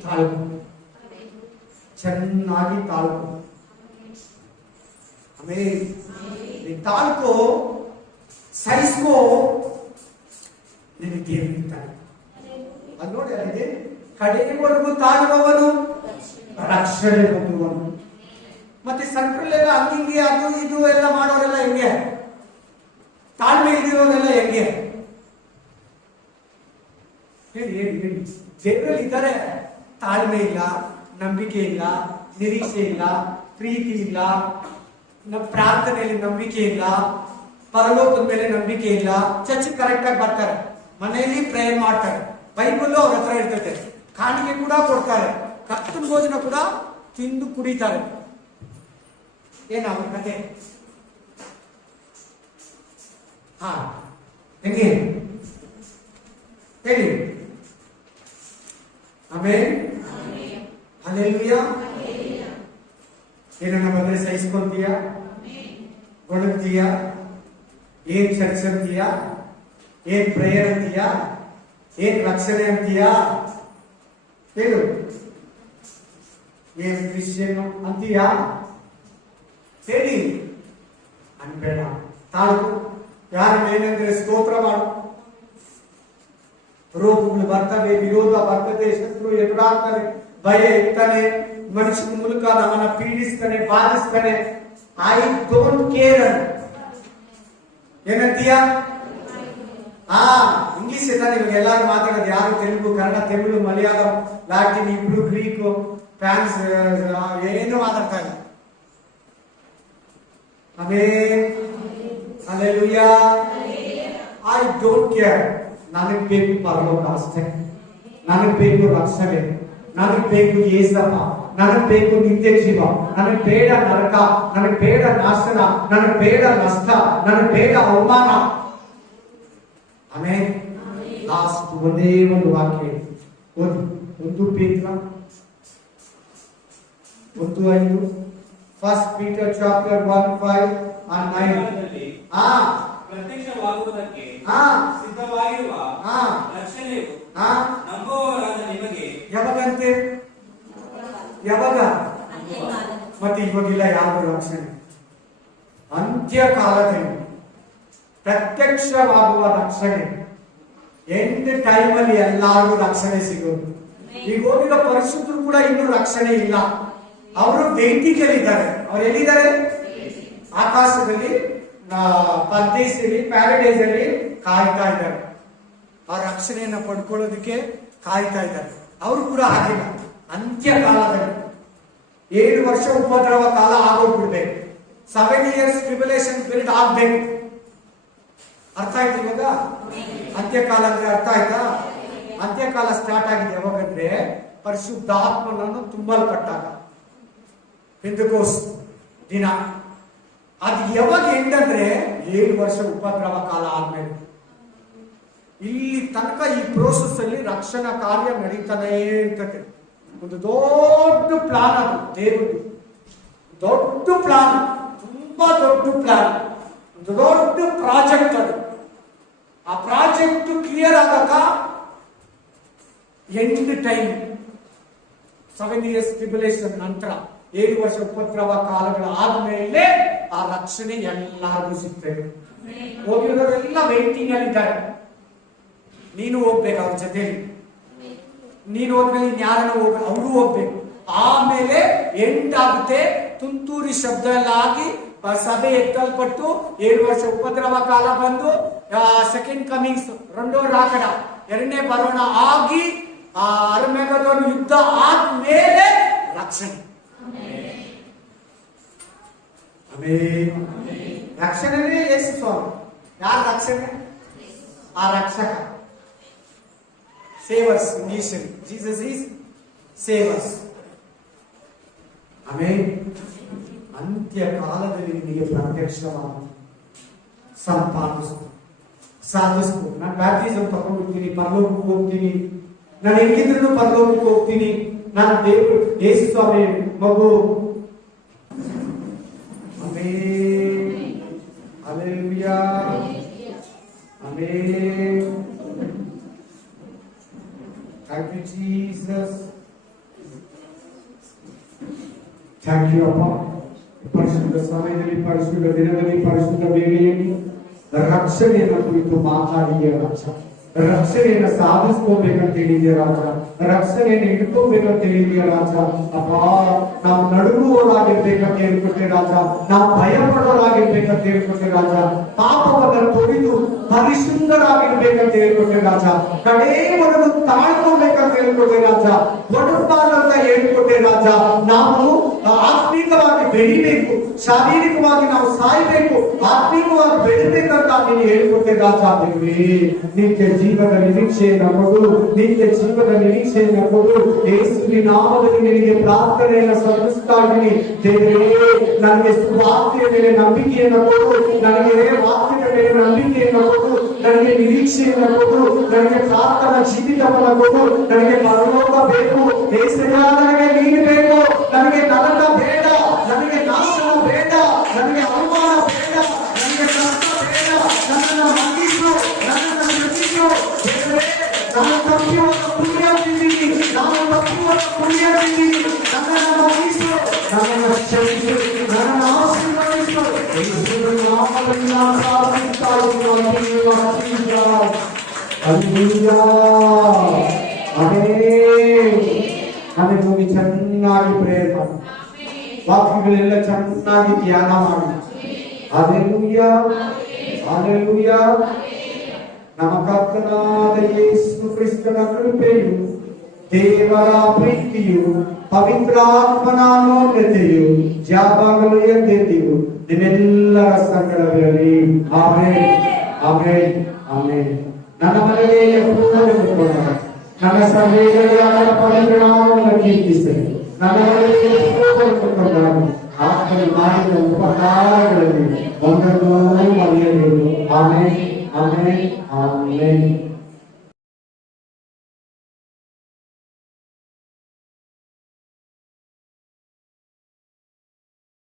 ತಾಳ್ಕು, ಚೆನ್ನಾಗಿ ತಾಳ್ಕು. ಆಮೇಲೆ ತಾಳ್ಕು, ಸಹಿಸ್ಕೋ, ನಿನಗೆ ದೇವರಿರ್ತಾನೆ. ಅದು ನೋಡಿ, ಅಲ್ಲಿದೆ, ಕಡೆಯವರೆಗೂ ತಾಳುವವನು ರಕ್ಷಣೆ ಹೊಂದುವನು. ಮತ್ತೆ ಸೆಂಟ್ರಲ್ ಹಂಗಿಂಗೆ ಅದು ಇದು ಎಲ್ಲ ಮಾಡೋರೆಲ್ಲ ಹೆಂಗೆ, ತಾಳ್ಮೆ ಇದಿರೋರೆಲ್ಲ ಹೆಂಗೆ ಹೇಳಿ ಹೇಳಿ ಹೇಳಿ. ದೇವರಲ್ಲಿ ಇದ್ದಾರೆ, ತಾಳ್ಮೆ ಇಲ್ಲ, ನಂಬಿಕೆ ಇಲ್ಲ, ನಿರೀಕ್ಷೆ ಇಲ್ಲ, ಪ್ರೀತಿ ಇಲ್ಲ, ನಮ್ಮ ಪ್ರಾರ್ಥನೆಯಲ್ಲಿ ನಂಬಿಕೆ ಇಲ್ಲ, ಪರಲೋಕದ ಮೇಲೆ ನಂಬಿಕೆ ಇಲ್ಲ. ಚರ್ಚ್ ಕರೆಕ್ಟ್ ಆಗಿ ಬರ್ತಾರೆ, ಮನೆಯಲ್ಲಿ ಪ್ರೇಯರ್ ಮಾಡ್ತಾರೆ, ಬೈಬಲ್ ಅವ್ರ ಹತ್ರ ಇರ್ತೈತೆ, ಕಾಣಿಕೆ ಕೂಡ ಕೊಡ್ತಾರೆ, ಕರ್ತನ ಭೋಜನ ಕೂಡ ತಿಂದು ಕುಡಿತಾರೆ. ಏನಾಗ ಕತೆ? ಹಾ ಹೆಂಗೆ ಹೇಳಿ. ಆಮೇಲೆ ಹಲ್ಲೆಲೂಯಾ. ಏನನ್ನ ಬಂದ್ರೆ ಸಹಿಸ್ಕೊಂತೀಯಾ, ಗೊಣಗ್ತೀಯಾ, ಏನ್ ಚರ್ಚ್ ಅಂತೀಯಾ, ಏನ್ ಪ್ರೇಯರ್ ಅಂತೀಯಾ, ಏನ್ ರಕ್ಷಣೆ ಅಂತೀಯಾ, ಹೇಳು. ಏನ್ ಕ್ರಿಶ್ಚಿಯನ್ ಅಂತೀಯಾ, ಹೇಳಿ. ಅನ್ಬೇಡ, ತಾಳು. ಯಾರು ಏನಂದ್ರೆ ಸ್ತೋತ್ರ ಮಾಡು. ರೋಗಗಳು ಬರ್ತವೆ, ವಿರೋಧ ಬರ್ತದೆ, ಶತ್ರು ಎದುರಾಗ್ತಾನೆ, ಭಯ ಇರ್ತಾನೆ, ಮನುಷ್ಯನ ಮೂಲಕ ನಮ್ಮನ್ನ ಪೀಡಿಸ್ತಾನೆ, ಬಾಧಿಸ್ತಾನೆ. ಐ ಡೋಂಟ್ ಕೇರ್ ಏನಂತೀಯ? ಇಂಗ್ಲಿಷ್ ತಾನೆ ಇವಾಗ ಎಲ್ಲಾರು ಮಾತಾಡೋದು. ಯಾರು Telugu, Kannada, Tamil, Malayalam, Latin, Hebrew, Greek, France ಏನು ಮಾತಾಡ್ತಾ ಇಲ್ಲ. Amen, hallelujah. I don't care. ನನಗೆ ಬೇಕು ಪರಲೋಕ ಅಷ್ಟೇ, ನನಗೆ ಬೇಕು ರಕ್ಷಣೆ, ನನಗೆ ಬೇಕು ಯೇಸಪ್ಪ, ನನಗೆ ಬೇಕು ನಿತ್ಯ ಜೀವ, ನನಗೆ ಬೇಡ ನರಕ, ನನಗೆ ಬೇಡ ನಾಶನ, ನನಗೆ ಬೇಡ ನಷ್ಟ, ನನಗೆ ಬೇಡ ಅವಮಾನ. ಆಮೇಲೆ ಲಾಸ್ಟ್ ಒಂದೇ ಒಂದು ವಾಕ್ಯ ಓದಿ. 1 ಪೇತ್ರ 1:5. First Peter chapter 1:5 and 9. ಪ್ರತ್ಯಕ್ಷವಾಗುವುದಕ್ಕೆ ಸಿದ್ಧವಾಗಿರುವ ರಕ್ಷಣೆಯು ನಂಬುವವರಾದ ನಿಮಗೆ ಯಾವಾಗಂತೆ? ಯಾವಾಗ? ಮತ್ತೆ ಇವಾಗಿಲ್ಲ ಯಾರು ರಕ್ಷಣೆ? ಅಂತ್ಯಕಾಲದಲ್ಲಿ ಪ್ರತ್ಯಕ್ಷವಾಗುವ ರಕ್ಷಣೆ. ಎಂಡ್ ಟೈಮಲ್ಲಿ ಎಲ್ಲಾರು ರಕ್ಷಣೆ ಸಿಗೋದು. ಈಗ ಹೋಗಿರೋ ಪರಿಶುದ್ಧರು ಕೂಡ ಇನ್ನೂ ರಕ್ಷಣೆ ಇಲ್ಲ. ಅವರು ವೇದಿಕೆಯಲ್ಲಿದ್ದಾರೆ. ಅವ್ರು ಎಲ್ಲಿದ್ದಾರೆ? ಆಕಾಶದಲ್ಲಿ, ಪರದೇಶದಲ್ಲಿ, ಪ್ಯಾರಡೈಸ್ ಅಲ್ಲಿ ಕಾಯ್ತಾ ಇದ್ದಾರೆ. ಆ ರಕ್ಷಣೆಯನ್ನ ಪಡ್ಕೊಳ್ಳೋದಕ್ಕೆ ಕಾಯ್ತಾ ಇದ್ದಾರೆ. ಅವರು ಕೂಡ ಆಗಿಲ್ಲ. ಅಂತ್ಯಕಾಲದಲ್ಲಿ 7 ವರ್ಷ ಉಪದ್ರವ ಕಾಲ ಆಗೋಗ್ಬಿಡ್ಬೇಕು. 7 years ಟ್ರಿಬುಲೇಷನ್ ಪೀರಿಯಡ್ ಆಗ್ಬೇಕು. ಅರ್ಥ ಆಯ್ತು ಇವಾಗ? ಅಂತ್ಯಕಾಲ ಅಂದ್ರೆ ಅರ್ಥ ಆಯ್ತಾ? ಅಂತ್ಯಕಾಲ ಸ್ಟಾರ್ಟ್ ಆಗಿದೆ ಯಾವಾಗಂದ್ರೆ ಪರಿಶುದ್ಧಾತ್ಮನನ್ನು ತುಂಬಲ್ಪಟ್ಟಾಗ, ಪೆಂತೆಕೋಸ್ ದಿನ. ಅದು ಯಾವಾಗ ಎಂಟಂದ್ರೆ 7 ವರ್ಷ ಉಪದ್ರವ ಕಾಲ ಆದ್ಮೇಲೆ. ಇಲ್ಲಿ ತನಕ ಈ ಪ್ರೋಸೆಸ್ ಅಲ್ಲಿ ರಕ್ಷಣಾ ಕಾರ್ಯ ನಡೀತಾನೇ ಇರ್ತದೆ. ಒಂದು ದೊಡ್ಡ ಪ್ಲಾನ್ ಅದು ದೇವರು. ದೊಡ್ಡ ಪ್ಲಾನ್, ತುಂಬಾ ದೊಡ್ಡ ಪ್ಲಾನ್, ದೊಡ್ಡ ಪ್ರಾಜೆಕ್ಟ್ ಅದು. ಆ ಪ್ರಾಜೆಕ್ಟ್ ಕ್ಲಿಯರ್ ಆಗಕ ಎಂಡ್ ಟೈಮ್ 7 years ಟ್ರಿಬ್ಯುಲೇಷನ್ ನಂತರ 7 ವರ್ಷ ಉಪದ್ರವ ಕಾಲಗಳ ಆದ್ಮೇಲೆ ಆ ರಕ್ಷಣೆ ಎಲ್ಲರಿಗೂ ಸಿಗ್ತದೆ. ಹೋಗಿರೋರೆಲ್ಲ ವೇಟಿಂಗ್ ಅಲ್ಲಿ ಇದ್ದಾರೆ. ನೀನು ಹೋಗ್ಬೇಕು ಅವ್ರ ಜೊತೆಲಿ. ನೀನು ಹೋದ್ಮೇಲೆ ಇನ್ಯಾರನ್ನ ಹೋಗ್ಬೇಕು, ಅವರು ಹೋಗ್ಬೇಕು. ಆಮೇಲೆ ಎಂಡ್ ಆಗುತ್ತೆ. ತುಂತುರಿ ಶಬ್ದ ಎಲ್ಲ ಆಗಿ ಸಭೆ ಎತ್ತಲ್ಪಟ್ಟು 7 ವರ್ಷ ಉಪದ್ರವ ಕಾಲ ಬಂದು ಸೆಕೆಂಡ್ ಕಮಿಂಗ್ಸ್ రెండో ರಾಕಡ ಎರಡನೇ ಬರೋಣ ಆಗಿ ಆ ಅರ್ಮೆಗದೋನ್ ಯುದ್ಧ ಆದ್ಮೇಲೆ ರಕ್ಷಣೆ. ರಕ್ಷಣೆನೇ ಯೇಸು ಸ್ವಾಮಿ. ಯಾರ ರಕ್ಷಣೆ? ಆ ರಕ್ಷಕ. Savers English. Jesus is savers. ಆಮೇಲೆ ಅಂತ್ಯ ಕಾಲದಲ್ಲಿ ನಿನಗೆ ಪ್ರತ್ಯಕ್ಷವಾದ ಸಂಪಾದಿಸ್ಕೊ, ಸಾಧಿಸ್ಕೊ. ನಾನು ಬ್ಯಾಪ್ಟಿಸಮ್ ತಗೊಂಡಿರ್ತೀನಿ, ಪರಲೋಕಕ್ಕೆ ಹೋಗ್ತೀನಿ, ನಾನು ಹೆಂಗಿದ್ರು ಪರಲೋಕಕ್ಕೆ ಹೋಗ್ತೀನಿ, ನಾನು ದೇವರು ಯೇಸು ಸ್ವಾಮಿ ಮಗು. Amen, hallelujah, amen. Thank you Jesus, thank you ಅಪ್ಪ. ಪರಿಶುದ್ಧ ಸಮಯದಲ್ಲಿ, ಪರಿಶುದ್ಧ ದಿನದಲ್ಲಿ, ಪರಿಶುದ್ಧ ವೇಳೆಯಲ್ಲಿ ರಕ್ಷಣೆಯನ್ನು ಕುರಿತು ಮಾತಾಡಿಯ ರಾಜ. ರಕ್ಷಣೆಯನ್ನು ಸಾಧಿಸ್ಕೋಬೇಕಂತ ಹೇಳಿದ್ಯ ರಾಜ. ರಕ್ಷಣೆಯನ್ನು ಇಟ್ಕೋಬೇಕಂತ ಹೇಳಿದ್ಯ ರಾಜ. ಅಪ್ಪ, ನಾವು ನಡುಗುವವರಾಗಿರ್ಬೇಕಂತ ಹೇಳ್ಕೊಟ್ಟೆ ರಾಜ. ನಾವು ಭಯ ಪಡೋರಾಗಿರ್ಬೇಕಂತ ಹೇಳ್ಕೊಟ್ಟೆ ರಾಜ. ಪಾಪವನ್ನು ತೊರೆದು ಪರಿಶುದ್ಧರಾಗಿರ್ಬೇಕಂತ ಹೇಳ್ಕೊಟ್ಟೆ ರಾಜ. ಕಡೆಯವರೆಗೂ ತಾಳ್ಕೋಬೇಕಂತ ಹೇಳ್ಕೊಟ್ಟೆ ರಾಜ. ಒಡಬಾರ್ದಂತ ಹೇಳ್ಕೊಟ್ಟೆ ರಾಜ. ನಾವು ಆತ್ಮೀಕವಾಗಿ ಬೆಳಿಬೇಕು, ಶಾರೀರಿಕವಾಗಿ ನಾವು ಸಾಯ್ಬೇಕು, ಆತ್ಮೀಕವಾಗಿ ಬೆಳಿಬೇಕಂತ ನೀನು ಹೇಳ್ಕೊಟ್ಟೆ ರಾಜ. ದೇವರೇ, ನಿತ್ಯ ಜೀವದ ನಿರೀಕ್ಷೆಯನ್ನು ಕೊಡು, ನಿತ್ಯ ಜೀವದ ನಿರೀಕ್ಷೆಯನ್ನು ಕೊಡು. ಯೇಸುವಿನ ನಾಮದಲ್ಲಿ ನಿನಗೆ ಪ್ರಾರ್ಥನೆಯನ್ನು ಸಲ್ಲಿಸ್ತಾ ಇದ್ದೀನಿ. ದೇವರೇ, ನನಗೆ ವಾಕ್ಯದ ಮೇಲೆ ನಂಬಿಕೆಯನ್ನು ಕೊಡು, ನನಗೆ ವಾಕ್ಯದ ಮೇಲೆ ನಂಬಿಕೆಯನ್ನು ಕೊಡು, ನನಗೆ ನಿರೀಕ್ಷೆಯನ್ನು ಕೊಡು, ನನಗೆ ಪ್ರಾರ್ಥನಾ ಜೀವಿತವನ್ನು ಕೊಡು. ನನಗೆ ಪರಲೋಕ ಬೇಕು ಯೇಸಯ್ಯ, ನನಗೆ ನೀನು ಬೇಕು. ನನಗೆ ನರಕ ಬೇಡ, ನನಗೆ ನಾಶನ ಬೇಡ, ನನಗೆ ಅವಮಾನ ಬೇಡ, ನನಗೆ ಕಷ್ಟ ಬೇಡ. ನನ್ನನ್ನು ಮನ್ನಿಸು, ನನ್ನನ್ನು ರಕ್ಷಿಸು. ದೇವರೇ, ನಾನು ತಪ್ಪಿಯುವ ಪುಣ್ಯ ತಿಂದಿನಿ, ನಾನು ತಪ್ಪಿಯುವ ಪುಣ್ಯ ತಿಂದಿನಿ. ನನ್ನನ್ನು ಮನ್ನಿಸು, ನನ್ನನ್ನು ಕ್ಷಮಿಸು, ನನ್ನನ್ನು ಆಶೀರ್ವದಿಸು. ಯೇಸುವಿನ ನಾಮದಲ್ಲಿ ನಾನು ಪ್ರಾರ್ಥಿಸ್ತಾ ಇದ್ದೀನಿ. Hallelujah, amen. ಆಮೇಲೆ ಹೋಗಿ ಚೆನ್ನಾಗಿ ಪ್ರೇಯರ್ ಮಾಡಿ, ವಾಕ್ಯಗಳೆಲ್ಲ ಚೆನ್ನಾಗಿ ಧ್ಯಾನ ಮಾಡಿ. Hallelujah, hallelujah. ನಮ್ಮ ಕರ್ತನಾದ ಯೇಸು ಕ್ರಿಸ್ತನ ಕೃಪೆಯು, ದೇವರ ಪ್ರೀತಿಯು, ಪವಿತ್ರಾತ್ಮನ ಅನ್ಯೋನ್ಯತೆಯು ಯಾವಾಗಲೂ ಎಂದೆಂದಿಗೂ ನಿಮ್ಮೆಲ್ಲರ ಸಂಗಡವಿರಲಿ. Amen, amen, amen. ನನ್ನ ಮನೆಗೆ ಪೂರ್ಣಗೊಳಿಸೋಣ. ನನ್ನ ಸಭೆಯಲ್ಲಿ ಅವರ ಪವಿತ್ರ ನಾಮವನ್ನು ಕೀರ್ತಿಸಲಿ. ನನ್ನ ಮನೆಗೆ ಪೂರ್ಣಗೊಳಿಸೋಣ. ಆತನು ಮಾಡಿದ ಉಪಕಾರಗಳಲ್ಲಿ ಒಂದನ್ನು ಮರೆಯಬೇಕು. Amen, amen, amen.